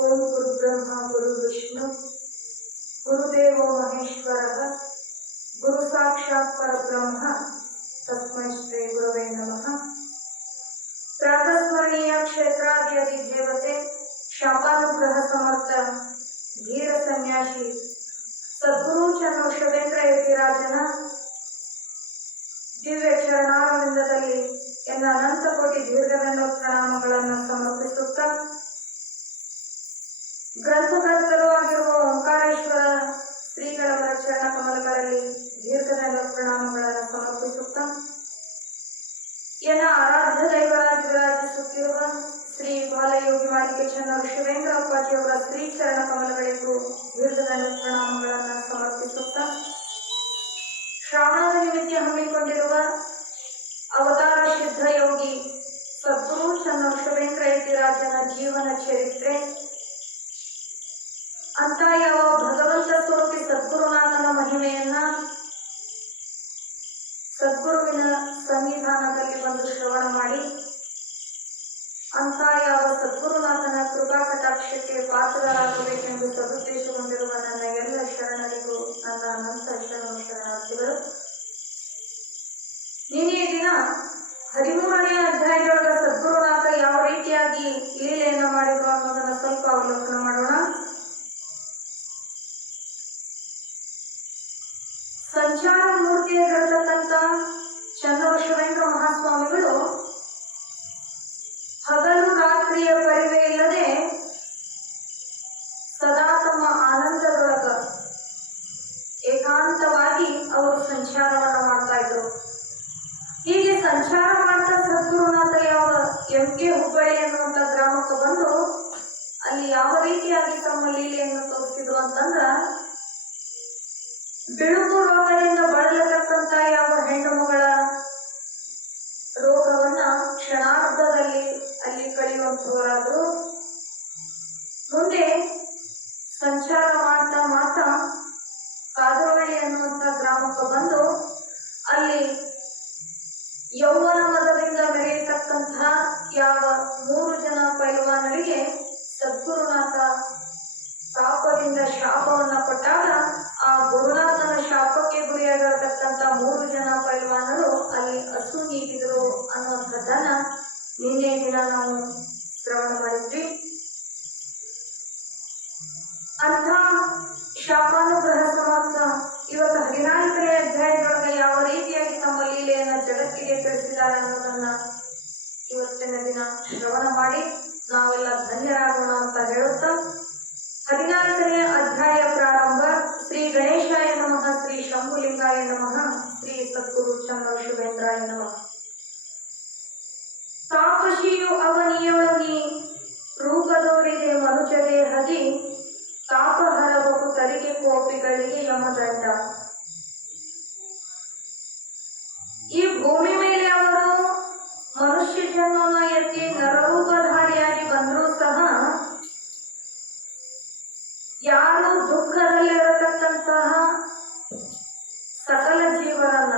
ओम गुरु ब्रह्मा गुरु विष्णु गुरुदेवो महेश्वरः गुरु साक्षात् परब्रह्म तस्मै श्री गुरवे नमः। प्रातस्मरणीय क्षेत्राधिदेवते शापानुग्रह समर्थ धीर सन्यासी सद्गुरु चरण शिवेंದ್ರ ಯತಿರಾಜನ ದಿವ್ಯ ಚರಣಾರವಿಂದದಲ್ಲಿ ಎನ್ನ ಅನಂತ ಕೋಟಿ ದೀರ್ಘದಂಡ ಪ್ರಣಾಮಗಳನ್ನು ಸಮರ್ಪಿಸುತ್ತಾ ಗ್ರಂಥಕರ್ತರು ಆಗಿರುವ ಓಂಕಾರೇಶ್ವರ ಶ್ರೀಗಳವರ ಚರಣ ಕಮಲಗಳಲ್ಲಿ ದೀರ್ಘದಂಡ ಪ್ರಣಾಮಗಳನ್ನು ಸಮರ್ಪಿಸುತ್ತಾ ಎನ್ನ ಆರಾಧ್ಯ ದೈವರಾಜ ವಿರಾಜಿಸುತ್ತಿರುವ ಶ್ರೀ ಬಾಲಯೋಗಿ ಮಾಣಿಕ್ಯ ಚನ್ನರು ಶಿವೇಂದ್ರ ಅಪ್ಪಾಜಿಯವರ ಶ್ರೀ ಚರಣ ಕಮಲಗಳಿಗೂ ದೀರ್ಘದಂಡ ಪ್ರಣಾಮಗಳನ್ನು ಸಮರ್ಪಿಸುತ್ತಾ ಶ್ರಾವಣದ ನಿಮಿತ್ತ ಹಮ್ಮಿಕೊಂಡಿರುವ ಅವತಾರ ಸಿದ್ಧ ಯೋಗಿ ಸದ್ಗುರು ಚನ್ನರು ಶಿವೇಂದ್ರ ಯತಿರಾಜನ ಜೀವನ ಚರಿತ್ರೆ ಅಂತ ಯಾವ ಭಗವಂತ ಸ್ವರೂಪಿ ಸದ್ಗುರುನಾಥನ ಮಹಿಮೆಯನ್ನ ಸದ್ಗುರುವಿನ ಸನ್ನಿಧಾನದಲ್ಲಿ ಬಂದು ಶ್ರವಣ ಮಾಡಿ ಅಂತ ಯಾವ ಸದ್ಗುರುನಾಥನ ಕೃಪಾ ಕಟಾಕ್ಷಕ್ಕೆ ಪಾತ್ರರಾಗಬೇಕೆಂದು ಸದುದ್ದೇಶಗೊಂಡಿರುವ ನನ್ನ ಎಲ್ಲ ಶರಣರಿಗೂ ನನ್ನ ಅನಂತ ಶರಣಾರ್ಥಿಗಳು. ನಿನ್ನೆ ದಿನ 13ನೇ ಅಧ್ಯಾಯದೊಳಗ ಸದ್ಗುರುನಾಥ ಯಾವ ರೀತಿಯಾಗಿ ಲೀಲೆಯನ್ನು ಮಾಡಿದ್ರು ಅನ್ನೋದನ್ನ ಸ್ವಲ್ಪ ಅವಲೋಕನ ಮಾಡೋಣ. ಸಂಚಾರ ಮೂರ್ತಿಯಾಗಿರತಕ್ಕಂಥ ಚನ್ನರು ಶಿವೇಂದ್ರ ಮಹಾಸ್ವಾಮಿಗಳು ಹಗಲು ರಾತ್ರಿಯ ಪರಿವೆ ಇಲ್ಲದೆ ಸದಾ ತಮ್ಮ ಆನಂದದೊಳಗ ಏಕಾಂತವಾಗಿ ಅವರು ಸಂಚಾರವನ್ನು ಮಾಡ್ತಾ ಇದ್ರು. ಹೀಗೆ ಸಂಚಾರ ಮಾಡ್ತಾ ಸದ್ಗುರುನಾಥ ಯಾವ ಎಂ.ಕೆ. ಹುಬ್ಬಳ್ಳಿ ಅನ್ನುವಂಥ ಗ್ರಾಮಕ್ಕೆ ಬಂದು ಅಲ್ಲಿ ಯಾವ ರೀತಿಯಾಗಿ ತಮ್ಮ ಲೀಲೆಯನ್ನು ತೋರಿಸಿದ್ರು ಅಂತಂದ್ರ ಬಿಳುಪು ರೋಗದಿಂದ ಬಳಲತಕ್ಕಂಥ ಯಾವ ಹೆಣ್ಣು ಮಗಳ ರೋಗವನ್ನ ಕ್ಷಣಾರ್ಧದಲ್ಲಿ ಅಲ್ಲಿ ಕಳೆಯುವಂತವರಾದ್ರು. ಮುಂದೆ ಸಂಚಾರ ಮಾಡ್ತಾ ಮಾಡ್ತಾ ಕಾದರವಳ್ಳಿ ಅನ್ನುವಂಥ ಗ್ರಾಮಕ್ಕೆ ಬಂದು ಅಲ್ಲಿ ಯೌವನ ಮದದಿಂದ ಮೆರೆಯತಕ್ಕಂಥ ಯಾವ 3 ಜನ ಪೈಲ್ವಾನರಿಗೆ ಸದ್ಗುರುನಾಥ ಪಾಪದಿಂದ ಶಾಪವನ್ನ ಕೊಟ್ಟಾಗ ಆ ಗುರುನಾಥನ ಶಾಪಕ್ಕೆ ಗುರಿಯಾಗಿರತಕ್ಕಂಥ 3 ಜನ ಪೈಲ್ವಾನರು ಅಲ್ಲಿ ಹಸು ನೀಡಿದ್ರು ಅನ್ನುವಂಥದ್ದನ್ನ ನಿನ್ನೆ ದಿನ ನಾವು ಶ್ರವಣ ಮಾಡಿದ್ವಿ. ಅಂಥ ಶಾಪಾನುಗ್ರಹ ಸಮರ್ಥ ಇವತ್ತು 14ನೇ ಅಧ್ಯಾಯದೊಳಗೆ ಯಾವ ರೀತಿಯಾಗಿ ತಮ್ಮ ಲೀಲೆಯನ್ನ ಜಗತ್ತಿಗೆ ತಿಳಿಸಿದ್ದಾರೆ ಅನ್ನೋದನ್ನ ಇವತ್ತಿನ ದಿನ ಶ್ರವಣ ಮಾಡಿ ನಾವೆಲ್ಲ ಧನ್ಯರಾಗೋಣ ಅಂತ ಹೇಳುತ್ತಾ 14ನೇ ಅಧ್ಯಾಯ ಪ್ರಾರಂಭ. ಶ್ರೀ ಗಣೇಶಾಯ ನಮಃ, ಶ್ರೀ ಶಂಭುಲಿಂಗಾಯ ನಮಃ, ಶ್ರೀ ಸದ್ಗುರು ಚನ್ನರು ಶಿವೇಂದ್ರಾಯ ನಮಃ. ತಾಪಶಿಯು ಅವನಿಯೊಳಗಿ ರೂಪದೋರಿದೆ ಮನುಜರೇ ಹದಿ, ತಾಪ ಹರಬಹುದು ತರಿಗೆ ಕೋಪಿಗಳಿಗೆ ಯಮದಂಡ. ಈ ಭೂಮಿ ಮೇಲೆ ಅವರು ಮನುಷ್ಯ ಜನ್ಮವನ್ನು ಎತ್ತಿ ನರರೂಪಧಾರಿಯಾಗಿ ಬಂದರೂ ಸಹ ಯಾರು ದುಃಖದಲ್ಲಿರತಕ್ಕಂತಹ ಸಕಲ ಜೀವರನ್ನ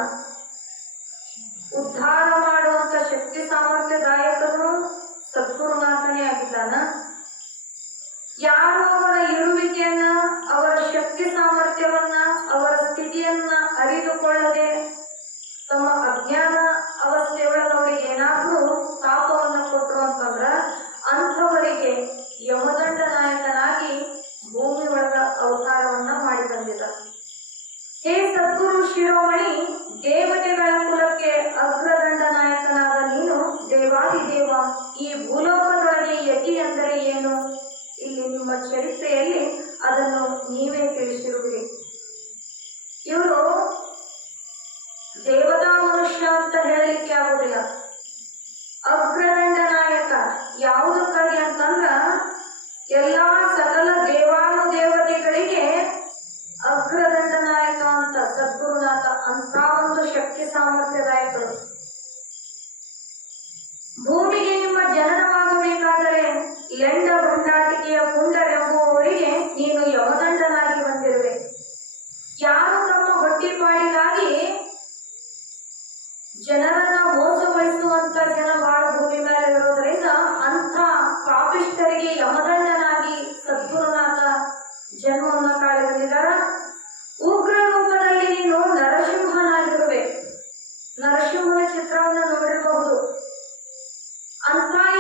ಉದ್ಧಾರ ಮಾಡುವಂತ ಶಕ್ತಿ ಸಾಮರ್ಥ್ಯದಾಯಕರು ಸದ್ಗುರುನಾಥನೇ ಆಗಿದ್ದಾನ. ಯಾರು ಅವರ ಇರುವಿಕೆಯನ್ನ, ಅವರ ಶಕ್ತಿ ಸಾಮರ್ಥ್ಯವನ್ನ, ಅವರ ಸ್ಥಿತಿಯನ್ನ ಅರಿತುಕೊಳ್ಳದೆ ತಮ್ಮ ಅಜ್ಞಾನ ಅವಸ್ಥೆಯೊಳಗೆ ಏನಾದ್ರೂ ಪಾಪವನ್ನ ಕೊಟ್ಟರು ಅಂತಂದ್ರ ಅಂಥವರಿಗೆ ಯಮದಂಡ ನಾಯಕನಾಗಿ ಭೂಮಿ ಒಳಗ ಅವತಾರವನ್ನ ಮಾಡಿ ಬಂದಿದ್ದ. ಹೇ ಸದ್ಗುರು ಶಿರೋಮಣಿ, ದೇವತೆಗಳ ಕುಲಕ್ಕೆ ಅಗ್ರದಂಡ ನಾಯಕನಾದ ನೀನು ದೇವಾದಿದೇವ, ಈ ಭೂಲೋಕದೊಳಗೆ ಯತಿ ಅಂದರೆ ಏನು? ಇಲ್ಲಿ ನಿಮ್ಮ ಚರಿತ್ರೆಯಲ್ಲಿ ಅದನ್ನು ನೀವೇ ತಿಳಿಸಿರುವಿರಿ. ಇವರು ದೇವತಾ ಮನುಷ್ಯ ಅಂತ ಹೇಳಲಿಕ್ಕೆ ಆಗುದಿಲ್ಲ. ಅಗ್ರದಂಡ ನಾಯಕ ಯಾವುದಕ್ಕಾಗಿ ಅಂತಂದ್ರ ಎಲ್ಲಾ ಸಕಲ ದೇವಾನುದೇವತೆಗಳಿಗೆ ಅಗ್ರದಂಡ ನಾಯಕ ಅಂತ ಸದ್ಗುರುನಾಥ ಅಂತ ಒಂದು ಶಕ್ತಿ ಸಾಮರ್ಥ್ಯದಾಯಕರು. ಭೂಮಿಗೆ ನಿಮ್ಮ ಜನನವಾಗಬೇಕಾದರೆ ಲೆಂಡ ಭಂಡಾಟಿಕೆಯ ಪುಂಡರೆಂಬುವವರಿಗೆ ನೀನು ಯಮದಂಡನಾಗಿ ಬಂದಿರುವೆ. ಯಾರು ತಮ್ಮ ಹೊಟ್ಟಿಪಾಡಿಗಾಗಿ ಜನರನ್ನ ಮೋಸಗೊಳಿಸುವಂತ ಜನ ಬಹಳ ಭೂಮಿ ಮೇಲೆ ಇರೋದ್ರಿಂದ ಅಂಥ ಪಾಪಿಷ್ಠರಿಗೆ ಯಮದಂಡನಾಗಿ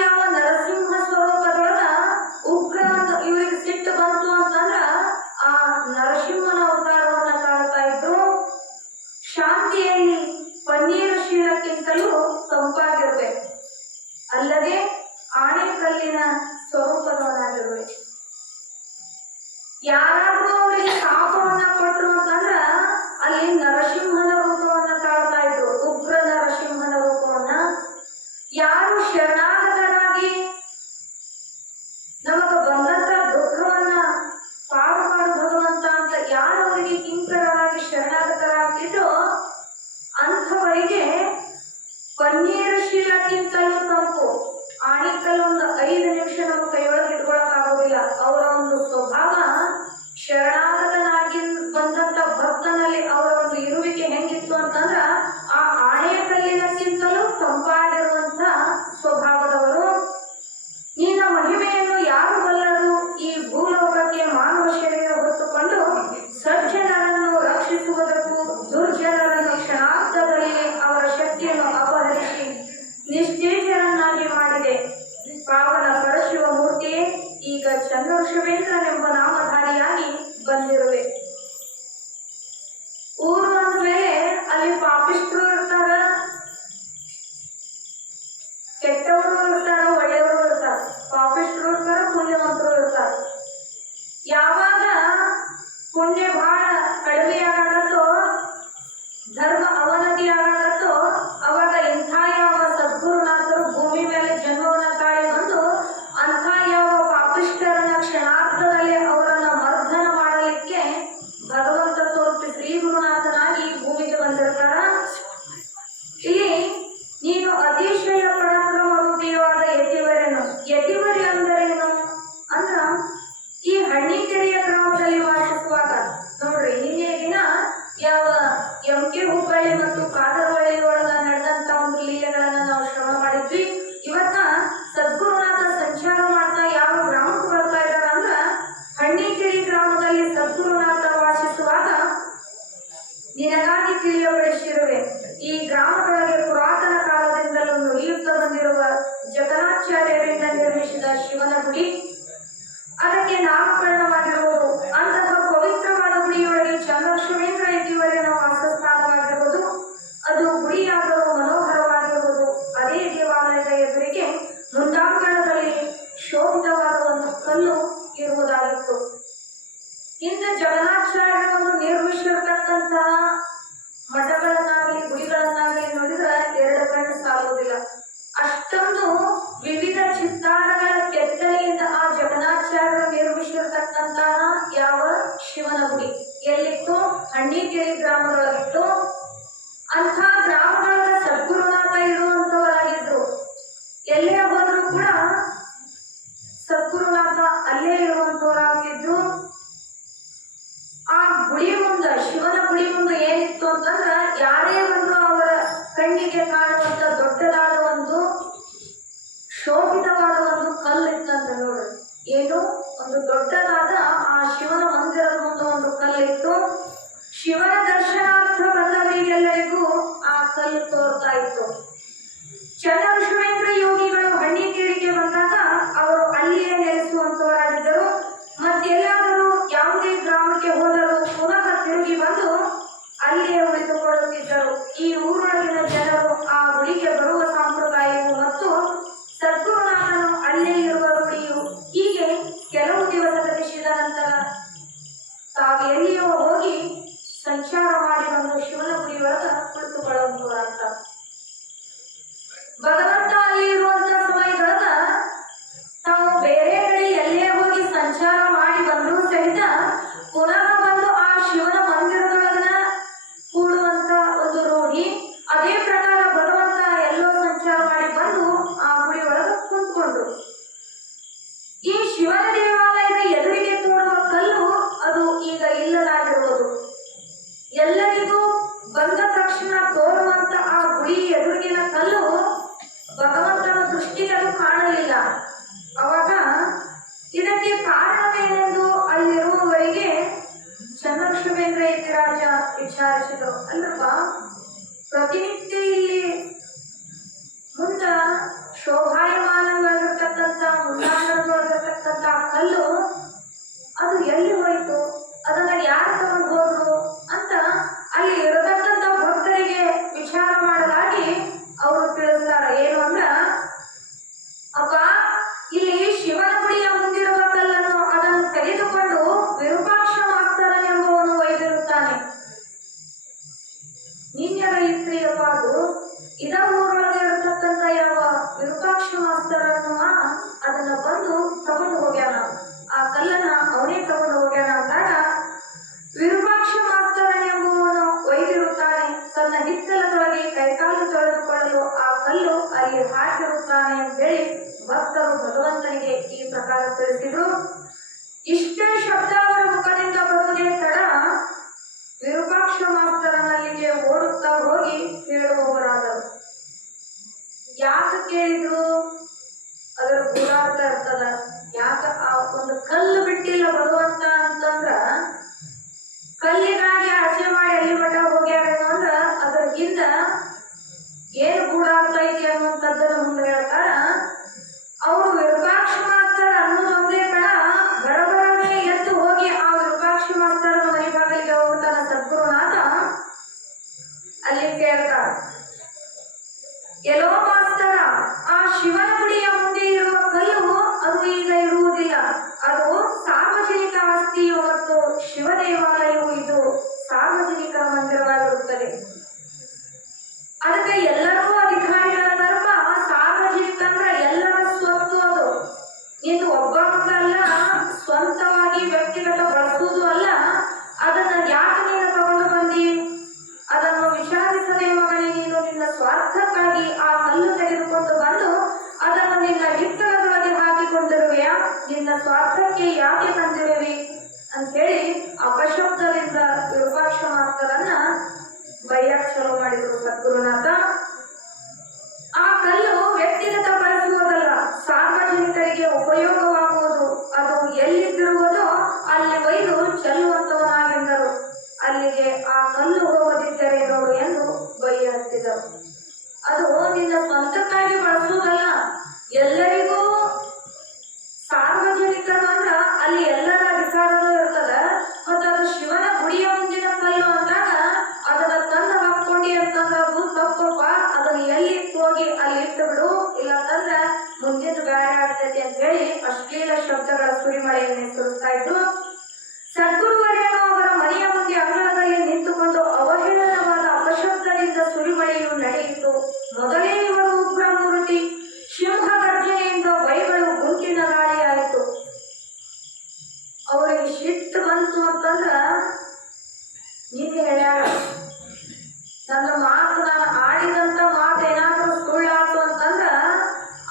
ಯಾವ ನರಸಿಂಹ ಸ್ವರೂಪದೊಳಗ ಉಗ್ರ ಇವರಿಗೆ ಸಿಟ್ಟು ಬಂತು ಅಂತಂದ್ರ ಆ ನರಸಿಂಹನ ಅವತಾರವನ್ನ ತಾಳ್ತಾ ಇದ್ರು. ಶಾಂತಿಯಲ್ಲಿ ಪನ್ನೀರು ಶೀಲಕ್ಕಿಂತಲೂ ತಂಪಾಗಿರ್ಬೇಕು, ಅಲ್ಲದೆ ಆಣೆಕಲ್ಲಿನ ಸ್ವರೂಪದವನಾಗಿರ್ಬೇಕು. ಯಾರಾದ್ರೂ ಅವರಿಗೆ ಶಾಪವನ್ನ ಕೊಟ್ಟರು ಅಂತಂದ್ರ ಅಲ್ಲಿ ನರಸಿಂಹನ ರೂಪವನ್ನ ತಾಳ್ತಾ ಇದ್ರು, ಉಗ್ರ ನರಸಿಂಹನ ರೂಪವನ್ನ. ಯಾರು ಶರಣಾಗತರಾಗಿ ನಮಗ ಬಂದಂತ ದುಃಖವನ್ನ ಪಾರು ಮಾಡು ಭಗವಂತ ಅಂತ ಯಾರು ಅವರಿಗೆ ಕಿಂಕರರಾಗಿ ಶರಣಾಗತರಾಗ್ತಿದ್ರು ಅಂಥವರಿಗೆ ಪನ್ನೀರು ಶೀಲಕ್ಕಿಂತಲೂ ತಂಪು. ಆಣಿಕಲ್ಲು ಒಂದು 5 ನಿಮಿಷ ನಮ್ಮ ಕೈಯೊಳಗೆ ಇಟ್ಕೊಳಕ್ ಆಗೋದಿಲ್ಲ. ಅವರ ಒಂದು ಸ್ವಭಾವ ಶರಣಾಗತನಾಗಿ ಬಂದಂತ ಭಕ್ತನಲ್ಲಿ ಅವರ ಒಂದು ಇರುವಿಕೆ ಹೆಂಗಿತ್ತು ಅಂತಂದ್ರ ಆ ಆಣೆಕಲ್ಲಿನಕ್ಕಿಂತಲೂ ತಂಪಾಗಿರುವಂತ ಸ್ವಭಾವದವರು. ನಿನ್ನ ಮಹಿಮೆಯನ್ನು ಯಾರು ಬಲ್ಲರು? ಈ ಭೂಲೋಕಕ್ಕೆ ಮಾನವ ಶರೀರ ಹೊತ್ತುಕೊಂಡು ಸಜ್ಜನರನ್ನು ರಕ್ಷಿಸುವುದಕ್ಕೂ ದುರ್ಜನರನ್ನು ಕ್ಷಣಾರ್ಧದಲ್ಲಿ ಅವರ ಶಕ್ತಿಯನ್ನು ಅಪಹರಿಸಿ ನಿಸ್ತೇಜರನ್ನಾಗಿ ಮಾಡಿದೆ. ಪಾವನ ಪರಶಿವ ಮೂರ್ತಿಯೇ, ಈಗ ಚಂದ್ರಶುಭೇಂದ್ರನೆಂಬ ನಾಮಧಾರಿಯಾಗಿ ಬಂದಿರುವೆ. ಊರು ಅಂದ್ಮೇಲೆ ಅಲ್ಲಿ ಪಾಪಿಷ್ಠರು ಇರ್ತಾರ, ಕೆಟ್ಟವರು ಇರ್ತಾರ, ಒಳ್ಳೆಯವರು ಇರ್ತಾರ. ಪಾಪಿಷ್ಠರು ಇರ್ತಾರ, ಪುಣ್ಯವಂತರು ಇರ್ತಾರ. ಯಾವಾಗ ಪುಣ್ಯ ಬಹಳ ಕಡಿಮೆ ಆಗತ್ತೋ, ಧರ್ಮ ಅವನತಿ ಆಗತ್ತೋ, ಅವಾಗ ಇಂಥ ಯಾವ ಸದ್ಗುರುನಾಥರು ಭೂಮಿ ಮೇಲೆ ಜನ್ಮವನ್ನ ತಾಳಿ ಬಂದು ಅಂಥ ಯಾವ ಪಾಪಿಷ್ಠರನ್ನ ಕ್ಷಣಾರ್ಧದಲ್ಲಿ ಅವರನ್ನ ಮರ್ದನ ಮಾಡಲಿಕ್ಕೆ ಭಗವಂತ ತೋರಿಸಿ ಶ್ರೀ ಗುರುನಾಥನಾಗಿ ಭೂಮಿಗೆ ಬಂದಿರ್ತಾರ. ಇಲ್ಲಿ ನೀನು ಅತಿಶಯ ಪರಾಕ್ರಮ ರೂಪಿಯಾದ ಯತಿವರನು. ಯತಿವರಿ ಅಂದರೇನು ಅಂದ್ರ ಈ ಹಣ್ಣಿಕೆರೆಯ ಗ್ರಾಮದಲ್ಲಿ ವಾಸಿಸುವಾಗ ನೋಡ್ರಿ, ನಿನ್ನೆ ದಿನ ಯಾವ ಎಂ.ಕೆ. ಹುಬ್ಬಳ್ಳಿ ಮತ್ತು ಕಾದರವಳ್ಳಿ ಒಳಗ ನಡೆದಂತ ಒಂದು ಲೀಲೆಗಳನ್ನ ನಾವು ಶ್ರವಣ ಮಾಡಿದ್ವಿ. ಇವತ್ತ ಸದ್ಗುರುನಾಥ ಸಂಚಾರ ಮಾಡ್ತಾ ಯಾವ ಗ್ರಾಮಕ್ಕೆ ಬರ್ತಾ ಇದ್ದಾರ ಅಂದ್ರ ಹಣ್ಣಿಕೆರೆ ಗ್ರಾಮದಲ್ಲಿ ಸದ್ಗುರುನಾಥ ವಾಸಿಸುವಾಗ ನಿನಗಾಗಿ ತಿಳಿಯಪಡಿಸಿರುವೆ. ಈ ಗ್ರಾಮದೊಳಗೆ ಪುರಾತನ ಕಾಲದಿಂದಲೂ ನುಡಿಯುತ್ತಾ ಬಂದಿರುವ ಜಗನ್ನಾಚಾರ್ಯರಿಂದ ನಿರ್ಮಿಸಿದ ಶಿವನ ಗುಡಿ, ಅದಕ್ಕೆ ನಾಮಕರಣವಾಗಿರುವುದು. ಅಂತಹ ಪವಿತ್ರವಾದ ಗುಡಿಯೊಳಗೆ ಚಂದ್ರಶುಭೇಂದ್ರ ಯತಿವರ್ಯನ ವಾಸಸ್ಥಾನವಾಗಿರುವುದು. ಅದು ಗುಡಿಯಾದರೂ ಮನೋಹರವಾಗಿರುವುದು. ಅದೇ ದೇವಾಲಯದ ಎದುರಿಗೆ ಮುಂದಾಂಗಣದಲ್ಲಿ ಶೋಭಿತವಾದ ಒಂದು ಕಲ್ಲು ಇರುವುದಾಗಿತ್ತು. ಇನ್ನು ಜಗನ್ನಾಚಾರ್ಯರು ನಿರ್ಮಿಸಿರ್ತಕ್ಕಂತಹ ಮಠಗಳನ್ನಾಗಲಿ ಗುಡಿಗಳನ್ನಾಗಲಿ ನೋಡಿದ್ರೆ 2 ಕಣ್ಣು ಸಾಲುವುದಿಲ್ಲ. ಅಷ್ಟೊಂದು ವಿವಿಧ ಚಿತ್ತಾರಗಳ ಕೆತ್ತನೆಯಿಂದ ಆ ಜಗನ್ನಾಚಾರ್ಯರು ನಿರ್ಮಿಸಿರ್ತಕ್ಕಂತಹ ಯಾವ ಶಿವನ ಗುಡಿ ಎಲ್ಲಿತ್ತು? ಹಣ್ಣಿಕೆರೆ ಗ್ರಾಮದೊಳಗಿತ್ತು. ಅಂಥ ಗ್ರಾಮದೊಳಗ ಸದ್ಗುರುನಾಥ ಇರುವಂತವರಾಗಿದ್ರು. ಎಲ್ಲೇ ಹೋದ್ರು ಕೂಡ ಸದ್ಗುರುನಾಥ ಅಲ್ಲೇ ಇರುವಂತವರಾಗಿದ್ರು. ಆ ಗುಡಿ ಮುಂದ, ಶಿವನ ಗುಡಿ ಮುಂದೆ ಏನಿತ್ತು ಅಂತಂದ್ರ ಯಾರೇ ಬಂದ್ರು ಅವರ ಕಣ್ಣಿಗೆ ಕಾಣುವಂತ ದೊಡ್ಡದಾದ ಒಂದು ಶೋಭಿತವಾದ ಒಂದು ಕಲ್ಲು ಇತ್ತಂತ. ನೋಡ್ರಿ, ಏನು ಒಂದು ದೊಡ್ಡದಾದ ಆ ಶಿವನ ಮಂದಿರದ ಮುಂದೆ ಒಂದು ಕಲ್ಲಿತ್ತು. ಶಿವನ ದರ್ಶನಾರ್ಥ ಬಂದವರಿಗೆಲ್ಲರಿಗೂ ಆ ಕಲ್ಲು ತೋರ್ತಾ ಇತ್ತು. ಚಂದ್ರಶುಭೇಂದ್ರ ಯೋಗಿಗಳು ಹಣ್ಣಿಕೇರಿಗೆ ಬಂದಾಗ ಅವರು ಅಲ್ಲಿಯೇ ನೆಲೆಸುವಂತವರಾಗಿದ್ದರು. ಮತ್ತೆಲ್ಲಾದರೂ ಯಾವುದೇ ಗ್ರಾಮಕ್ಕೆ ಹೋದರೂ ಪುನಃ ತಿರುಗಿ ಬಂದು ಅಲ್ಲಿಯೇ ಉಳಿದುಕೊಳ್ಳುತ್ತಿದ್ದರು. ಈ ಊರೊಳಗಿನ ಜನರು ಆ ಗುಡಿಗೆ ಬರುವ ಸಂಪ್ರದಾಯವು ಮತ್ತು ಸದ್ಗುರುನಾಥನು ಅಲ್ಲೇ ಇರುವ ರೂಢಿಯು. ಹೀಗೆ ಕೆಲವು ದಿವಸ ಗತಿಸಿದ ನಂತರ ತಾವು ಎಲ್ಲಿಯೋ ಹೋಗಿ ಸಂಚಾರ ಮಾಡಿ ಬಂದು ಶಿವನ ಗುಡಿಯೊಳಗ ಕುಳಿತುಕೊಳ್ಳುವಂತ ಭಗವಂತ ಅಲ್ಲಿ ಇರುವಂತ ಸಮಯದೊಳಗ ತಾವು ಬೇರೆ ಕಡೆ ಎಲ್ಲೇ ಹೋಗಿ ಸಂಚಾರ ಮಾಡಿ ಬಂದರೂ ಸಹಿತ ಪುನಃ ಬಂದು ಆ ಶಿವನ ಮಂದಿರದೊಳಗನ ಕೂಡುವಂತ ಒಂದು ರೂಢಿ. ಅದೇ ಪ್ರಕಾರ ಭಗವಂತ ಎಲ್ಲೋ ಸಂಚಾರ ಮಾಡಿ ಬಂದು ಆ ಗುಡಿ ಒಳಗ ಕುಂತ್ಕೊಂಡ್ರು. ಈ ಶಿವನ ದೇವಾಲಯದ ಎದುರಿಗೆ ತೋರುವ ಕಲ್ಲು ಅದು ಈಗ ಇಲ್ಲದಾಗಿರುವುದು. ಎಲ್ಲರಿಗೂ ಬಂದ ತಕ್ಷಣ ತೋರುವಂತ ಆ ಗುಡಿ ಎದುರಿಗಿನ ಕಲ್ಲು ಭಗವಂತನ ದೃಷ್ಟಿಗೆ ಅದು ಕಾಣಲಿಲ್ಲ. ಅವಾಗ ಇದಕ್ಕೆ ಕಾರಣವೇನೆಂದು ಅಲ್ಲಿರುವವರಿಗೆ ಚಂದ್ರಶುಭೇಂದ್ರ ಯತಿರಾಜ ವಿಚಾರಿಸಿದರು. ಅಲ್ಲಪ್ಪ, ಪ್ರತಿನಿತ್ಯ ಇಲ್ಲಿ ಮುಂದ ಶೋಭಾಯಮಾನಗಳ ಓಡುತ್ತಾ ಹೋಗಿ ಕೇಳುವವರಾದರು. ಯಾಕೆ ಕೇಳಿದ್ರು? ಅದರ ಗೂಢಾರ್ಥ ಇರ್ತದ. ಯಾಕ ಆ ಒಂದು ಕಲ್ಲು ಬಿಟ್ಟಿಲ್ಲ ಭಗವಂತ ಅಂತಂದ್ರ ಕಲ್ಲಿಗಾಗಿ ಆಸೆ ಮಾಡಿ ಅಲ್ಲಿ ಮಠ ಹೋಗ್ಯಾರೇನು ಅಂದ್ರ ಅದ್ರ ಹಿಂದ ಏನು ಗೂಢಾರ್ಥ ಐತಿ ಅನ್ನುವಂಥದ್ದನ್ನ ಮುಂದೆ ಹೇಳ್ತಾರ. ಅವರು ವಿರೂಪಾಕ್ಷ ಮಾಸ್ತರ್ ಅನ್ನೋದು ಒಂದೇ ಕಣ ಬರಬರನೆ ಎದ್ದು ಹೋಗಿ ಆ ವಿರೂಪಾಕ್ಷ ಮಾಸ್ತರನ ಮನೆ ಬಾಗಿಲಿಗೆ ಹೋಗ್ತಾನ ಸದ್ಗುರುನಾಥ. ಅಲ್ಲಿ ಕೇಳ್ತಾರ, ಎಲ್ಲೋ ಮಾಸ್ತರ, ಆ ಶಿವನ ಗುಡಿಯ ಮುಂದೆ ಇರುವ ಕಲ್ಲು ಅದು ಈಗ ಇರುವುದಿಲ್ಲ. ಅದು ಸಾರ್ವಜನಿಕ ಆಸ್ತಿಯು ಮತ್ತು ಶಿವ ದೇವಾಲಯವು ಇದು ಸಾರ್ವಜನಿಕ ಮಂದಿರವಾಗಿರುತ್ತದೆ. ಅದಕ್ಕೆ ಎಲ್ಲರೂ ಅಧಿಕಾರಿಗಳ ಧರ್ಮ. ಸಾರ್ವಜನಿಕ ಅಂದ್ರೆ ಎಲ್ಲರ ಸ್ವತ್ತು. ಅದು ನೀನು ಒಬ್ಬರಲ್ಲ, ಸ್ವಂತವಾಗಿ ವ್ಯಕ್ತಿಗತ ಬಳಸುವುದು ಅಲ್ಲ. ಅದನ್ನ ಯಾಕೆ ನೀನು ತಗೊಂಡು ಬಂದಿ? ಅದನ್ನು ವಿಚಾರಿಸದೆ ಮಗನೇ, ನೀನು ನಿನ್ನ ಸ್ವಾರ್ಥಕ್ಕಾಗಿ ಆ ಕಲ್ಲು ತೆಗೆದುಕೊಂಡು ಬಂದು ಅದನ್ನು ನಿನ್ನ ಹಿತ್ತಲದೊಳಗೆ ಹಾಕಿಕೊಂಡಿರುವೆಯಾ? ನಿನ್ನ ಸ್ವಾರ್ಥಕ್ಕೆ ಯಾಕೆ ತಂದಿರುವಿ ಅಂತೇಳಿ ಅಪಶಬ್ದದಿಂದ ವಿರೂಪಾಕ್ಷ ಮಾಸ್ತರನ್ನ ಬೈಯಕ್ ಚಲೋ ಮಾಡಿದ್ರು ಸದ್ಗುರುನಾಥ. ಆ ಕಲ್ಲು ವ್ಯಕ್ತಿಗತ ಬಳಸುವುದಲ್ಲ, ಸಾರ್ವಜನಿಕರಿಗೆ ಉಪಯೋಗವಾಗುವುದು. ಅದು ಎಲ್ಲಿದ್ದಿರುವುದೋ ಅಲ್ಲಿ ಒಯ್ದು ಚೆಲ್ಲುವಂತವನಾಗೆಂದರು. ಅಲ್ಲಿಗೆ ಆ ಕಲ್ಲು ಹೋಗದಿದ್ದರೆ ನೋಡು ಎಂದು ಬೈಯ ಹತ್ತಿದರು. ಅದು ನಿನ್ನ ಸ್ವಂತಕ್ಕಾಗಿ ಬಳಸುವುದಲ್ಲ, ಎಲ್ಲರಿಗೂ ಸಾರ್ವಜನಿಕರು ಅಂದ್ರ ಅಲ್ಲಿ ಎಲ್ಲರ ಅಧಿಕಾರನೂ ಇರ್ತದ. ಮತ್ತು ಅದು ಶಿವನ ಗುಡಿಯ ಮುಂದಿನ ಕಲ್ಲು ಅಂದಾಗ ಅದನ್ನ ತಂದು ಹಾಕೊಂಡಿ ಅಂತಂದ್ರ ಅದು ತಪ್ಪಪ್ಪ. ಅದನ್ನ ಎಲ್ಲಿ ಹೋಗಿ ಅಲ್ಲಿ ಇಟ್ಟು ಬಿಡು, ಇಲ್ಲಂತಂದ್ರ ಮುಂದಿನ ಗಾಯ ಆಗ್ತೈತಿ ಅಂತ ಹೇಳಿ ಅಶ್ಲೀಲ ಶಬ್ದಗಳ ಸುರಿಮಳೆಯನ್ನೇ ಸುರಿಸ್ತಾ ಇದ್ರು. ಸದ್ಗುರುವರೇನು ಅವರ ಮನೆಯ ಮುಂದೆ ಅಂಗಳದಲ್ಲಿ ನಿಂತುಕೊಂಡು ಅವಹೇಳನವಾದ ಅಪಶಬ್ದದಿಂದ ಸುರಿಮಳೆಯು ನಡೆಯಿತು. ಮೊದಲೇ ಇವರು ಉಗ್ರಮೂರ್ತಿ, ಸಿಂಹ ಗರ್ಜನೆಯಿಂದ ಬೈಗಳು ಗುಂಪಿನ ಗಾಳಿಯಾಯಿತು. ಅವರಿಗೆ ಸಿಟ್ಟು ಬಂತು ಅಂತಂದ್ರ ನಿನ್ನೆ ಹೇಳ್ಯಾರ, ನನ್ನ ಮಾತು, ನಾನು ಆಡಿದಂತ ಮಾತು ಏನಾದರೂ ಸುಳ್ಳಾತು ಅಂತಂದ್ರ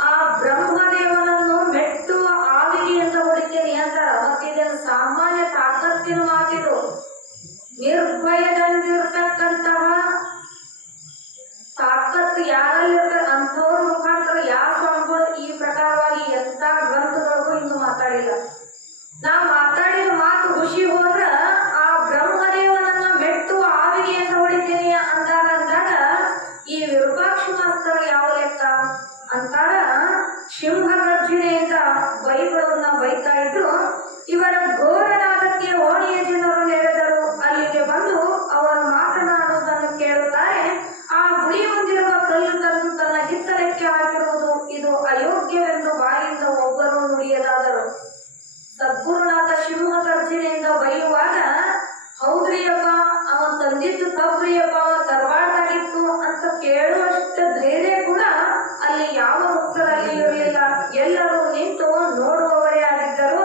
ಆ ಬ್ರಹ್ಮದೇವನನ್ನು ಮೆಟ್ಟು ಆವಿಗೆಯಿಂದ ಹೊಡಿತೇನೆ ಅಂತಾರ. ಮತ್ತಿದೇನು ಸಾಮಾನ್ಯ ತಾಕತ್ತಿನ ಮಾತಿದು. ನಿರ್ಭಯದಲ್ಲಿರ್ತಕ್ಕಂತಹ ತಾಕತ್ತು ಯಾರಲ್ಲಿರ್ತಾರೆ ಅಂಥವ್ರ ಮುಖಾಂತರ ಯಾವ ಸ್ವಾಮಿಗಳು ಈ ಪ್ರಕಾರವಾಗಿ ಎಂತ ಗ್ರಂಥದೊಳಗೂ ಇನ್ನು ಮಾತಾಡಿಲ್ಲ. ನಾ ಮಾತಾಡಿದ ಮಾತು ಖುಷಿ ಹೋದ್ರ ಆ ಬ್ರಹ್ಮದೇವನನ್ನ ಮೆಟ್ಟು ಆವಿಗೆಯಿಂದ ಹೊಡಿತೇನೆ ಅಂದಾಗ ಈ ವಿರೂಪಾಕ್ಷ ಮಾಸ್ತರ ಯಾವ ಲೆಕ್ಕ ಅಂತಾರ. ಸಿಂಹ ಗರ್ಜನೆಯಿಂದ ಬೈಗಳನ್ನ ಬೈತಾ ಇದ್ರು. ಇವರ ಘೋರನಾದಕ್ಕೆ ಓಣಿಯ ಜನರು ನೆರೆದರು. ಅಲ್ಲಿಗೆ ಬಂದು ಅವರು ಮಾತನಾಡುವುದನ್ನು ಕೇಳುತ್ತಾರೆ. ಆ ಗುಡಿ ಹೊಂದಿರುವ ಕಲ್ಲು ತನ್ನ ಹಿತ್ತಲಕ್ಕೆ ಹಾಕಿರುವುದು ಇದು ಅಯೋಗ್ಯವೆಂದು ಬಾಯಿಂದ ಒಬ್ಬರು ನುಡಿಯದಾದರು. ಸದ್ಗುರುನಾಥ ಸಿಂಹ ಗರ್ಜನೆಯಿಂದ ಬೈಯುವಾಗ, ಹೌದ್ರಿಯಪ್ಪ, ಅವ ತಂದಿದ್ದು ತಪ್ಪ್ರಿಯಪ್ಪ, ಅವ ತರವಾಡ್ದಾಗಿತ್ತು ಅಂತ ಕೇಳುವಷ್ಟು ಧೈರ್ಯ ಕೂಡ ಅಲ್ಲಿ ಯಾವ ಮುಕ್ತರಲ್ಲಿ ಇರಲಿಲ್ಲ. ಎಲ್ಲರೂ ನಿಂತು ನೋಡುವವರೇ ಆಗಿದ್ದರು.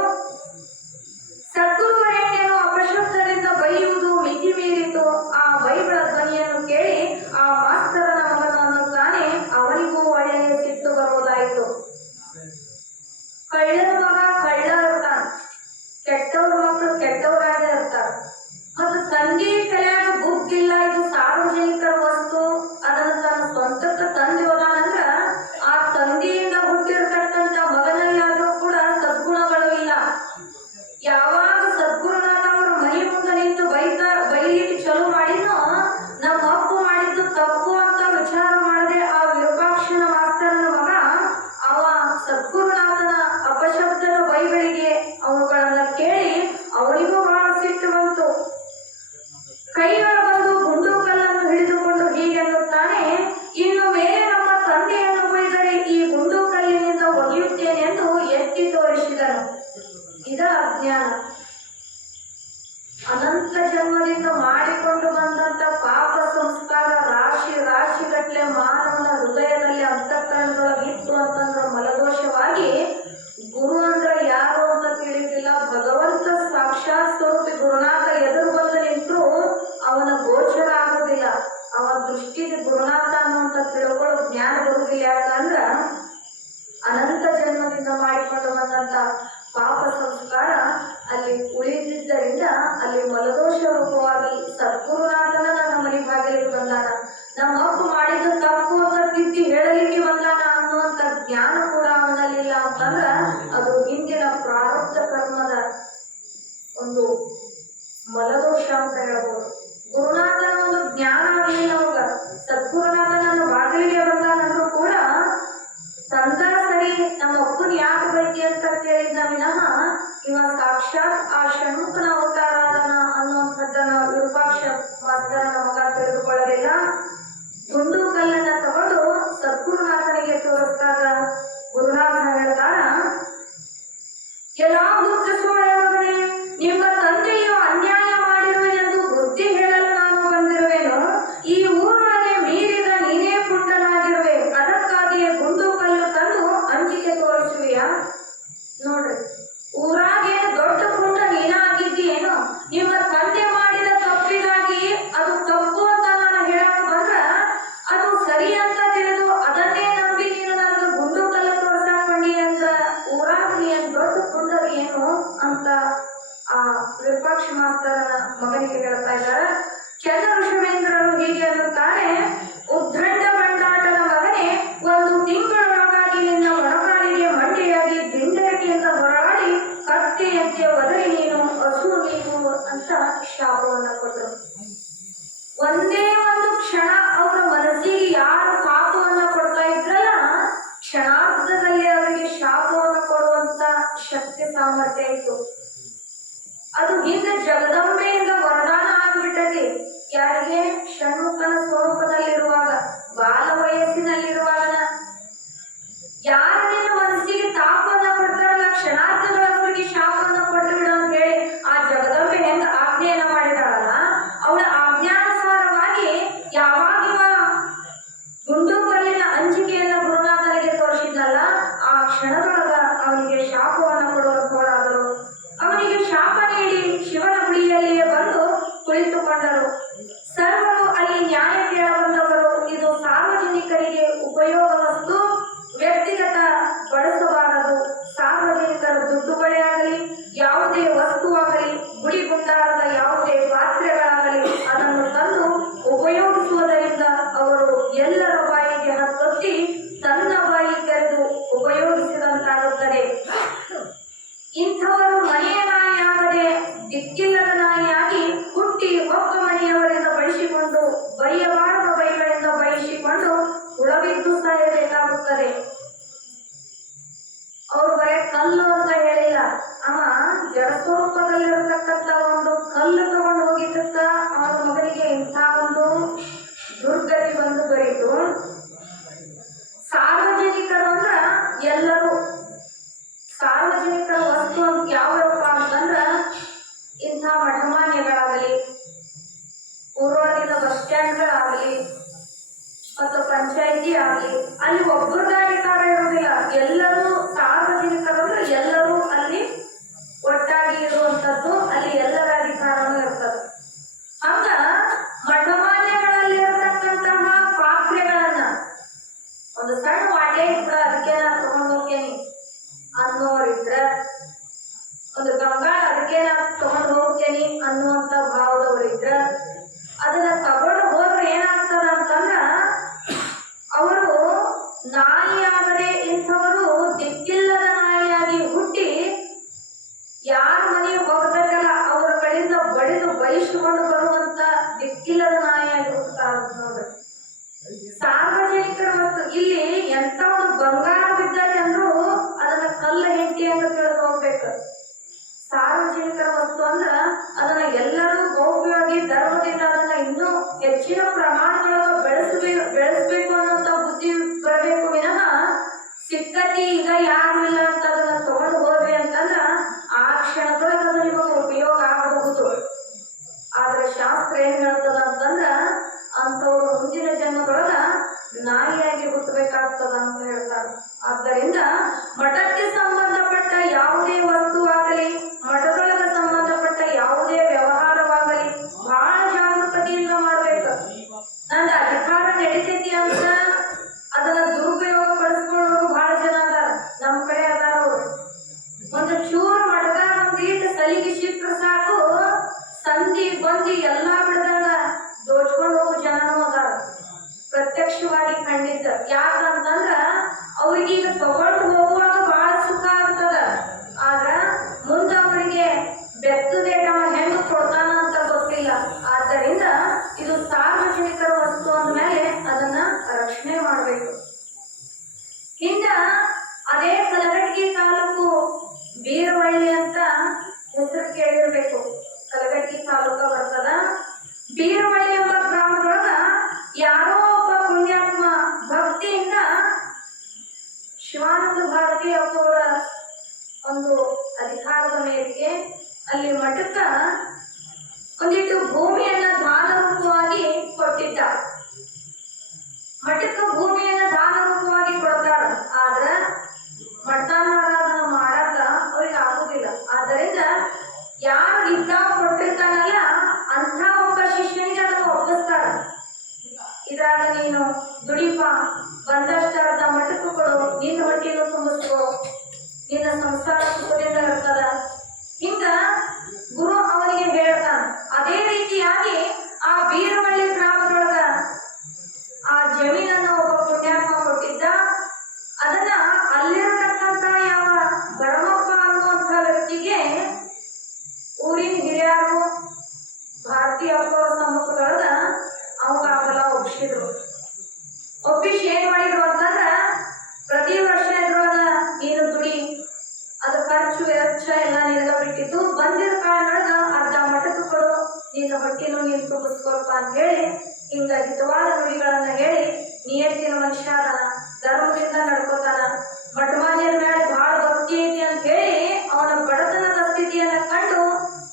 ಸದ್ಗುರುವರೇನೇನು ಅಪಶಬ್ದದಿಂದ ಬೈಯುವುದು ಮಿತಿ ಮೀರಿತು. ಆ ಬೈಗಳ ಧ್ವನಿಯನ್ನು ಕೇಳಿ ಆ ಮಾಸ್ತರನ ಮಗನು ಅನ್ನುತ್ತಾನೆ, ಅವನಿಗೂ ಒಳ್ಳೆಯ ಸಿಟ್ಟು ಬರುವುದಾಯಿತು. ಕಳ್ಳನ ಮಗ ಕಳ್ಳ ಇರ್ತಾನ, ಕೆಟ್ಟವ್ರ ಮಕ್ಕಳು ಕೆಟ್ಟವರಾಗೇ ಇರ್ತಾರ. ಮತ್ತು ತಂದೆ ತಲೆಯಾಗ ಬುಕ್ಕಿಲ್ಲ, ಇದು ಸಾರ್ವಜನಿಕರ ವಸ್ತು, ಅದನ್ನು ತನ್ನ ಸ್ವಂತಕ್ಕೆ ತಂದೆ ಹೋದಾನಂದ್ರ ಆ ತಂದೆಯಿಂದ ಹುಟ್ಟಿರ್ತಕ್ಕಂಥ ಮಗನಲ್ಲಾದ್ರೂ ಕೂಡ ಸದ್ಗುಣಗಳು ಇಲ್ಲ. ಯಾವಾಗ ಸದ್ಗುರುನಾಥ ಅವರ ಮನೆ ಮುಂದೆ ನಿಂತು ಬೈಲಿಕ್ಕೆ ಚಲೋ ಮಾಡಿದ್ನೋ, ನಮ್ಮ ಅಪ್ಪು ಮಾಡಿದ್ದು ತಪ್ಪು ಅಂತ ವಿಚಾರ ಮಾಡದೆ ಆ ವಿರೂಪಾಕ್ಷನ ಮಾಸ್ತರನ ಮಗ ಅವ ಸದ್ಗುರುನಾಥನ ಅಪಶಬ್ದದ ಬೈಗಳಿಗೆ ಅವುಗಳನ್ನ ಕೇಳಿ ಅವರಿಗೂ ಬಹಳ ಸಿಟ್ಟು ಬಂತು. ಕೈಯೊಳಗೊಂದು ಗುಂಡು ಕಲ್ಲನ್ನು ಹಿಡಿದುಕೊಂಡು ಹೀಗೆನ್ನುತ್ತಾನೆ, ಇನ್ನು ಮೇಲೆ ನಮ್ಮ ತಂದೆಯನ್ನು ಬೈದರೆ ಈ ಗುಂಡು ಕಲ್ಲಿನಿಂದ ಒಗೆಯುತ್ತೇನೆಂದು ಎತ್ತಿ ತೋರಿಸಿದನು. ಇದ ಅಜ್ಞಾನ. ಅನಂತ ಜನ್ಮದಿಂದ ಮಾಡಿಕೊಂಡು ಬಂದಂತ ಪಾಪ ಸಂಸ್ಕಾರ ರಾಶಿಗಟ್ಟಲೆ ಮಾನವನ ಹೃದಯದಲ್ಲಿ ಅಂತಃಕರಣದೊಳಗೆ ಇತ್ತು ಅಂತಂದ್ರ ಮಲದೋಷವಾಗಿ ಗುರು ಅಂದ್ರ ಯಾರು ಅಂತ ತಿಳಿದಿಲ್ಲ. ಭಗವಂತ ಸಾಕ್ಷಾತ್ ಸ್ವರೂಪಿ ಗುರುನಾಥ ಎದುರು ಬಂದು ನಿಂತರೂ ಅವನ ಗೋಚರ ಆಗುದಿಲ್ಲ. ಅವನ ದೃಷ್ಟಿಗೆ ಗುರುನಾಥ ಅನ್ನುವಂತ ತಿಳ್ಕೊಳ್ಳೋ ಜ್ಞಾನ ಬರುವುದಿಲ್ಲ. ಯಾಕಂದ್ರ ಅನಂತ ಜನ್ಮದಿಂದ ಮಾಡಿಕೊಂಡು ಬಂದಂತ ಪಾಪ ಸಂಸ್ಕಾರ ಅಲ್ಲಿ ಉಳಿದಿದ್ದರಿಂದ ಅಲ್ಲಿ ಮಲದೋಷ ರೂಪವಾಗಿ ಸದ್ಗುರುನಾಥನ ನನ್ನ ಮನೆ ಬಾಗಿಲಿಗೆ ಬಂದಾನ. ನಮ್ಮ ಅಪ್ಪ ಮಾಡಿದ ತಪ್ಪು ತಿದ್ದಿ ಹೇಳಲಿಕ್ಕೆ ಬಂದಾನ ಅನ್ನುವಂತ ಜ್ಞಾನ ಕೂಡ ಅವನಲ್ಲಿಲ್ಲ ಅಂತಂದ್ರ ಅದು ಹಿಂದಿನ ಪ್ರಾರಬ್ಧ ಕರ್ಮದ ಒಂದು ಮಲದೋಷ ಅಂತ ಹೇಳ್ಬೋದು. ಗುರುನಾಥನ ಒಂದು ಜ್ಞಾನ ಆಗಲಿಲ್ಲ ಅವಾಗ. ಸದ್ಗುರುನಾಥನ ಬಾಗಿಲಿಗೆ ಬಂದಾನಂದ್ರೂ ಕೂಡ ತಂದ ಸರಿ ನಮ್ಮ ಅಪ್ಪನ ಯಾಕೆ ಬೈತಿ ಅಂತ ಕೇಳಿದ್ನ ವಿನಃ ಇವ ಸಾಕ್ಷಾತ್ ಆ ಷಣ್ಮುಖನ ಅವತಾರ ಅದನ ಅನ್ನುವಂಥದ್ದನ್ನ ವಿರೂಪಾಕ್ಷ ಮಾಸ್ತರನ ಮಗ ತಿಳಿದುಕೊಳ್ಳಲಿಲ್ಲ. ಗುಂಡು ಕಲ್ಲನ್ನ ತಗೊಂಡು ಸದ್ಗುರುನಾಥನಿಗೆ ತೋರಿಸಿದಾಗ ಗುರುನಾಥ ಹೇಳ್ತಾನ, ಎಲ್ಲಾ ಹುಚ್ಚ ಸೋಳೆ ಮಗನೇ, ನಿಮ್ಮ ತಂದೆಯು ಅನ್ಯಾಯ ಮಾಡಿರುವೆನೆಂದು ಬುದ್ಧಿ ಹೇಳಲು ನಾನು ಬಂದಿರುವೆನು. ಈ ಊರೊಳಗೆ ಮೀರಿದ ನೀನೇ ಪುಟ್ಟನಾಗಿರುವೆ, ಅದಕ್ಕಾಗಿಯೇ ಗುಂಡು ಕಲ್ಲು ತಂದು ಅಂಜಿಕೆ ತೋರಿಸುವೆಯ? ನೋಡ್ರಿ, ಊರಾಗೆ ದೊಡ್ಡ ಪುಟ್ಟ ನೀನಾಗಿದ್ದೀಯೇನು? ನಿಮ್ಮ ತಂದೆ ಮಾಡಿದ ತಪ್ಪಿಗಾಗಿ ಅದು ತಪ್ಪು ಅಂತ ನಾನು ಹೇಳಕ್ ಬಂದ್ರ ಅದು ಸರಿ ಅಂತ ತಿಳಿದು ಅದನ್ನೇ ನಂಬಿ ನೀನು ನನಗೆ ಗುಂಡು ಕಲ್ಲು ತೋರ್ಸಾಕೊಂಡಿ ಅಂತ ಊರಾಗ ನೀನ್ ದೊಡ್ಡ ಪುಂಡರು ಏನು ಅಂತ ಆ ವಿರೂಪಾಕ್ಷ ಮಾಸ್ತರನ ಮಗನಿಗೆ ಹೇಳ್ತಾ ಇದ್ದಾರೆ. ಚಂದ್ರ ಋಷಭೇಂದ್ರರು ಹೀಗೆ ಅನ್ನುತ್ತಾರೆ, ಉದ್ದಂಡ ಬಂಡಾಟದ ಮಗನೇ, ಒಂದು ತಿಂಗಳೊಳಗಾಗಿ ನಿನ್ನ ಮೊಣಕಾಲಿಗೆ ಮಂಡಿಯಾಗಿ ದಿಂಡರಟಿಯಿಂದ ಹೊರಳಾಡಿ ಕತ್ತೆಯಂತೆ ಒದರಿ ನೀನು ಹಸು ನೀನು ಅಂತ ಶಾಪವನ್ನು ಕೊಟ್ಟರು. ಒಂದೇ ಒಂದು ಕ್ಷಣ ಅವರ ಮನಸ್ಸಿಗೆ ಯಾರು ಪಾಪವನ್ನ ಕೊಡ್ತಾ ಇದ್ರಲ್ಲ, ಕ್ಷಣಾರ್ಧದಲ್ಲಿ ಅವರಿಗೆ ಶಾಪವನ್ನು ಕೊಡುವಂತ ಶಕ್ತಿ ಸಾಮರ್ಥ್ಯ ಇತ್ತು. ಅದು ಹಿಂದೆ ಜಗದಂಬೆಯಿಂದ ವರದಾನ ಆಗ್ಬಿಟ್ಟದೆ. ಯಾರಿಗೆ? ಷಣ್ಮುಖನ ಸ್ವರೂಪದಲ್ಲಿರುವಾಗ, ಬಾಲ ವಯಸ್ಸಿನಲ್ಲಿರುವಾಗ. ಯಾರು ನಿನ್ನ ಮನಸ್ಸಿಗೆ ತಾಪವನ್ನ ಕೊಡ್ತಾರಲ್ಲ, ಕ್ಷಣಾರ್ಧದೊಳಗೆ ಶಾಪವನ್ನ ಕೊಟ್ಟು ಬಿಡು ಅಂತ ಹೇಳಿ ಆ ಜಗದಂಬೆ ಹೆಂಗ ಆಜ್ಞೆಯನ್ನ ಮಾಡಿದಾರಲ್ಲ, ಅವಳ ಆಜ್ಞಾನುಸಾರವಾಗಿ ಯಾವಾಗ ಗುಂಡು ಕಲ್ಲಿನ ಅಂಜಿಕೆಯನ್ನ ಗುರುನಾಥನಿಗೆ ತೋರಿಸಿದ್ನಲ್ಲ, ಆ ಕ್ಷಣದೊಳಗ ಅವನಿಗೆ ಶಾಪವನ್ನ ಕೊಡುವಂತವರಾದರು. ಅವನಿಗೆ ಶಾಪ ನೀಡಿ ಶಿವನ ಗುಡಿಯಲ್ಲಿಯೇ ಬಂದು ಕುಳಿತುಕೊಂಡರು. ಸರ್ವರು ಅಲ್ಲಿ ನ್ಯಾಯ ಕೇಳ ಬಂದವರು. ಇದು ಸಾರ್ವಜನಿಕರಿಗೆ ಉಪಯೋಗ ವಸ್ತು, ವ್ಯಕ್ತಿಗತ ಬಳಸಬಾರದು. ಸಾರ್ವಜನಿಕರ ದುಡ್ಡುಗಳೇ ಆಗಲಿ, ಯಾವುದೇ ವಸ್ತುವಾಗಲಿ, ಗುಡಿ ಗುಂಡಾರದ ಯಾವುದೇ ಪಾತ್ರೆಗಳಾಗಲಿ ಅದನ್ನು ತಂದು ಉಪಯೋಗಿಸುವುದರಿಂದ ಅವರು ಎಲ್ಲರ ಬಾಯಿಗೆ ಹತ್ತೊತ್ತಿ ತನ್ನ ಬಾಯಿ ತೆರೆದು ಉಪಯೋಗಿಸಿದಂತಾಗುತ್ತದೆ. ಇಂಥವರು ಮನೆಯ ನಾಯಿಯಾಗದೆ ದಿಕ್ಕಿಲ್ಲದ ನಾಯಿಯಾಗಿ ಹುಟ್ಟಿ ಒಬ್ಬ ಮನೆಯವರಿಂದ ಬಯಸಿಕೊಂಡು ಬೈಯಬಾರದ ಬೈಗಳಿಂದ ಬಯಸಿಕೊಂಡು ಉಳಬಿದ್ದು ಸಾಯಬೇಕಾಗುತ್ತದೆ. ಅವ್ರು ಬರೇ ಕಲ್ಲು ಅಂತ ಹೇಳಿಲ್ಲ, ಅವ ಜಡಸ್ವರೂಪದಲ್ಲಿರತಕ್ಕಂತ ಒಂದು ಕಲ್ಲು ತಗೊಂಡು ಹೋಗಿದ್ದಕ್ಕ ಅವನ ಮಗನಿಗೆ ಇಂಥ ಒಂದು ದುರ್ಗತಿ ಬಂದು ಬರೀತು. ಸಾರ್ವಜನಿಕರು ಅಂದ್ರ ಎಲ್ಲರೂ ಸಾರ್ವಜನಿಕರ ವಸ್ತು ಅಂತ ಯಾವಪ್ಪ ಅಂತಂದ್ರ ಇಂಥ ಮಠಮಾನ್ಯಗಳಾಗಲಿ, ಪೂರ್ವದಿನ ಬಸ್ ಸ್ಟ್ಯಾಂಡ್ಗಳಾಗಲಿ ಮತ್ತು ಪಂಚಾಯಿತಿ ಆಗಲಿ, ಅಲ್ಲಿ ಒಬ್ಬರದ ಅಧಿಕಾರ ಇರುವುದಿಲ್ಲ. ಎಲ್ಲರೂ ಸಾರ್ವಜನಿಕರಂದ್ರೆ ಎಲ್ಲರೂ ಅಲ್ಲಿ ಒಟ್ಟಾಗಿ ಇರುವಂತದ್ದು, ಅಲ್ಲಿ ಎಲ್ಲರ ಅಧಿಕಾರನೂ ಇರ್ತದೆ. ಹಂಗ ಮಠಮಾನ್ಯಗಳಲ್ಲಿ ಇರತಕ್ಕಂತಹ ಪಾತ್ರೆಗಳನ್ನ ಭಾರತಿ ಅಪ್ಪವರ ಒಂದು ಅಧಿಕಾರದ ಮೇರೆಗೆ ಅಲ್ಲಿ ಮಠಕ್ಕ ಒಂದಿಟ್ಟು ಭೂಮಿಯನ್ನ ದಾನ ರೂಪವಾಗಿ ಕೊಟ್ಟಿದ್ದ. ಮಠಕ್ಕ ಭೂಮಿಯನ್ನ ದಾನ ರೂಪವಾಗಿ ಕೊಡ್ತಾರ, ಆದ್ರ ಮಠಾನಾರಾಧನ ಮಾಡಾಕ ಅವ್ರಿಗೆ ಆಗುದಿಲ್ಲ. ಆದ್ದರಿಂದ ಯಾರು ಇದ್ದಾಗ ಕೊಟ್ಟಿರ್ತಾನಲ್ಲ ಅಂತ ಒಬ್ಬ ಶಿಷ್ಯನಿಗೆ ಅದನ್ನು ಒಪ್ಪಿಸ್ತಾರ. ಇದ್ರಾಗ ನೀನು ದುಡಿಪ ಬಂದಷ್ಟ ಅರ್ಧ ಮಠಕ್ಕೂ ಕೊಡು, ನಿನ್ನ ಹೊಟ್ಟಿನೂ ತುಂಬಿಸ್ಕೊ, ನಿನ್ನ ಸಂಸಾರ ಸುಖದಿಂದ ಇರ್ತದ. ಹಿಂಗ ಗುರು ಅವನಿಗೆ ಹೇಳ್ತಾನ. ಅದೇ ರೀತಿಯಾಗಿ ಆ ಬೀರವಳ್ಳಿ ಗ್ರಾಮದೊಳಗ ಆ ಜಮೀನನ್ನು ಒಬ್ಬ ಪುಣ್ಯಾತ್ಮ ಕೊಟ್ಟಿದ್ದ. ಅದನ್ನ ಅಲ್ಲಿರತಕ್ಕಂತ ಯಾವ ಧರ್ಮಪ್ಪ ಅನ್ನುವಂಥ ವ್ಯಕ್ತಿಗೆ ಊರಿನ ಹಿರಿಯರು ಭಾರತೀಯ ಅಪ್ಪವರ ಸಮ್ಮುಖದೊಳಗ ಅವಾಗ ಆ ಹೊಲ ಒಪ್ಪಿಸಿದ್ರು. ಒಪ್ಪಿಸಿ ಏನ್ ಮಾಡಿದ್ರು ಅಂತಂದ್ರ, ಪ್ರತಿ ವರ್ಷ ಇದ್ರೊಳಗ ನೀನು ದುಡಿ, ಅದ ಖರ್ಚು ವೆಚ್ಚ ಎಲ್ಲ ನಿನಗ ಬಿಟ್ಟಿದ್ದು, ಬಂದಿರೋ ಕಾರಣೊಳಗ ಅರ್ಧ ಮಠಕ್ಕೆ ಕೊಡು, ನಿನ್ನ ಹೊಟ್ಟಿನೂ ನೀನು ತುಂಬಿಸ್ಕೊಳಪ್ಪ ಅಂತ ಹೇಳಿ ಹಿಂಗ ಹಿತವಾದ ನುಡಿಗಳನ್ನ ಹೇಳಿ, ನಿಯತ್ತಿನ ಮನುಷ್ಯ ಅದಾನ, ಧರ್ಮದಿಂದ ನಡ್ಕೋತಾನ, ಮಠಮಾನ್ಯರ ಮೇಲೆ ಬಹಳ ಭಕ್ತಿ ಐತಿ ಅಂತ ಹೇಳಿ ಅವನ ಬಡತನದ ಸ್ಥಿತಿಯನ್ನ ಕಂಡು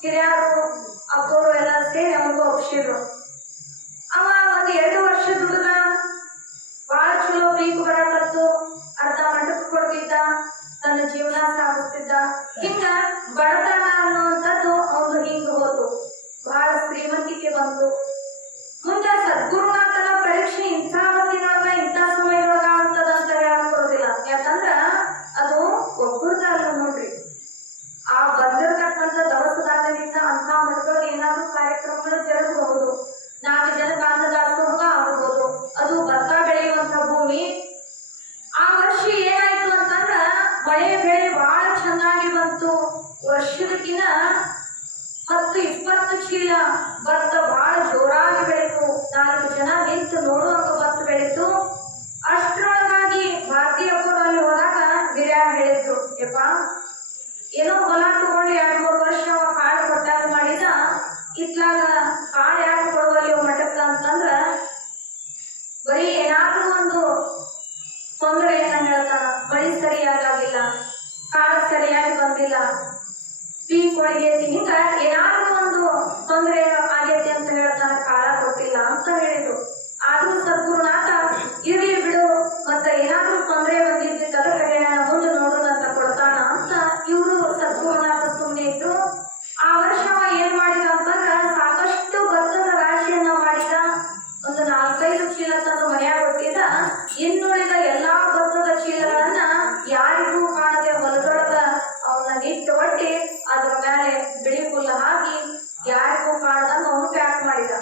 ಹಿರಿಯರು ಅಪ್ಪವರು ಎಲ್ಲ ಸೇರಿ ಅವನಿಗೆ ಒಪ್ಪಿಸಿದ್ರು. ಅವ ಒಂದು 2 ವರ್ಷ ದುಡಿದ, ಬಹಳ ಚಲೋ ಪೀಕ್ ಬರಕತ್ತು, ಅರ್ಧ ಮಠಕ್ಕೆ ಕೊಡ್ತಿದ್ದ, ತನ್ನ ಜೀವನ ಸಾಗಿಸ್ತಿದ್ದ. ಹಿಂಗ ಬಡತನ ಅನ್ನುವಂಥದ್ದು ಅವನು ಹಿಂಗ ಹೋತು, ಬಹಳ ಶ್ರೀಮಂತಿಕೆ ಬಂತು. ಮುಂದೆ ಸದ್ಗುರುನಾಥನ ಪರೀಕ್ಷೆ ಇಂಥ ಹೊತ್ತಿನೊಳಗ ಇಂಥ ಸಮಯದೊಳಗ ಆಗ್ತದ ಅಂತ ಹೇಳಕ್ ಬರೋದಿಲ್ಲ. ಯಾಕಂದ್ರ ಅದು ಒಬ್ಬರದಲ್ಲ ನೋಡ್ರಿ, ಆ ಬಂದಿರತಕ್ಕಂಥ ದವಸದಾನದಿಂದ ಅಂತ ಮಠದೊಳಗೆ ಏನಾದ್ರು ಕಾರ್ಯಕ್ರಮಗಳು ಜರುಗಬಹುದು, 4 ಜನಕ್ಕೆ ಅನ್ನದಾಸೋಹ ಆಗಬಹುದು. ಅದು ಭತ್ತ ಬೆಳೆಯುವಂತ ಭೂಮಿ. ಆ ವರ್ಷ ಏನಾಯ್ತು ಅಂತಂದ್ರ ಮಳೆ ಬೆಳೆ ಬಹಳ ಚೆನ್ನಾಗಿ ಬಂತು. ವರ್ಷದಕ್ಕಿನ 10-20 ಚೀಲ ಭತ್ತ ಬಹಳ ಜೋರಾಗಿ ಬೆಳೀತು. 4 ಜನ ನಿಂತು ನೋಡುವಾಗ ಭತ್ತ ಬೆಳೀತು. ಅಷ್ಟರೊಳಗಾಗಿ ಭಾರತೀಯ ಅಪ್ಪರಲ್ಲಿ ಹೋದಾಗ ಹಿರಿಯರು ಹೇಳಿದ್ರು, ಯಪ್ಪ ಏನೋ ಹೊಲ ತಗೊಂಡು 2-3 ವರ್ಷ ಕಾಳು ಕೊಟ್ಟಾಗ ಮಾಡಿದ, ಇತ್ಲಾಗ ಕಾಳು ಯಾಕೆ ಕೊಡುವಲ್ಲಿ ಮಠಕ್ಕ ಅಂತಂದ್ರ ಬರೀ ಏನಾದ್ರೂ ಒಂದು ತೊಂದರೆಯನ್ನ ಹೇಳ್ತಾನ. ಮಳಿ ಸರಿಯಾಗಿಲ್ಲ, ಕಾಳು ಸರಿಯಾಗಿ ಬಂದಿಲ್ಲ, ಪೀಕ್ ಒಳಗೈತಿ, ಹಿಂಗ ಏನಾದ್ರೂ ಒಂದು ತೊಂದರೆ ಆಗೈತಿ ಅಂತ ಹೇಳ್ತಾನ, ಕಾಳ ಕೊಟ್ಟಿಲ್ಲ ಅಂತ ಹೇಳಿದ್ರು. ಆದ್ರೂ ಸದ್ಗುರುನಾಥ ಇರ್ಲಿ ಬಿಡು, ಮತ್ತೆ ಏನಾದ್ರೂ ತೊಂದರೆ ಬಂದಿದ್ದು ಅದಕ್ಕೆ ಹೇಳೋಣ, ಮುಂದೆ ನೋಡೋಣ ಅಂತ ಕೊಡ್ತಾನ ಅಂತ ಇವರು ಸದ್ಗುರುನಾಥ ಸುಮ್ಮನೆ ಇದ್ರು. ಆ ವರ್ಷ ಏನ್ ಮಾಡಿದ ಅಂತಂದ್ರ ಸಾಕಷ್ಟು ಭತ್ತದ ರಾಶಿಯನ್ನ ಮಾಡಿದ. ಒಂದು 4-5 ಚೀಲ ತಂದು ಮನೆಯಾಗ ಕೊಟ್ಟಿದ್ದ. ಇನ್ನುಳಿದ ಎಲ್ಲಾ ಭತ್ತದ ಚೀಲಗಳನ್ನ ಯಾರಿಗೂ ಕಾಣದೆ ಹೊಲದೊಳಗ ಅವನ್ನ ನಿಟ್ಟು ಒಟ್ಟಿ ಅದ್ರ ಮೇಲೆ ಬಿಳಿ ಹುಲ್ಲ ಹಾಕಿ ಯಾರಿಗೂ ಕಾಣದಂಗ ಅವನು ಪ್ಯಾಕ್ ಮಾಡಿದ.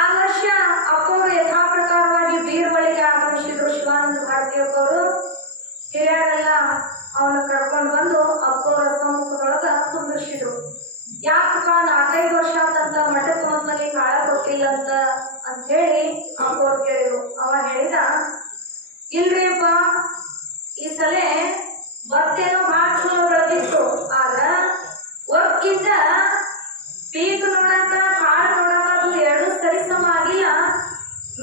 ಆ ವರ್ಷ ಅಪ್ಪವರು ಯಥಾ ಪ್ರಕಾರವಾಗಿ ಬೀರ್ವಳಿಗೆ ಆಗಮಿಸಿದ್ರು. ಶಿವಾನಂದ ಭಾರತೀಯಪ್ಪವರು ಹಿರಿಯರೆಲ್ಲ ಅವನ್ನ ಕರ್ಕೊಂಡು ಬಂದು ಅಪ್ಪವರ ಸಮ್ಮುಖದೊಳಗ ಕುಂದಿರ್ಸಿದ್ರು. ಯಾಕಪ್ಪ 4-5 ವರ್ಷ ಅಂತಂತ ಮಠಕ್ಕೆ ಒಂದ್ಸಲಿ ಕಾಳ ಕೊಟ್ಟಿಲ್ಲ ಅಂತ ಹೇಳಿ ಅಪ್ಪವ್ರು ಕೇಳಿದ್ರು. ಅವ ಹೇಳಿದ, ಇಲ್ರಿಪ್ಪ, ಈ ಸಲ ಭತ್ತೇನೋ ಬಹಳ ಚಲೋ ಬೆಳೆದಿತ್ತು, ಆದ್ರ ಒಕ್ಕಿಂದ ಪೀಕ್ ನೋಡಾಕ ಕಾಳು ನೋಡಾಕ ಅದು 2 ಸರಿಸಮ ಆಗಿಲ್ಲ.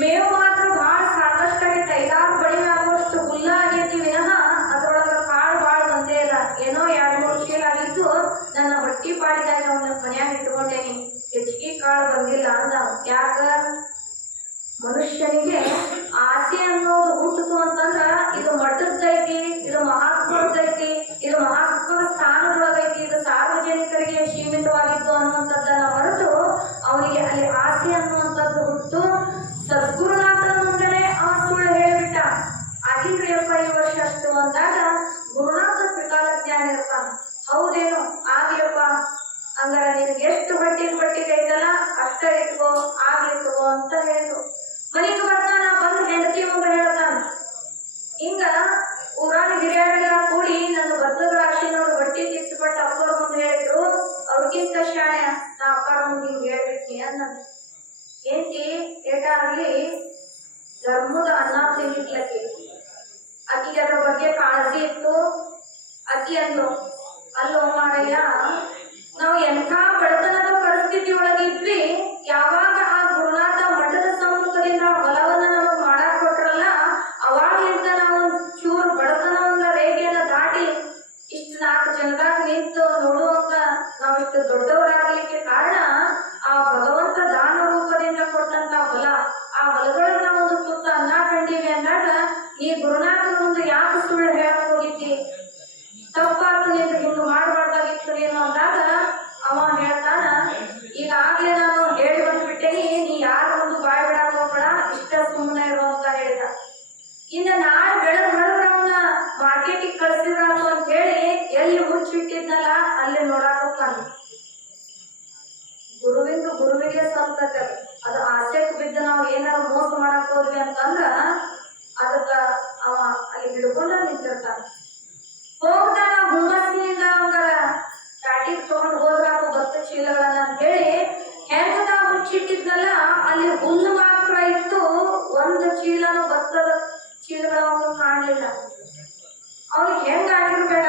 ಮೇವು ಮಾತ್ರ ಬಹಳ ಸಾಕಷ್ಟು ಆಗೈತೆ, 5-6 ಬಡಿ ಆಗುವಷ್ಟು ಹುಲ್ಲ ಆಗೈತಿ ವಿನಃ ಅದ್ರೊಳಗ ಕಾಳು ಭಾಳ ಬಂದೇ ಇಲ್ಲ. ಏನೋ 2-3 ಚೀಲ ಆಗಿತ್ತು, ನನ್ನ ಹೊಟ್ಟಿ ಪಾಡಿದಾಗ ಅವನ ಮನ್ಯಾಗ ಇಟ್ಕೊಂಡೇನಿ, ಹೆಚ್ಚಿಗೆ ಕಾಳು ಬಂದಿಲ್ಲ ಅಂದ. ಯಾಕ? ಮನುಷ್ಯನಿಗೆ ಆಸೆ ಅನ್ನೋದು ಹುಟ್ಟಿತು ಅಂತಂದ್ರ ಇದು ಮಠದ್ದೈತಿ, ಇದು ಮಹಾತ್ಮದೈತಿ, ಇದು ಮಹಾತ್ಮದ ಸ್ಥಾನದೊಳಗೈತಿ, ಇದು ಸಾರ್ವಜನಿಕರಿಗೆ ಸೀಮಿತವಾಗಿತ್ತು ಅನ್ನುವಂಥದ್ದನ್ನ ಮರೆತು ಅವನಿಗೆ ಅಲ್ಲಿ ಆಸೆ ಅನ್ನುವಂಥದ್ದು ಹುಟ್ಟು. ಸದ್ಗುರುನಾಥನ ಮುಂದೆನೆ ಅವ ಸುಳ್ಳು ಹೇಳಿಬಿಟ್ಟ. ಆಗಿಲ್ರಿಯಪ್ಪ ಈ ವರ್ಷ ಅಷ್ಟು ಅಂದಾಗ ಗುರುನಾಥ ತ್ರಿಕಾಲ ಜ್ಞಾನ ಇರ್ತಾನ. ಹೌದೇನು, ಆಗ್ಲಿಯಪ್ಪ, ಹಂಗಾರ ನಿನಗೆ ಎಷ್ಟು ಬಟ್ಟಿಗೆ ಐತಲ್ಲ ಅಷ್ಟ ಇಟ್ಕೋ, ಆಗ್ಲಿಕ್ಕೋ ಅಂತ ಹೇಳಿದ್ರು. ಮನೆಗೆ ಬರ್ತಾನ, ಬಂದು ಹೆಂಡತಿ ಮುಂದೆ ಹೇಳ್ತಾನ. ಹಿಂಗ ಊರಾನ ಹಿರಿಯರೆಲ್ಲ ಕೂಡಿ ನನ್ನ ಭತ್ತದ ರಾಶಿ ನೋಡಿ ಬಟ್ಟಿ ತಿರ್ಸಿಪಟ್ಟು ಅಪ್ಪರ ಮುಂದೆ ಹೇಳಿದ್ರು. ಅವ್ರಿಗಿಂತ ಶಾಣೆ ನಾ ಅಪ್ಪರ ಮುಂದೆ ಹಿಂಗೆ ಹೇಳ್ಬಿಟ್ನಿ ಅನ್ನ. ಏಂತಿ ಏಟ ಆಗ್ಲಿ ಧರ್ಮದ ಅನ್ನ ತಿನ್ನಿಟ್ಲಕ್ಕೆ ಆಕಿಗೆ ಅದ್ರ ಬಗ್ಗೆ ಕಾಳಜಿ ಇತ್ತು. ಆಕಿ ಅಂದ್ರು, ಅಲ್ಲೋ ಮಾರಯ್ಯ, ನಾವು ಎಂಥ ಬಡತನದ ಪರಿಸ್ಥಿತಿ ಒಳಗಿದ್ವಿ, ಯಾವಾಗ ಆ ಗುರುನಾಥ ಮಠದ ಸಮ್ಮುಖದಿಂದ ಹೊಲವನ್ನ ನಮಗ್ ಮಾಡಾಕ್ ಕೊಟ್ರಲ್ಲ, ಅವಾಗ್ಲಿಂದ ನಾವು ಚೂರು ಬಡ ಮುಚ್ಚಿಟ್ಟಿದ್ನಲ್ಲ ಅಲ್ಲಿ ನೋಡಾಕ ಹೋಗ್ತಾನ. ಗುರುವಿಗೆ ಸಲ್ತತೆ ಅದು ಆಸೆಕ್ ಬಿದ್ದು ನಾವು ಏನಾರು ಮೋಸ ಮಾಡಕ್ ಹೋದ್ವಿ ಅಂತಂದ್ರ ಅದಕ್ಕ ಅವ ಅಲ್ಲಿ ಹಿಡ್ಕೊಂಡ ನಿಂತಿರ್ತಾನ. ಹೋಗ್ತಾನ ಹುಮ್ಮಸ್ಸಿನಿಂದ ಅವಂಗ ಪ್ಯಾಟಿಗೆ ತಗೊಂಡ್ ಹೋದ್ರಾಕು ಭತ್ತ ಚೀಲಗಳನ್ನ ಅಂತ ಹೇಳಿ ಹೆಂಗ ಮುಚ್ಚಿಟ್ಟಿದ್ನಲ್ಲ ಅಲ್ಲಿ ಹುಲ್ಲು ಮಾತ್ರ ಇತ್ತು. ಒಂದು ಚೀಲನು ಭತ್ತದ ಚೀಲಗಳನ್ನು ಕಾಣಲಿಲ್ಲ. ಅವ್ನಿಗೆ ಹೆಂಗ ಆಗಿರ್ಬೇಡ,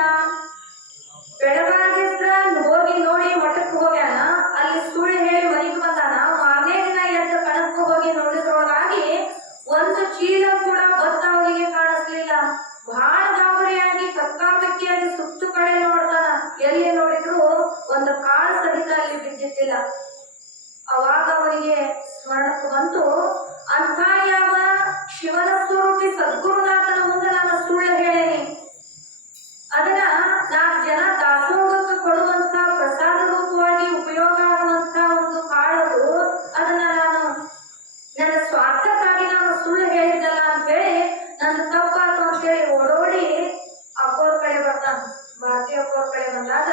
ಬೆಳಗಾಗಿದ್ರ ಹೋಗಿ ನೋಡಿ ಮಠಕ್ಕೆ ಹೋಗ್ಯಾನ, ಅಲ್ಲಿ ಸುಳ್ಳು ಹೇಳಿ ಮನೆಗೆ ಬಂದಾನ. ಮಾರನೇ ದಿನ ಎದ್ದು ಕಣಕ್ಕೆ ಹೋಗಿ ನೋಡಿದ್ರೊಳಗಾಗಿ ಒಂದು ಚೀಲ ಕೂಡ ಭತ್ತ ಅವನಿಗೆ ಕಾಣಿಸ್ಲಿಲ್ಲ. ಬಹಳ ಗಾಬರಿಯಾಗಿ ಕಕ್ಕಾಬಕ್ಕಿಯಾಗಿ ಸುತ್ತು ಕಡೆ ನೋಡ್ತಾನ. ಎಲ್ಲಿ ನೋಡಿದ್ರು ಒಂದು ಕಾಳು ಸಹಿತ ಅಲ್ಲಿ ಬಿದ್ದಿದ್ದಿಲ್ಲ. ಅವಾಗ ಅವನಿಗೆ ಸ್ಮರಣಕ್ಕೆ ಬಂತು, ಅಂಥ ಯಾವ ಶಿವನ ಸ್ವರೂಪಿ ಸದ್ಗುರುನಾಥನ ಮುಂದೆ ನಾನು ಸುಳ್ಳು ಹೇಳೇನಿ, ಅದನ್ನ 4 ಜನ ದಾಸೋಹಕ್ಕೆ ಕೊಡುವಂತ ಪ್ರಸಾದ ರೂಪವಾಗಿ ಉಪಯೋಗ ಆಗುವಂತ ಒಂದು ಕಾಳದು, ಅದನ್ನ ನಾನು ನನ್ನ ಸ್ವಾರ್ಥಕ್ಕಾಗಿ ನಾನು ಸುಳ್ಳು ಹೇಳಿದ್ದಲ್ಲ ಅಂತೇಳಿ ನನ್ನ ತಪ್ಪಾತು ಅಂತೇಳಿ ಓಡೋಡಿ ಅಪ್ಪವ್ರ ಕಡೆ ಬರ್ತಾನ. ಭಾರತಿ ಅಪ್ಪವ್ರ ಕಡೆ ಬಂದಾಗ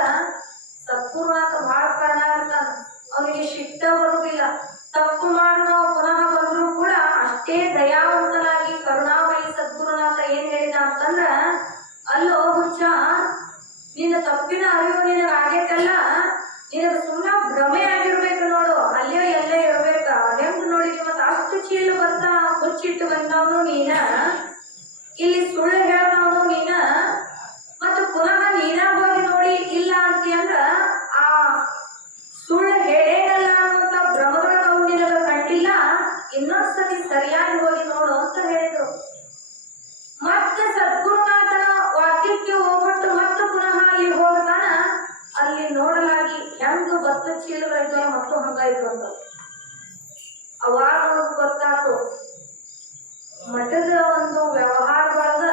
ಸದ್ಗುರುನಾಥ ಬಹಳ ಕಾರಣ ಇರ್ತಾನ. ಅವನಿಗೆ ಶಿಷ್ಟ ಬರುವುದಿಲ್ಲ. ತಪ್ಪು ಮಾಡಿ ನಾವು ಪುನಃ ಬಂದ್ರು ಕೂಡ ಅಷ್ಟೇ ದಯಾವಂತನಾಗಿ ಕರುಣಾಮಯಿ ಸದ್ಗುರುನಾಥ ಏನ್ ಹೇಳಿದ ಅಂತಂದ್ರ, ಅಲ್ಲೋ ಹುಚ್ಚ, ನಿನ್ನ ತಪ್ಪಿನ ಅರಿವು ನಿನಗಾಗೈತಲ್ಲ, ನಿನಗೆ ಸುಮ್ಮನೆ ಭ್ರಮೆ ಆಗಿರ್ಬೇಕು ನೋಡು, ಅಲ್ಲೇ ಎಲ್ಲೇ ಇರ್ಬೇಕ. ಹೆಂಗ್ ನೋಡಿದ್ವಿ ಮತ್ತ ಅಷ್ಟು ಚೀಲ ಬರ್ತಾ ಮುಚ್ಚಿಟ್ಟು ಬಂದವನು ನೀನ, ಇಲ್ಲಿ ಸುಳ್ಳು ಹೇಳ್ದವನು ನೀನ, ಮತ್ತು ಪುನಃ ನೀನ ಹೋಗಿ ನೋಡಿ ಇಲ್ಲ ಅಂತಿ ಅಂದ್ರ ಆ ಸುಳ್ಳು ಹೇಳೇನಲ್ಲ ಅನ್ನುವಂತ ಭ್ರಮದೊಳಗ ಅವ್ನು ನಿನಗ ಕಂಡಿಲ್ಲ, ಇನ್ನೊಂದ್ಸತಿ ಸರಿಯಾಗಿ ಹೋಗಿ ನೋಡು ಅಂತ ಹೇಳಿದ್ರು. ಮತ್ತೆ ಸದ್ಗುರುನಾಥನ ವಾಕ್ಯಕ್ಕೆ ಹೋಗ್ಬಿಟ್ಟು ಮತ್ತೆ ಪುನಃ ಅಲ್ಲಿ ಹೋಗ್ತಾನ. ಅಲ್ಲಿ ನೋಡಲಾಗಿ ಹೆಂಗ ಭತ್ತ ಚೀಲಗಳಿದ್ವಲ್ಲ ಮತ್ತು ಹಂಗಾಯ್ತು ಅಂತ. ಅವಾಗ ಗೊತ್ತಾಯ್ತು ಮಠದ ಒಂದು ವ್ಯವಹಾರದೊಳಗ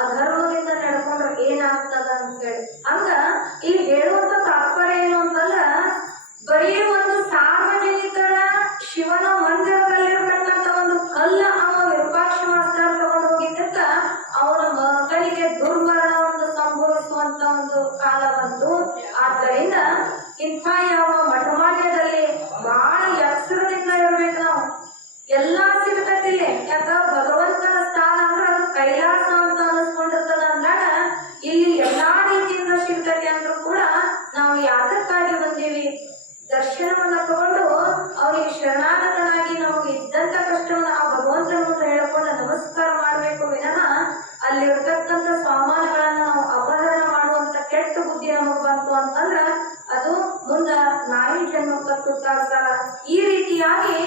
ಅಧರ್ಮದಿಂದ ನಡ್ಕೊಂಡ್ರೆ ಏನಾಗ್ತದ ಅಂತ ಹೇಳಿ. ಹಂಗ ಇಲ್ಲಿ ಹೇಳುವಂತ ತಾತ್ಪರ್ಯ ಏನು ಅಂತಂದ್ರ, ಬರೀ ಒಂದು ಸಾರ್ವಜನಿಕರ ಶಿವನ ಮಂದಿರದಲ್ಲಿರ್ತಕ್ಕಂಥ ಒಂದು ಕಲ್ಲ ಅವ ವಿರೂಪಾಕ್ಷ ಮಾಸ್ತರ್ ತಗೊಂಡು ಹೋಗಿದ್ದಕ್ಕ ಅವನ ಮಗನಿಗೆ ದುರ್ಮರಣವನ್ನು ಸಂಭವಿಸುವಂತ ಒಂದು ಕಾಲ ಬಂತು. ಆದ್ದರಿಂದ ಇಂಥ ಯಾವ ಮಠಮಾನ್ಯದಲ್ಲಿ ಬಹಳ ಎಚ್ಚರದಿಂದ ಇರ್ಬೇಕು ನಾವು. ಎಲ್ಲಾ ಸಿಗ್ತತಿಲ್ಲ. ಯಾಕ ಭಗವಂತನ ಸ್ಥಾನ ಅಂದ್ರೆ ಅದು ಕೈಲಾಸ ಅಂತ ಅನಿಸ್ಕೊಂಡಿರ್ತದ ಅಂದಾಗ ಇಲ್ಲಿ ಎಲ್ಲಾ ರೀತಿಯಿಂದ ಸಿಗ್ತತಿ ಅಂದ್ರೂ ಕೂಡ ನಾವು ಯಾತಕ್ಕಾಗಿ ಬಂದೀವಿ, ದರ್ಶನವನ್ನ ತಗೊಂಡು ಅವನಿಗೆ ಶರಣಾಗತನಾಗಿ ನಮಗೆ ಇದ್ದಂತ ಕಷ್ಟವನ್ನ ಆ ಭಗವಂತನ ಮುಂದೆ ಹೇಳಿಕೊಂಡು ನಮಸ್ಕಾರ ಮಾಡಬೇಕು ವಿನಃ ಅಲ್ಲಿರ್ತಕ್ಕಂಥ ಸಾಮಾನುಗಳನ್ನ ನಾವು ಅಪಹರಣ ಮಾಡುವಂತ ಕೆಟ್ಟ ಬುದ್ಧಿ ನಮಗ್ ಬಂತು ಅಂತಂದ್ರ ಅದು ಮುಂದ ನಾಯಿ ಜನ್ಮಕ್ಕೆ ತುತ್ತಾಗ್ತಾರ. ಈ ರೀತಿಯಾಗಿ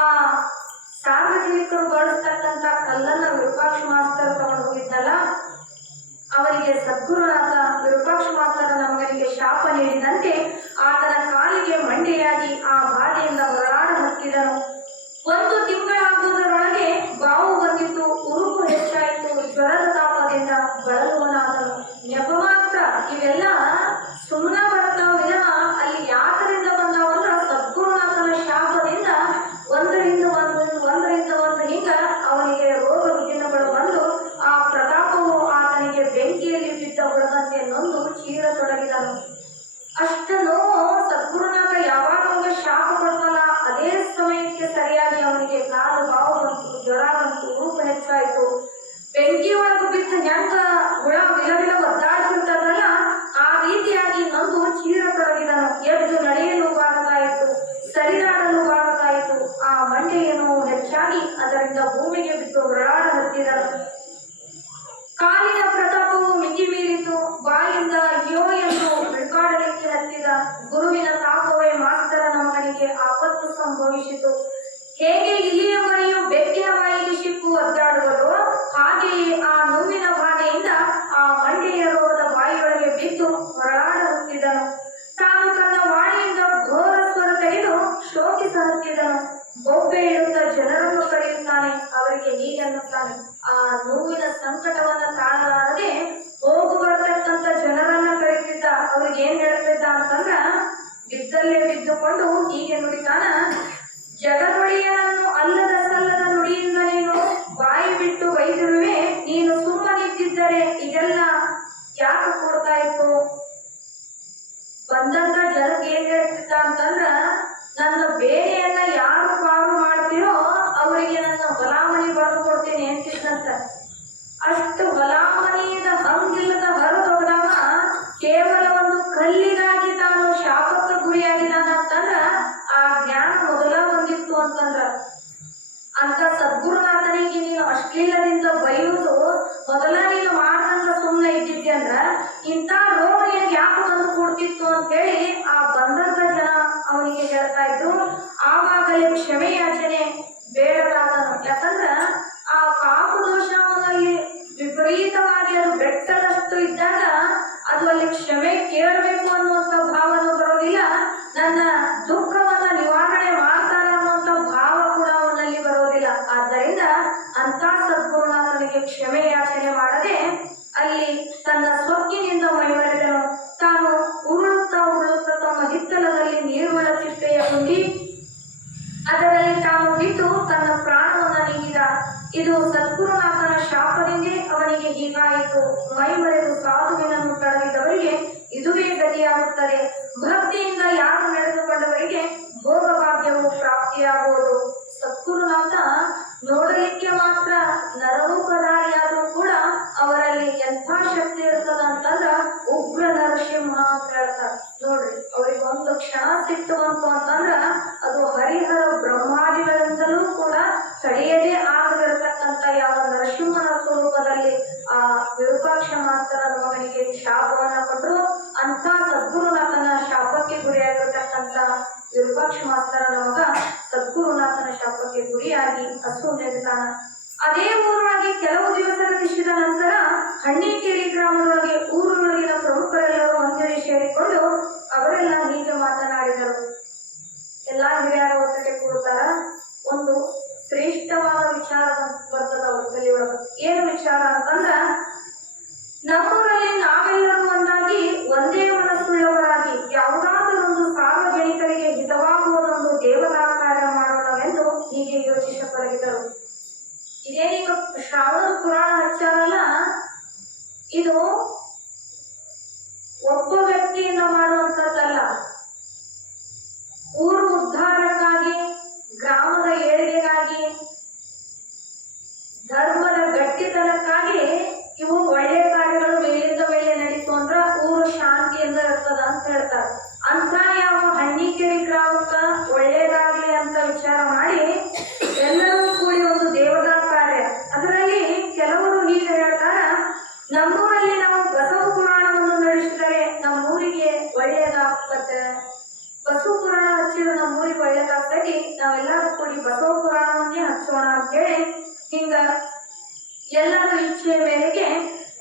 ಆ ಸಾರ್ವಜನಿಕರು ಬಳಸ್ತಕ್ಕಂಥ ಕಲ್ಲನ್ನ ವಿರೂಪಾಕ್ಷ ಮಾಸ್ತರ್ ತಗೊಂಡು ಹೋಗಿದ್ದಲ್ಲ, ಅವರಿಗೆ ಸದ್ಗುರುನಾಥ ವಿರೂಪಾಕ್ಷ ಮಾಸ್ತರನ ಮಗನಿಗೆ ಶಾಪ ನೀಡಿದಂತೆ ಆತನ ಕಾಲಿಗೆ ಮಂಡೆಯಾಗಿ ಆ ಬಾಧೆಯಿಂದ ಹೊರಳಾಡ ಹತ್ತಿದನು. 1 ತಿಂಗಳಾಗುವುದರೊಳಗೆ ಬಾವು ಬಂದಿತ್ತು, ಉರುಪು ಹೆಚ್ಚಾಯಿತು, ಜ್ವರದ ತಾಪದಿಂದ ಬಳಲುವನಾದನು. ನೆಪ ಮಾತ್ರ ಇವೆಲ್ಲ ಸುಮ್ಮನೆ ಬರ್ತಾವ ವಿನಃ ಅಲ್ಲಿ ಯಾತರಿಂದ ಬಂದಾವಂದ್ರ ಸದ್ಗುರುನಾಥನ ಶಾಪದಿಂದ ಒಂದರಿಂದ ಒಂದು ಹಿಂಗ ಅವನಿಗೆ ರೋಗ ರುಜಿನಗಳು ಬಂದು ಆ ಪ್ರತಾಪವು ಆತನಿಗೆ ಬೆಂಕಿಯಲ್ಲಿ ಬಿದ್ದ ಹುಳದಂತೆ ನೊಂದು ಚೀರತೊಡಗಿದನು. ಅಷ್ಟು ನೋವು ಸದ್ಗುರುನಾಥ ಯಾವಾಗ ಶಾಪ ಕೊಡ್ತಾನ ಅದೇ ಸಮಯಕ್ಕೆ ಅದು ಅಲ್ಲಿ ಕ್ಷಮೆ ಕೇಳಬೇಕು ಅನ್ನುವಂಥ ಭಾವನೂ ಬರೋದಿಲ್ಲ. ನನ್ನ ದುಃಖವನ್ನ ನಿವಾರಣೆ ಮಾಡ್ತಾರ ಅನ್ನುವಂಥ ಭಾವ ಕೂಡ ಅವನಲ್ಲಿ ಬರೋದಿಲ್ಲ. ಆದ್ದರಿಂದ ಅಂತ ಸದ್ಗುರುನಾಥನಿಗೆ ಕ್ಷಮೆ ಯಾಚನೆ ಮಾಡದೆ ಅಲ್ಲಿ ತನ್ನ ಸೊಕ್ಕಿನಿಂದ ಮೈಮರೆದನು. ತಾನು ಉರುಳುತ್ತಾ ಉರುಳುತ್ತಾ ತಮ್ಮ ಹಿತ್ತಲದಲ್ಲಿ ನೀರುಳ್ಳ ಚಿಟ್ಟೆಯ ಹುಂಡಿ ಅದರಲ್ಲಿ ತಾನು ಬಿದ್ದು ತನ್ನ ಪ್ರಾಣವನ್ನ ನೀಡಿದ. ಇದು ಸದ್ಗುರುನಾಥನ ಶಾಪದಿಂದ ಅವನಿಗೆ ಹೀಗಾಯಿತು. ಮೈಮರೆದು ಸಾಧುವಿನನ್ನು ತಡವಿದವರಿಗೆ ಇದುವೇ ಗತಿಯಾಗುತ್ತದೆ. ಭಕ್ತಿಯಿಂದ ಯಾರು ನಡೆದುಕೊಂಡವರಿಗೆ ಭೋಗಭಾಗ್ಯವು ಪ್ರಾಪ್ತಿಯಾಗುವುದು. ಸದ್ಗುರುನಾಥ ನೋಡಲಿಕ್ಕೆ ಮಾತ್ರ ನರರೂಪಧಾರಿಯಾದರೂ ಕೂಡ ಅವರಲ್ಲಿ ಎಂಥ ಶಕ್ತಿ ಇರ್ತದ ಅಂತಂದ್ರ ಉಗ್ರ ನರಸಿಂಹ ಅಂತ ಹೇಳ್ತಾರೆ. ನೋಡ್ರಿ, ಅವ್ರಿಗೆ ಒಂದು ಕ್ಷಣ ಸಿಟ್ಟು ಬಂತು ಅಂತಂದ್ರ ಅದು ಹರಿಹರ ಬ್ರಹ್ಮಾದಿಗಳಿಂದಲೂ ಕೂಡ ತಡೆಯದೇ ಆಗದಿರತಕ್ಕಂತ ಯಾವ ನರಸಿಂಹನ ಸ್ವರೂಪದಲ್ಲಿ ಆ ವಿರೂಪಾಕ್ಷ ಮಾಸ್ತರನ ಮಗನಿಗೆ ಶಾಪವನ್ನ ಕೊಟ್ಟರು. ಅಂತ ಸದ್ಗುರುನಾಥನ ಶಾಪಕ್ಕೆ ಗುರಿಯಾಗಿರ್ತಕ್ಕಂಥ ವಿರೂಪಾಕ್ಷ ಮಾಸ್ತರನ ಮಗ ಸದ್ಗುರುನಾಥನ ಶಾಪಕ್ಕೆ ಗುರಿಯಾಗಿ ಅಸುನೆತ್ತಾನ. ಅದೇ ಊರೊಳಗೆ ಕೆಲವು ದಿವಸ ನಿಶ್ಚಿತ ನಂತರ ಹಣ್ಣಿಕೇರಿ ಗ್ರಾಮದೊಳಗೆ ಊರೊಳಗಿನ ಪ್ರಮುಖರೆಲ್ಲರೂ ಒಂದೆಡೆ ಸೇರಿಕೊಂಡು ಅವರೆಲ್ಲ ಹೀಗೆ ಮಾತನಾಡಿದರು. ಎಲ್ಲಾ ಹಿರಿಯರ ಒಟ್ಟಿಗೆ ಕೂಡ್ತಾರ. ಒಂದು ಶ್ರೇಷ್ಠವಾದ ವಿಚಾರ ಬರ್ತದ ಅವ್ರ ತಲೆ ಒಳಗ. ಏನು ವಿಚಾರ ಅಂತಂದ್ರ, ನಮ್ಮೂರಲ್ಲಿ ನಾವೆಲ್ಲರೂ ಒಂದಾಗಿ ಒಂದೇ ಮನಸ್ಸುಳ್ಳವರಾಗಿ ಯಾವುದಾದರೊಂದು ಸಾರ್ವಜನಿಕರಿಗೆ ಹಿತವಾಗುವುದೊಂದು ದೇವತಾ ಕಾರ್ಯ ಮಾಡೋಣವೆಂದು ಹೀಗೆ ಯೋಚಿಸತೊಡಗಿದರು. ಇದೇನೀಗ ಶ್ರಾವಣ ಪುರಾಣ ಹಚ್ಚಾರಲ್ಲ, ಇದು ಒಬ್ಬ ವ್ಯಕ್ತಿಯಿಂದ ಮಾಡುವಂಥದ್ದಲ್ಲ. ಊರು ಉದ್ಧಾರಕ್ಕಾಗಿ, ಗ್ರಾಮದ ಏಳಿಗೆಗಾಗಿ, ಧರ್ಮದ ಗಟ್ಟಿತನಕ್ಕಾಗಿ ಇವು ಒಳ್ಳೆ ಕಾರ್ಯಗಳು ಮೇಲಿಂದ ಮೇಲೆ ನಡೀತು ಅಂದ್ರ ಊರು ಶಾಂತಿಯಿಂದ ಇರ್ತದ ಅಂತ ಹೇಳ್ತಾರೆ. ಅಂತ ಯಾವ ಹಣ್ಣಿಕೆರೆ ಗ್ರಾಮಕ್ಕ ಒಳ್ಳೇದಾಗ್ಲಿ ಅಂತ ವಿಚಾರ ಮಾಡಿ ಎಲ್ಲರೂ ಕೂಡಿ ಒಂದು ದೇವತಾ ಕಾರ್ಯ. ಅದರಲ್ಲಿ ಕೆಲವರು ಹೀಗೆ ಹೇಳ್ತಾರ, ನಮ್ಮೂರಲ್ಲಿ ನಾವು ಬಸವ ಪುರಾಣವನ್ನು ನಡೆಸಿದರೆ ನಮ್ಮೂರಿಗೆ ಒಳ್ಳೆಯದಾಗ್ತದೆ, ಬಸವ ಪುರಾಣ ಹಚ್ಚಿದ್ರೆ ನಮ್ಮೂರಿಗೆ ಒಳ್ಳೆಯದಾಗ್ತದೆ, ನಾವೆಲ್ಲರೂ ಕೂಡಿ ಬಸವ ಪುರಾಣವನ್ನೇ ಹಚ್ಚೋಣ ಅಂತ ಹೇಳಿ ಹಿಂಗ ಎಲ್ಲರ ಇಚ್ಛೆಯ ಮೇರೆಗೆ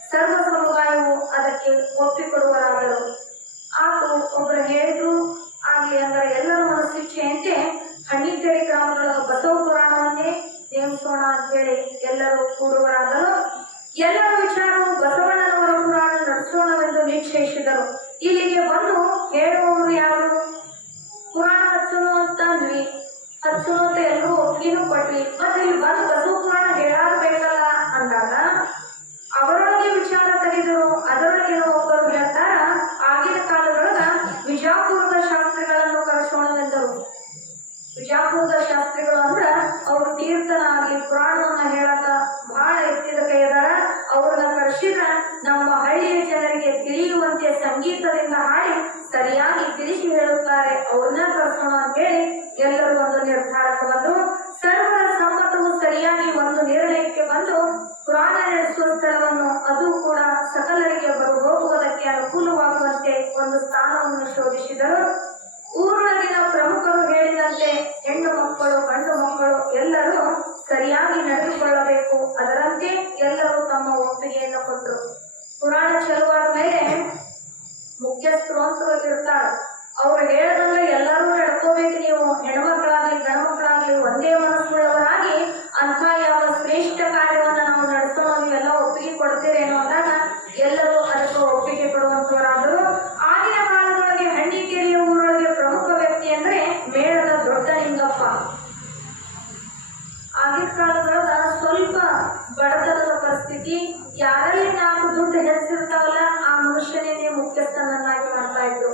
ಸರ್ವ ಸಮುದಾಯವು ಅದಕ್ಕೆ ಒಪ್ಪಿಕೊಡುವರಾದರು. ಆತು ಒಬ್ಬರು ಹೇಳಿದ್ರು ಆಗ್ಲಿ ಅಂದ್ರೆ ಎಲ್ಲರ ಮನಸ್ಸಿಚ್ಛೆಯಂತೆ ಹಣ್ಣಿಕೆರೆ ಗ್ರಾಮದೊಳಗ ಬಸವ ಪುರಾಣವನ್ನೇ ನೇಮಿಸೋಣ ಅಂತ ಹೇಳಿ ಎಲ್ಲರೂ ಕೂಡುವರಾದರು. ಎಲ್ಲರ ವಿಚಾರವು ಬಸವಣ್ಣನವರ ಪುರಾಣ ನಡೆಸೋಣವೆಂದು ನಿಶ್ಚಯಿಸಿದರು. ಇಲ್ಲಿಗೆ ಬಂದು ಹೇಳುವವರು ಯಾರು? ಪುರಾಣ ಹಚ್ಚೋಣ ಅಂತ ಅಂದ್ವಿ, ಹಚ್ಚೋಣ ಅಂತ ಎಲ್ಲರೂ ಒಪ್ಪಿಗೆನೂ ಕೊಟ್ವಿ. ಮತ್ತೆ ಇಲ್ಲಿ ಬಂದು ಬಸವ ಪುರಾಣ ಹೇಳಬೇಕಲ್ಲ ಅಂದಾಗ ಅವರೊಳಗೆ ವಿಚಾರ ತೆಗೆದರು. ಅದರೊಳಗೆ ಒಬ್ಬರು ಹೇಳ್ತಾರ, ಆಗಿನ ಕಾಲದೊಳಗ ವಿಜಾಪುರದ ಶಾಸ್ತ್ರಿಗಳನ್ನು ಕರೆಸೋಣವೆಂದರು. ವಿಜಾಪುರದ ಶಾಸ್ತ್ರಿಗಳು ಅಂದ್ರ ಅವ್ರು ತೀರ್ಥನ ಆಗ್ಲಿ ಪುರಾಣವನ್ನ ಹೇಳಕ ಬಹಳ ಎತ್ತಿದ ಕೈದಾರ. ಅವ್ರನ್ನ ಕರೆಸಿದ್ರ ನಮ್ಮ ಹಳ್ಳಿಯ ಜನರಿಗೆ ತಿಳಿಯುವಂತೆ ಸಂಗೀತದಿಂದ ಹಾಡಿ ಸರಿಯಾಗಿ ತಿಳಿಸಿ ಹೇಳುತ್ತಾರೆ, ಅವ್ರನ್ನ ಕರೆಸೋಣ ಅಂತ ಹೇಳಿ ಎಲ್ಲರೂ ಒಂದು ನಿರ್ಧಾರಕ್ಕೆ ಬಂದರು. ಸರ್ವರ ಸಮ್ಮತವು ಸರಿಯಾಗಿ ಒಂದು ನಿರ್ಣಯಕ್ಕೆ ಬಂದು ಪುರಾಣ ನಡೆಸುವ ಸ್ಥಳವನ್ನು, ಅದು ಕೂಡ ಸಕಲರಿಗೆ ಬರು ಹೋಗುವುದಕ್ಕೆ ಅನುಕೂಲವಾಗುವಂತೆ ಒಂದು ಸ್ಥಾನವನ್ನು ಶೋಧಿಸಿದರು. ಊರೊಳಗಿನ ಪ್ರಮುಖರು ಹೇಳಿದಂತೆ ಹೆಣ್ಣು ಮಕ್ಕಳು ಗಂಡು ಮಕ್ಕಳು ಎಲ್ಲರೂ ಸರಿಯಾಗಿ ನಡೆದುಕೊಳ್ಳಬೇಕು. ಅದರಂತೆ ಎಲ್ಲರೂ ತಮ್ಮ ಒಪ್ಪಿಗೆಯನ್ನು ಕೊಟ್ಟರು. ಪುರಾಣ ಚಲುವಾದ ಮೇಲೆ ಮುಖ್ಯಸ್ಥರು ಅಂತ ಇರ್ತಾರೆ, ಅವ್ರು ಹೇಳದಂಗ ಎಲ್ಲರೂ ನಡ್ಕೋಬೇಕು. ನೀವು ಹೆಣ್ಮಕ್ಳಾಗ್ಲಿ ಗಂಡ್ಮಕ್ಳಾಗ್ಲಿ ಒಂದೇ ಮನಸ್ಸುಳ್ಳವರಾಗಿ ಅಂತ ಯಾವ ಶ್ರೇಷ್ಠ ಕಾರ್ಯವನ್ನ ನಾವು ನಡೆಸೋಣ, ನೀವೆಲ್ಲ ಒಪ್ಪಿಗೆ ಕೊಡ್ತೀರೇನೋ ಅಂದಾಗ ಎಲ್ಲರೂ ಅದಕ್ಕೆ ಒಪ್ಪಿಗೆ ಕೊಡುವಂತವರಾದರು. ಆಗಿನ ಕಾಲದೊಳಗೆ ಹಣ್ಣಿಕೇರಿಯ ಊರೊಳಗೆ ಪ್ರಮುಖ ವ್ಯಕ್ತಿ ಅಂದ್ರೆ ಮೇಳದ ದೊಡ್ಡ ನಿಂಗಪ್ಪ. ಆಗಿನ ಕಾಲದೊಳಗ ಸ್ವಲ್ಪ ಬಡತನದ ಪರಿಸ್ಥಿತಿ, ಯಾರಲ್ಲಿ ನಾಲ್ಕು ದುಡ್ಡು ಹೆಚ್ಚಿರ್ತಾವಲ್ಲ ಆ ಮನುಷ್ಯನೇ ಮುಖ್ಯಸ್ಥನನ್ನಾಗಿ ಮಾಡ್ತಾ ಇದ್ರು.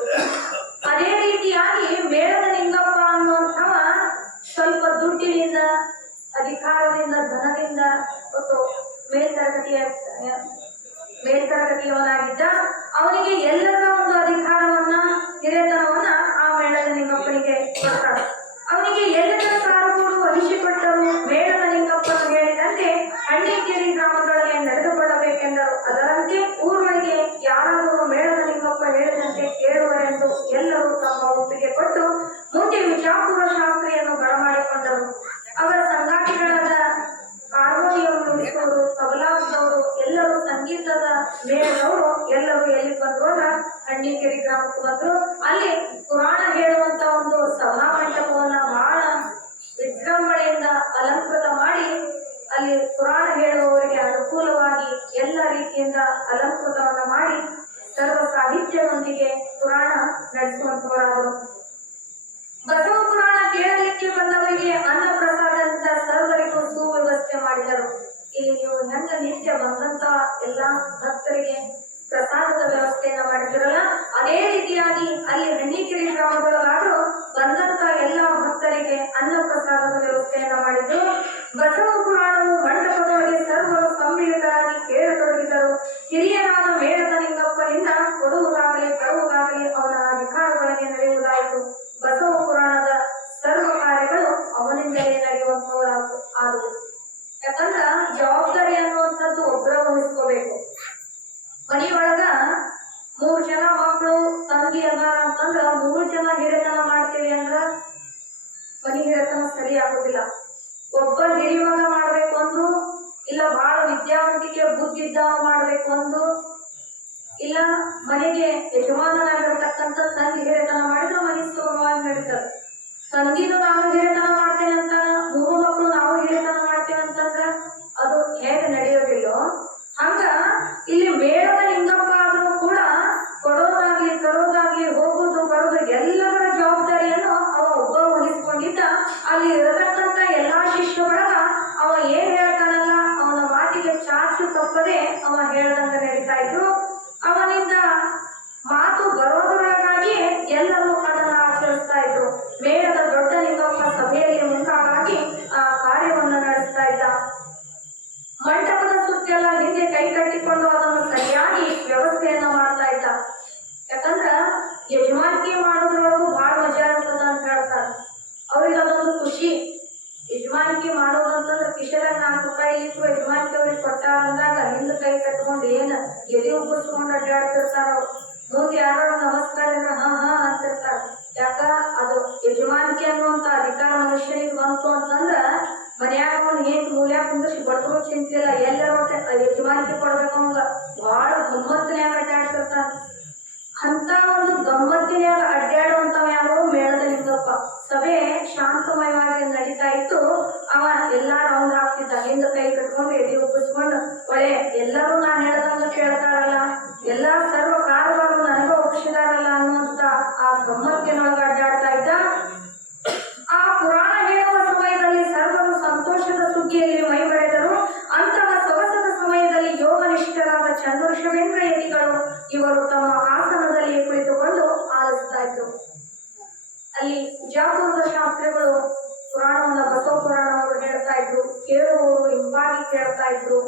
ಅದೇ ರೀತಿಯಾಗಿ ಮೇಳದ ನಿಂಗಪ್ಪ ಅನ್ನುವಂಥವ ಸ್ವಲ್ಪ ದುಡ್ಡಿನಿಂದ, ಅಧಿಕಾರದಿಂದ, ಧನದಿಂದ ಮತ್ತು ಮೇಲ್ತರಗತಿಯವನಾಗಿದ್ದ. ಅವನಿಗೆ ಎಲ್ಲರ ಒಂದು ಅಧಿಕಾರವನ್ನ, ಹಿರಿತನವನ್ನ ಆ ಮೇಳದ ನಿಂಗಪ್ಪನಿಗೆ ಕೊಡ್ತಾರೆ. ಅವನಿಗೆ ಎಲ್ಲರ ಕಾರುಗಳು ವಹಿಸಿಕೊಟ್ಟರು. ಮೇಳದ ನಿಂಗಪ್ಪನು ಹೇಳಿದಂತೆ ಹಣ್ಣಿಕೇರಿ ಗ್ರಾಮದೊಳಗೆ ನಡೆದುಕೊಳ್ಳಬೇಕೆಂದರು. ಅದರಂತೆ ಊರೊಳಗೆ ಯಾರಾದರೂ ಮೇಳದ ನಿಂಗಪ್ಪ ಹೇಳಿದಂತೆ ಕೇಳುವರೆಂದು ಎಲ್ಲರೂ ತಮ್ಮ ಒಪ್ಪಿಗೆ ಕೊಟ್ಟು ಮುಂದೆ ವಿಜಾಪುರ ಶಾಸ್ತ್ರಿಯನ್ನು ಬರಮಾಡಿಕೊಂಡರು. ಅವರ ಸಂಗಾತಿಗಳಾದ ಹಾರ್ಮೋನಿಯಂ ನುಡಿಸುವರು, ತಬಲಾದವರು, ಎಲ್ಲರೂ ಸಂಗೀತದ ಮೇಳದವರು ಎಲ್ಲರೂ ಎಲ್ಲಿ ಬಂದ್ರು ಅಂದ್ರ ಹಳ್ಳಿಕೆರೆ ಗ್ರಾಮಕ್ಕೆ ಬಂದ್ರು. ಅಲ್ಲಿ ಪುರಾಣ ಹೇಳುವಂತ ಒಂದು ಸಭಾ ಮಂಟಪವನ್ನ ಬಹಳ ವಿಜೃಂಭಣೆಯಿಂದ ಅಲಂಕೃತ ಮಾಡಿ ಅಲ್ಲಿ ಪುರಾಣ ಹೇಳುವವರಿಗೆ ಅನುಕೂಲವಾಗಿ ಎಲ್ಲ ರೀತಿಯಿಂದ ಅಲಂಕೃತವನ್ನ ಮಾಡಿ ಸರ್ವ ಸಾಹಿತ್ಯದೊಂದಿಗೆ ಪುರಾಣ ನಡೆಸುವಂತವರಾದರು. ಬಸವ ಪುರಾಣ ಕೇಳಲಿಕ್ಕೆ ಬಂದವರಿಗೆ ಅನ್ನ ಪ್ರಸಾದ ಅಂತ ಸರ್ವರಿಗೂ ಸುವ್ಯವಸ್ಥೆ ಮಾಡಿದರು. ಇಲ್ಲಿ ನೀವು ಹೆಂಗ ನಿತ್ಯ ಬಂದಂತ ಎಲ್ಲಾ ಭಕ್ತರಿಗೆ ಪ್ರಸಾದದ ವ್ಯವಸ್ಥೆಯನ್ನ ಮಾಡಿದಿರಲ್ಲ, ಅದೇ ರೀತಿಯಾಗಿ ಅಲ್ಲಿ ಹಳ್ಳಿಕೆರೆ ಗ್ರಾಮದೊಳಗಾದ್ರೂ ಬಂದಂತ ಎಲ್ಲಾ ಭಕ್ತರಿಗೆ ಅನ್ನ ಪ್ರಸಾದದ ವ್ಯವಸ್ಥೆಯನ್ನ ಮಾಡಿದ್ರು. ಬಸವ ಪುರಾಣವು ಮಂಟಪದೊಳಗೆ ಸರ್ವರು ಸಮ್ಮಿಳಿತರಾಗಿ ಕೇಳತೊಡಗಿದರು. ಹಿರಿಯರಾದ ಮೇಳದ ಲಿಂಗಪ್ಪನಿಂದ ಕೊಡುವುದಾಗಲಿ ತರುವುದಾಗಲಿ ಅವನ ಅಧಿಕಾರದೊಳಗೆ ನಡೆಯುವುದಾಯಿತು. ಬಸವ ಪುರಾಣದ ಸರ್ವ ಕಾರ್ಯಗಳು ಅವನಿಂದಲೇ ನಡೆಯುವಂತವರಾದವು. ಯಾಕಂದ್ರ ಜವಾಬ್ದಾರಿ ಅನ್ನುವಂಥದ್ದು ಒಬ್ಬರ ವಹಿಸ್ಕೋಬೇಕು. ಮನೆಯೊಳಗ 3 ಜನ ಮಕ್ಕಳು ತಂಗಿ ಅದಾರ ಅಂತಂದ್ರ 3 ಜನ ಹಿರಿತನ ಮಾಡ್ತೀವಿ ಅಂದ್ರ ಮನೆ ಹಿರಿತನ ಸರಿ ಆಗುದಿಲ್ಲ. ಒಬ್ಬ ಹಿರಿಯವಾಗ ಮಾಡ್ಬೇಕು ಒಂದು, ಇಲ್ಲ ಬಹಳ ವಿದ್ಯಾವಂತಿಕೆ ಬುದ್ಧಿ ಇದ್ದಾವ ಮಾಡ್ಬೇಕು ಒಂದು, ಇಲ್ಲ ಮನೆಗೆ ಯಜಮಾನನಾಗಿರ್ತಕ್ಕಂಥ ತಂಗಿ ಹಿರಿತನ ಮಾಡಿದ್ರೆ ಮನೆ ಸುಗಮವಾಗಿ ನಡೀತದೆ. ತಂಗಿದು ನಾನು ಹಿರಿತನ ಮಾಡ್ತೇನೆ ಅಂತ 3 ಮಕ್ಕಳು ನಾವು ಹಿರಿತನ ಮಾಡ್ತೇವೆ ಅಂತಂದ್ರ ಅದು ಹೇಗೆ ನಡೆಯೋದಿಲ್ಲೋ ಹಂಗ ಇಲ್ಲಿ ಮೇಳದ ಲಿಂಗಪ್ಪ ಆದ್ರೂ ಕೂಡ ಕೊಡೋದಾಗ್ಲಿ ತರೋದಾಗ್ಲಿ ಹೋಗೋದು ಬರೋದು ಎಲ್ಲದರ ಜವಾಬ್ದಾರಿಯನ್ನು ಅವ ಒಬ್ಬ ವಹಿಸ್ಕೊಂಡಿದ್ದ. ಅಲ್ಲಿ ಇರತಕ್ಕಂತ ಎಲ್ಲಾ ಶಿಷ್ಯರೊಳಗ ಅವ ಏನ್ ಹೇಳ್ತಾನಲ್ಲ ಅವನ ಮಾತಿಗೆ ಚಾಚು ತಪ್ಪದೆ ಅವ ಹೇಳ್ದಂಗ ನಡೀತಾ ಇದ್ರು. ಅವನಿಂದ ಮಾತು ಬರೋದರೊಳಗಾಗಿ ಎಲ್ಲರೂ ಅದನ್ನ ಆಚರಿಸ್ತಾ ಇದ್ರು. ಮೇಳದ ದೊಡ್ಡ ಲಿಂಗಪ್ಪ ಸಭೆಯಲ್ಲಿ ಮುಂದಾಗಿ ಆ ಕಾರ್ಯವನ್ನು ನಡೆಸ್ತಾ ಇದ್ದ. ಮಂಟಪದ ಸುತ್ತೆಲ್ಲ ಹಿಂದೆ ಕೈ ಕಟ್ಟಿಕೊಂಡು ಅದನ್ನು ಸರಿಯಾಗಿ ವ್ಯವಸ್ಥೆಯನ್ನ ಮಾಡ್ತಾ ಇದ್ದ. ಯಾಕಂದ್ರ ಯಜಮಾನಿಕೆ ಮಾಡೋದ್ರೊಳಗೂ ಬಹಳ ಮಜಾ ಇರ್ತದ ಅಂತ ಹೇಳ್ತಾರೆ. ಅವ್ರಿಗೆ ಅದೊಂದು ಖುಷಿ. ಯಜಮಾನಿಕೆ ಮಾಡೋದು ಅಂತಂದ್ರೆ ಕಿಶೆದಾಗ 4 ರೂಪಾಯಿ ಇಟ್ಟು ಯಜಮಾನಿಕೆ ಅವ್ರಿಗೆ ಕೊಟ್ಟ ಅಂದಾಗ ಹಿಂದೆ ಕೈ ಕಟ್ಕೊಂಡು ಏನ್ ಎದೆ ಉಬ್ಬಿಸ್ಕೊಂಡು ಅಡ್ಡಾಡ್ತಿರ್ತಾರ. ಮುಂದೆ ಯಾರು ನಮಸ್ಕಾರ ಹಾ ಹಾ ಅಂತಿರ್ತಾರ. ಯಾಕ ಅದು ಯಜಮಾನಿಕೆ ಅನ್ನುವಂತ ಅಧಿಕಾರ ಮನುಷ್ಯನಿಗೆ ಬಂತು ಅಂತಂದ್ರ ಮನ್ಯಾಗ ಅವ್ನು ಏನ್ ಮೂಲ್ಯಾಗ ಕುಂದಿಸಿ ಬಡದ್ರು ಚಿಂತಿಲ್ಲ. ಎಲ್ಲರೂ ಯಜಮಾನಿಕೆ ಕೊಡ್ಬೇಕು ಅವಂಗ ಬಹಳ ಗಮ್ಮತ್ತಿನ್ಯಾಗ ಅಡ್ಡಾಡ್ತಿರ್ತಾರ. ಅಂತ ಒಂದು ಗಮ್ಮತ್ತಿನ್ಯಾಗ ಅಡ್ಡಾಡುವಂತವ ಯಾರು ಮೇಳದ ಲಿಂಗಪ್ಪ. ಸಭೆ ಶಾಂತಮಯವಾಗಿ ನಡೀತಾ ಇತ್ತು. ಅವ ಎಲ್ಲಾ ರೌಂಡ್ ಹಾಕ್ತಿದ್ದ. ಹಿಂದ ಕೈ ಕಟ್ಕೊಂಡು ಎದೆ ಉಬ್ಬಿಸ್ಕೊಂಡು ಒಳ್ಳೆ ಎಲ್ಲರೂ ನಾನ್ ಹೇಳ್ದಂಗ ಕೇಳ್ತಾರಲ್ಲ, ಎಲ್ಲಾ ಸರ್ವ ಕಾರ್ಯಗಳು ನನಗ ಒಪ್ಪಿಸಿದಾರಲ್ಲ ಅನ್ನುವಂತ ಆ ಗಮ್ಮತ್ತಿನೊಳಗ ಅಡ್ಡಾಡ್ತಾ ಇದ್ದ. ಆ ಪುರಾಣ ಹೇಳುವ ಸಮಯದಲ್ಲಿ ಸರ್ವರು ಸಂತೋಷದ ಸುದ್ದಿಯಲ್ಲಿ ಮೈ ಬೆಳೆದರು. ಅಂತಹ ಸೊಗಸದ ಸಮಯದಲ್ಲಿ ಯೋಗನಿಷ್ಠರಾದ ಚಂದ್ರಶವೇಂದ್ರ ಯತಿಗಳು ಇವರು ತಮ್ಮ ಆಸನದಲ್ಲಿ ಕುಳಿತುಕೊಂಡು ಆಲಿಸ್ತಾ ಇದ್ರು. ಅಲ್ಲಿ ವಿಜಾಪುರದ ಶಾಸ್ತ್ರಿಗಳು ಪುರಾಣವನ್ನ ಬಸವ ಪುರಾಣವರು ಹೇಳ್ತಾ ಇದ್ರು. ಕೇಳುವವರು ಇಂಪಾಗಿ ಕೇಳ್ತಾ ಇದ್ರು.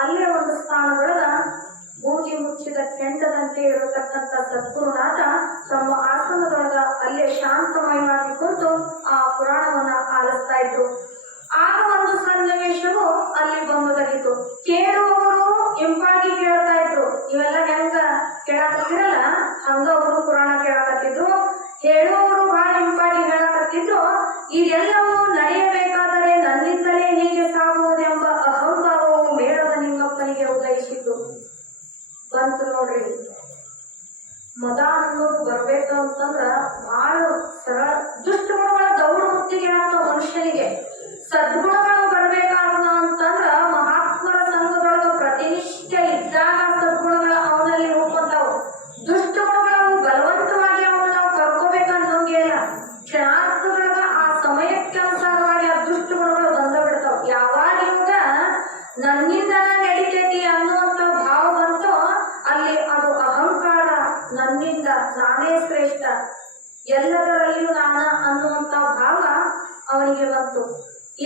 ಅಲ್ಲೇ ಒಂದು ಸ್ಥಾನದೊಳಗ ಬೂದಿ ಮುಚ್ಚಿದ ಕೆಂಡದಂತೆ ಇರತಕ್ಕಂಥ ಸದ್ಗುರುನಾಥ ತಮ್ಮ ಆಸನದೊಳಗ ಅಲ್ಲೇ ಶಾಂತಮಯವಾಗಿ ಕುಂತು ಆ ಪುರಾಣವನ್ನ ಆಲಿಸ್ತಾ ಇದ್ರು. ಆಗ ಒಂದು ಸನ್ನಿವೇಶವು ಅಲ್ಲಿ ಬಂದೊದಗಿತು. ಕೇಳುವವರು ಇಂಪಾಗಿ ಕೇಳ್ತಾ ಇದ್ರು. ಇವೆಲ್ಲ ಹೆಂಗ ಕೇಳಕತ್ತಿರಲ್ಲ ಹಂಗ ಅವರು ಪುರಾಣ ಕೇಳಕತ್ತಿದ್ರು. ಹೇಳುವವರು ಬಹಳ ಇಂಪಾಗಿ ಹೇಳಕತ್ತಿದ್ರು. ಇದೆಲ್ಲವೂ ನಡೆಯಬೇಕಾದರೆ ನನ್ನಿಂದಲೇ ಹೀಗೆ ಸಾಗುವುದೆಂಬ ಅಹಂಭಾವವು ಮೇಳದ ಲಿಂಗಪ್ಪನಿಗೆ ಉದಯಿಸಿತು. ಬಂತು ನೋಡ್ರಿ. ಮದ ಅನ್ನೋದು ಬರ್ಬೇಕು ಅಂತಂದ್ರ ಬಹಳ ಸರಳ. ದುಷ್ಟಗುಣಗಳ ದೌಡು ಮುತ್ತಿಗೆ ಆಗ್ತಾವ ಮನುಷ್ಯನಿಗೆ. ಸದ್ಗುಣಗಳು ಬರ್ಬೇಕಾದ ಅಂತಂದ್ರ ಮಹಾತ್ಮರ ಸಂಘದೊಳಗ ಪ್ರತಿನಿಷ್ಠೆ ಇದ್ದಾಗ ಸದ್ಗುಣಗಳ ಅವನಲ್ಲಿ ಹೋಗ್ಕೊಂತಾವು. ದುಷ್ಟಗುಣಗಳು ಬಲವಂತವಾಗಿ ಅವನ್ನ ನಾವು ಕರ್ಕೋಬೇಕನ್ನೋಂಗೆ ಇಲ್ಲ. ಕ್ಷಣಾರ್ಥದೊಳಗ ಆ ಸಮಯಕ್ಕೆ ಅನುಸಾರವಾಗಿ ಆ ದುಷ್ಟಗುಣಗಳು ಬಂದ ಬಿಡ್ತಾವ. ಯಾವಾಗ ಇವಾಗ ನನ್ನಿಂದ ನಡೀತೈತಿ ಅನ್ನುವಂತ ಭಾವ ಬಂತೋ ಅಲ್ಲಿ ಅದು ಅಹಂಕಾರ, ನನ್ನಿಂದ ನಾನೇ ಶ್ರೇಷ್ಠ, ಎಲ್ಲದರಲ್ಲಿಯೂ ನಾನ ಅನ್ನುವಂತ ಭಾವ ಅವನಿಗೆ ಬಂತು.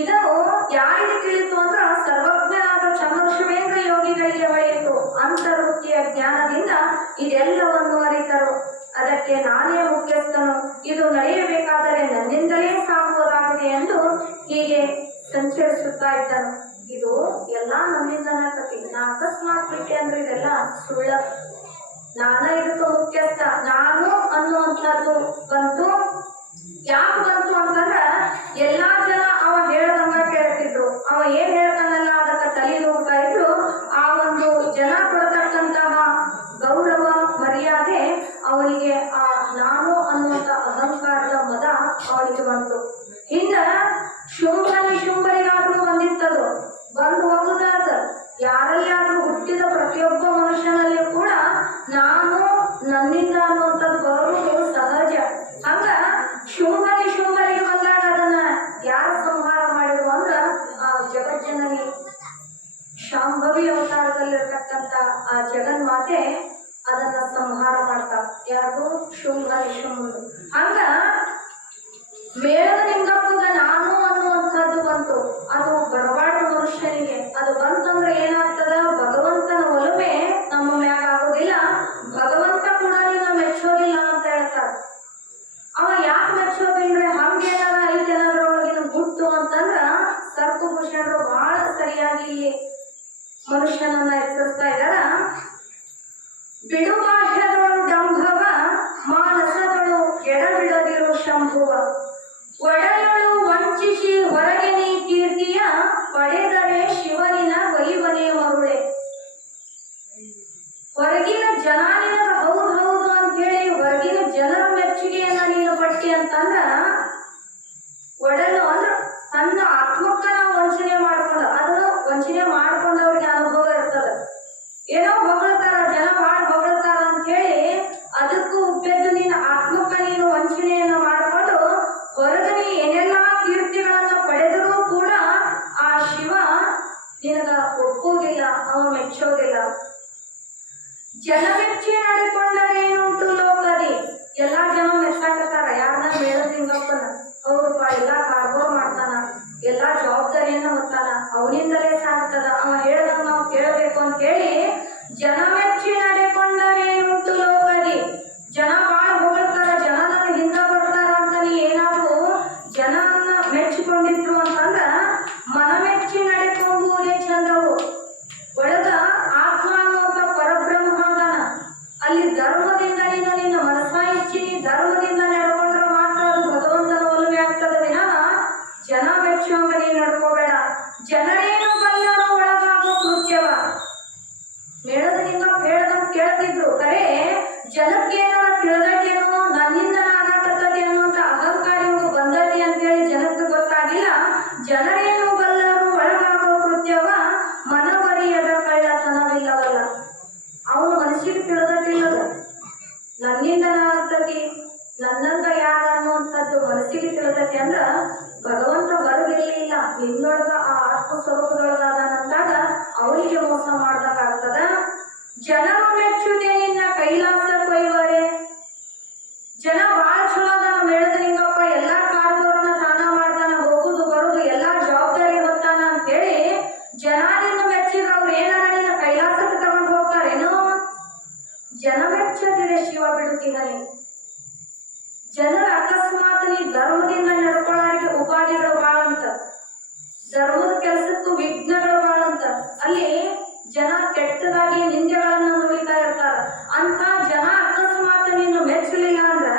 ಇದನ್ನು ಯಾರಿಗೆ ತಿಳಿಯಿತು ಅಂದ್ರ ಸರ್ವಜ್ಞನಾದ ಚಂದ್ರಶವೇಂದ್ರ ಯೋಗಿಗಳಿಗೆ ಹೊಳೆಯಿತು. ಅಂತರ್ವೃತ್ತಿಯ ಜ್ಞಾನದಿಂದ ಇದೆಲ್ಲವನ್ನು ಅರಿತರು. ಅದಕ್ಕೆ ನಾನೇ ಮುಖ್ಯಸ್ಥನು, ಇದು ನಡೆಯಬೇಕಾದರೆ ನನ್ನಿಂದಲೇ ಸಾಗುವುದಾಗಿದೆ ಎಂದು ಹೀಗೆ ಸಂಚರಿಸುತ್ತಾ ಇದ್ದನು. ಇದು ಎಲ್ಲಾ ನನ್ನಿಂದನ ಕಥೆ. ನಾ ಅಕಸ್ಮಾತ್ ಬಿಟ್ಟೆ ಅಂದ್ರೆ ಇದೆಲ್ಲ ಸುಳ್ಳ. ನಾನ ಇದಕ್ಕೆ ಮುಖ್ಯಸ್ಥ, ನಾನು ಅನ್ನುವಂಥದ್ದು ಬಂತು. ಯಾಕೆ ಬಂತು ಅಂತಂದ್ರ ಎಲ್ಲಾ ಜನ ಅವ ಹೇಳದಂಗ ಕೇಳ್ತಿದ್ರು. ಅವ ಏನ್ ಹೇಳ್ತಾನಲ್ಲ ಅದಕ್ಕ ತಲೆ ಹೋಗ್ತಾ ಇದ್ರು. ಆ ಒಂದು ಜನ ಕೊಡ್ತಕ್ಕಂತಹ ಗೌರವ ನನ್ನಿಂದ ಅನ್ನುವಂಥದ್ದು ಬರುವುದು ಸಹಜ. ಹಂಗ ಶುಂಭನಿಗೆ ಬಂದಾಗ ಅದನ್ನ ಯಾರು ಸಂಹಾರ ಮಾಡಿದ್ರು ಅಂದ್ರ ಆ ಜಗಜ್ಜನನಿ ಶಾಂಭವಿ ಅವತಾರದಲ್ಲಿರ್ತಕ್ಕಂಥ ಆ ಜಗನ್ಮಾತೆ ಅದನ್ನ ಸಂಹಾರ ಮಾಡ್ತಾರ. ಯಾರು? ಶುಂಭನಿಶುಂಭರು. ಹಂಗ ಮೇಳದ ಲಿಂಗಪ್ಪಗ ನಾನು ಅನ್ನುವಂಥದ್ದು ಬಂತು. ಅದು ಬರಬಾರ್ದು ಮನುಷ್ಯನಿಗೆ. ಅದು ಬಂತಂದ್ರೆ ಏನಾಗ್ತದ? ಭಗವಂತನ ಒಲುಮೆ ನಮ್ಮ ಮ್ಯಾಗ ಆಗೋದಿಲ್ಲ, ಭಗವಂತ ಕೂಡ ನಿನ್ನ ಮೆಚ್ಚೋದಿಲ್ಲ ಅಂತ ಹೇಳ್ತಾರೆ. ಅವ ಯಾಕೆ ಮೆಚ್ಚೋದಿಲ್ರಿ? ಹಂಗೇನಾರ ಐದೆನದ್ರೊಳಗಿನ ಗುಟ್ಟು ಅಂತಂದ್ರ ಸರ್ಪಭೂಷಣರು ಬಹಳ ಸರಿಯಾಗಿ ಇಲ್ಲಿ ಮನುಷ್ಯನನ್ನ ಎಚ್ಚರಿಸ್ತಾ ಇದ್ದಾರ. ಬಿಡುಬಾಹ್ಯದಳು ಡಂಭವ, ಮಾನಸದಳು ಎಡಬಿಡದಿರು ಶಂಭುವ, ಒಡಲೊಳು ವಂಚಿಸಿ ಹೊರಗೆ ನೀ ಕೀರ್ತಿಯ, ಪಡೆದರೆ ಶಿವನಿನ ಒಲಿವನೇ ಮರುಳೆ. ಹೊರಗಿನ ಜನ ನಿನಗ ಹೌದು ಹೌದು ಅಂತ ಹೇಳಿ ಹೊರಗಿನ ಜನರ ಮೆಚ್ಚುಗೆಯನ್ನ ನೀನು ಪಟ್ಟಿ ಅಂತಂದ್ರ, ಒಡಲು ಅಂದ್ರ ತನ್ನ ಆತ್ಮಕ್ಕ ನಾವು ವಂಚನೆ ಮಾಡ್ಕೊಂಡ, ಅದು ವಂಚನೆ ಮಾಡ್ಕೊಂಡವ್ರಿಗೆ ಅನುಭವ ಇರ್ತದ. ಏನೋ ಹೊಗಳ್ತಾರ, ಜನ ಭಾಳ ಹೊಗಳ್ತಾರ ಅಂತ ಹೇಳಿ ಅದಕ್ಕೂ ಉಪ್ಪೆದ್ದು ನಿನ್ನ ಆತ್ಮಕ್ಕ ನೀನು ವಂಚನೆಯನ್ನ ಮಾಡ್ಕೊಂಡು ಹೊರಗಡೆ ಏನೆಲ್ಲಾ ಕೀರ್ತಿಗಳನ್ನ ಪಡೆದರೂ ಕೂಡ ಆ ಶಿವ ನಿನಗ ಒಪ್ಪುವುದಿಲ್ಲ, ಅವ ಮೆಚ್ಚೋದಿಲ್ಲ. ಜನ ಮೆಚ್ಚಿ ನಡೆಕೊಂಡರೇನುಂಟು ಲೋಕದಿ. ಎಲ್ಲಾ ಜನ ಮೆಚ್ಚಾಕತ್ತಾರ ಯಾರನ್ನ? ಮೇಳಲಿಂಗಪ್ಪನ. ಹೌದಪ್ಪ, ಎಲ್ಲಾ ಕಾರ್ಬಾರ್ ಮಾಡ್ತಾನ, ಎಲ್ಲಾ ಜವಾಬ್ದಾರಿಯನ್ನ ಹೊತ್ತಾನ, ಅವನಿಂದಲೇ ಸಾಗ್ತದ, ಅವ ಹೇಳದಂಗ ನಾವು ಕೇಳಬೇಕು ಅಂತ ಹೇಳಿ ಜನ ಮೆಚ್ಚಿ ನಡೆಕೊಂಡರೇನುಂಟು ಲೋಕದಿ. ಜನ ಬಾಳ ಹೊಗಳ್ತಾರ, ಜನ ನನ್ನ ಹಿಂದ ಬರ್ತಾರ ಅಂತ ನೀ ಏನಾದ್ರು ಜನನ್ನ ಮೆಚ್ಚಿಕೊಂಡಿದ್ರು ಅಂತಂದ್ರ ಮನ ಮೆಚ್ಚಿ ನಡೆಕೊಂಬುವುದೇ ಚಂದವು. ಒಳಗ ಆತ್ಮ ಅನ್ನುವಂಥ ಪರಬ್ರಹ್ಮ ಅದಾನ. ಅಲ್ಲಿ ಧರ್ಮದಿಂದ ನೀನು ನಿನ್ನ ಮನಸ್ಸ ಇಚ್ಚಿ ಧರ್ಮದಿಂದ ನಡ್ಕೊಂಡ್ರೆ ಮಾತ್ರ ಅದು ಭಗವಂತನ ಒಲುಮೆ ಆಗ್ತದ ವಿನಃ ಜನ ಮೆಚ್ಚುವಂಗ ನೀನು ನಡ್ಕೋಬೇಡ. ಜನರೇನು ಬಲ್ಲರು ಒಳಗಾಗೋ ಕೃತ್ಯವ. ಮೇಳದಿಂದ ಹೇಳ್ದಂಗ ಕೇಳ್ತಿದ್ರು, ಕರೆ ಜನಕ್ಕೇನಾರ ತಿಳಿದೈತೇನೋ, ನನ್ನಿಂದ ಆಗತಕ್ಕತಿ ಅನ್ನುವಂಥ ಅಹಂಕಾರ ಇವ್ರು ಬಂದತಿ ಅಂತೇಳಿ ಜನಕ್ಕೆ ಗೊತ್ತಾಗಿಲ್ಲ. ಜನರೇನು ಬಲ್ಲರು ಒಳಗಾಗೋ ಕೃತ್ಯವ, ಮನವರಿಯದ ಕಳ್ಳತನವಿಲ್ಲವಲ್ಲ. ಅವನು ಮನಸ್ಸಿಗೆ ತಿಳಿದತಿಲ್ಲದ, ನನ್ನಿಂದ ಆಗ್ತತಿ, ನನ್ನಂತ ಯಾರ ಅನ್ನುವಂಥದ್ದು ಮನಸ್ಸಿಗೆ ತಿಳಿದತಿ ಅಂದ್ರ ಭಗವಂತ ಹೊರಗಿರ್ಲಿಲ್ಲ, ನಿನ್ನೊಳಗ ಆ ಆತ್ಮ ಸ್ವರೂಪದೊಳಗಾದಂತಾಗ ಅವನಿಗೆ ಮೋಸ ಮಾಡ್ದಾಗ್ತದ. ಜನರು ಮೆಚ್ಚುದೆ ನಿನ್ನ ಕೈಲಾಸ ಕೊಯ್ವರೆ. ಜನ ಬಾಳ ಚಲೋ ಅದಾನ ಮೇಳದ ಲಿಂಗಪ್ಪ, ಎಲ್ಲಾ ಕಾರ್ಯಗಳನ್ನ ತಾನ ಮಾಡ್ತಾನ, ಹೋಗುದು ಬರುದು ಎಲ್ಲಾ ಜವಾಬ್ದಾರಿ ಹೊತ್ತಾನ ಅಂತ ಹೇಳಿ ಜನ ನಿನ್ನ ಮೆಚ್ಚಿದ್ರೆ ಅವ್ರು ಏನಾರ ನಿನ್ನ ಕೈಲಾಸಕ್ಕೆ ತಗೊಂಡು ಹೋಗ್ತಾರೇನೋ? ಜನ ಮೆಚ್ಚದಿರೆ ಶಿವ ಬಿಡುತ್ತೀನನೆ. ಜನರ ಅಕಸ್ಮಾತ್ ನೀ ಧರ್ಮದಿಂದ ನಡ್ಕೊಳ್ಳೋರಿಗೆ ಉಪಾಧಿಗಳು ಬಾಳ ಅಂತ, ಧರ್ಮದ ಕೆಲಸಕ್ಕೂ ವಿಘ್ನಗಳು ಬಾಳ ಅಂತ. ಅಲ್ಲಿ ಜನ ಕೆಟ್ಟದಾಗಿ ನಿಂದೆಗಳನ್ನ ನುಡಿತಾ ಇರ್ತಾರ. ಅಂತ ಜನ ಅಕಸ್ಮಾತ್ ನಿನ್ನ ಮೆಚ್ಚಲಿಲ್ಲ ಅಂದ್ರ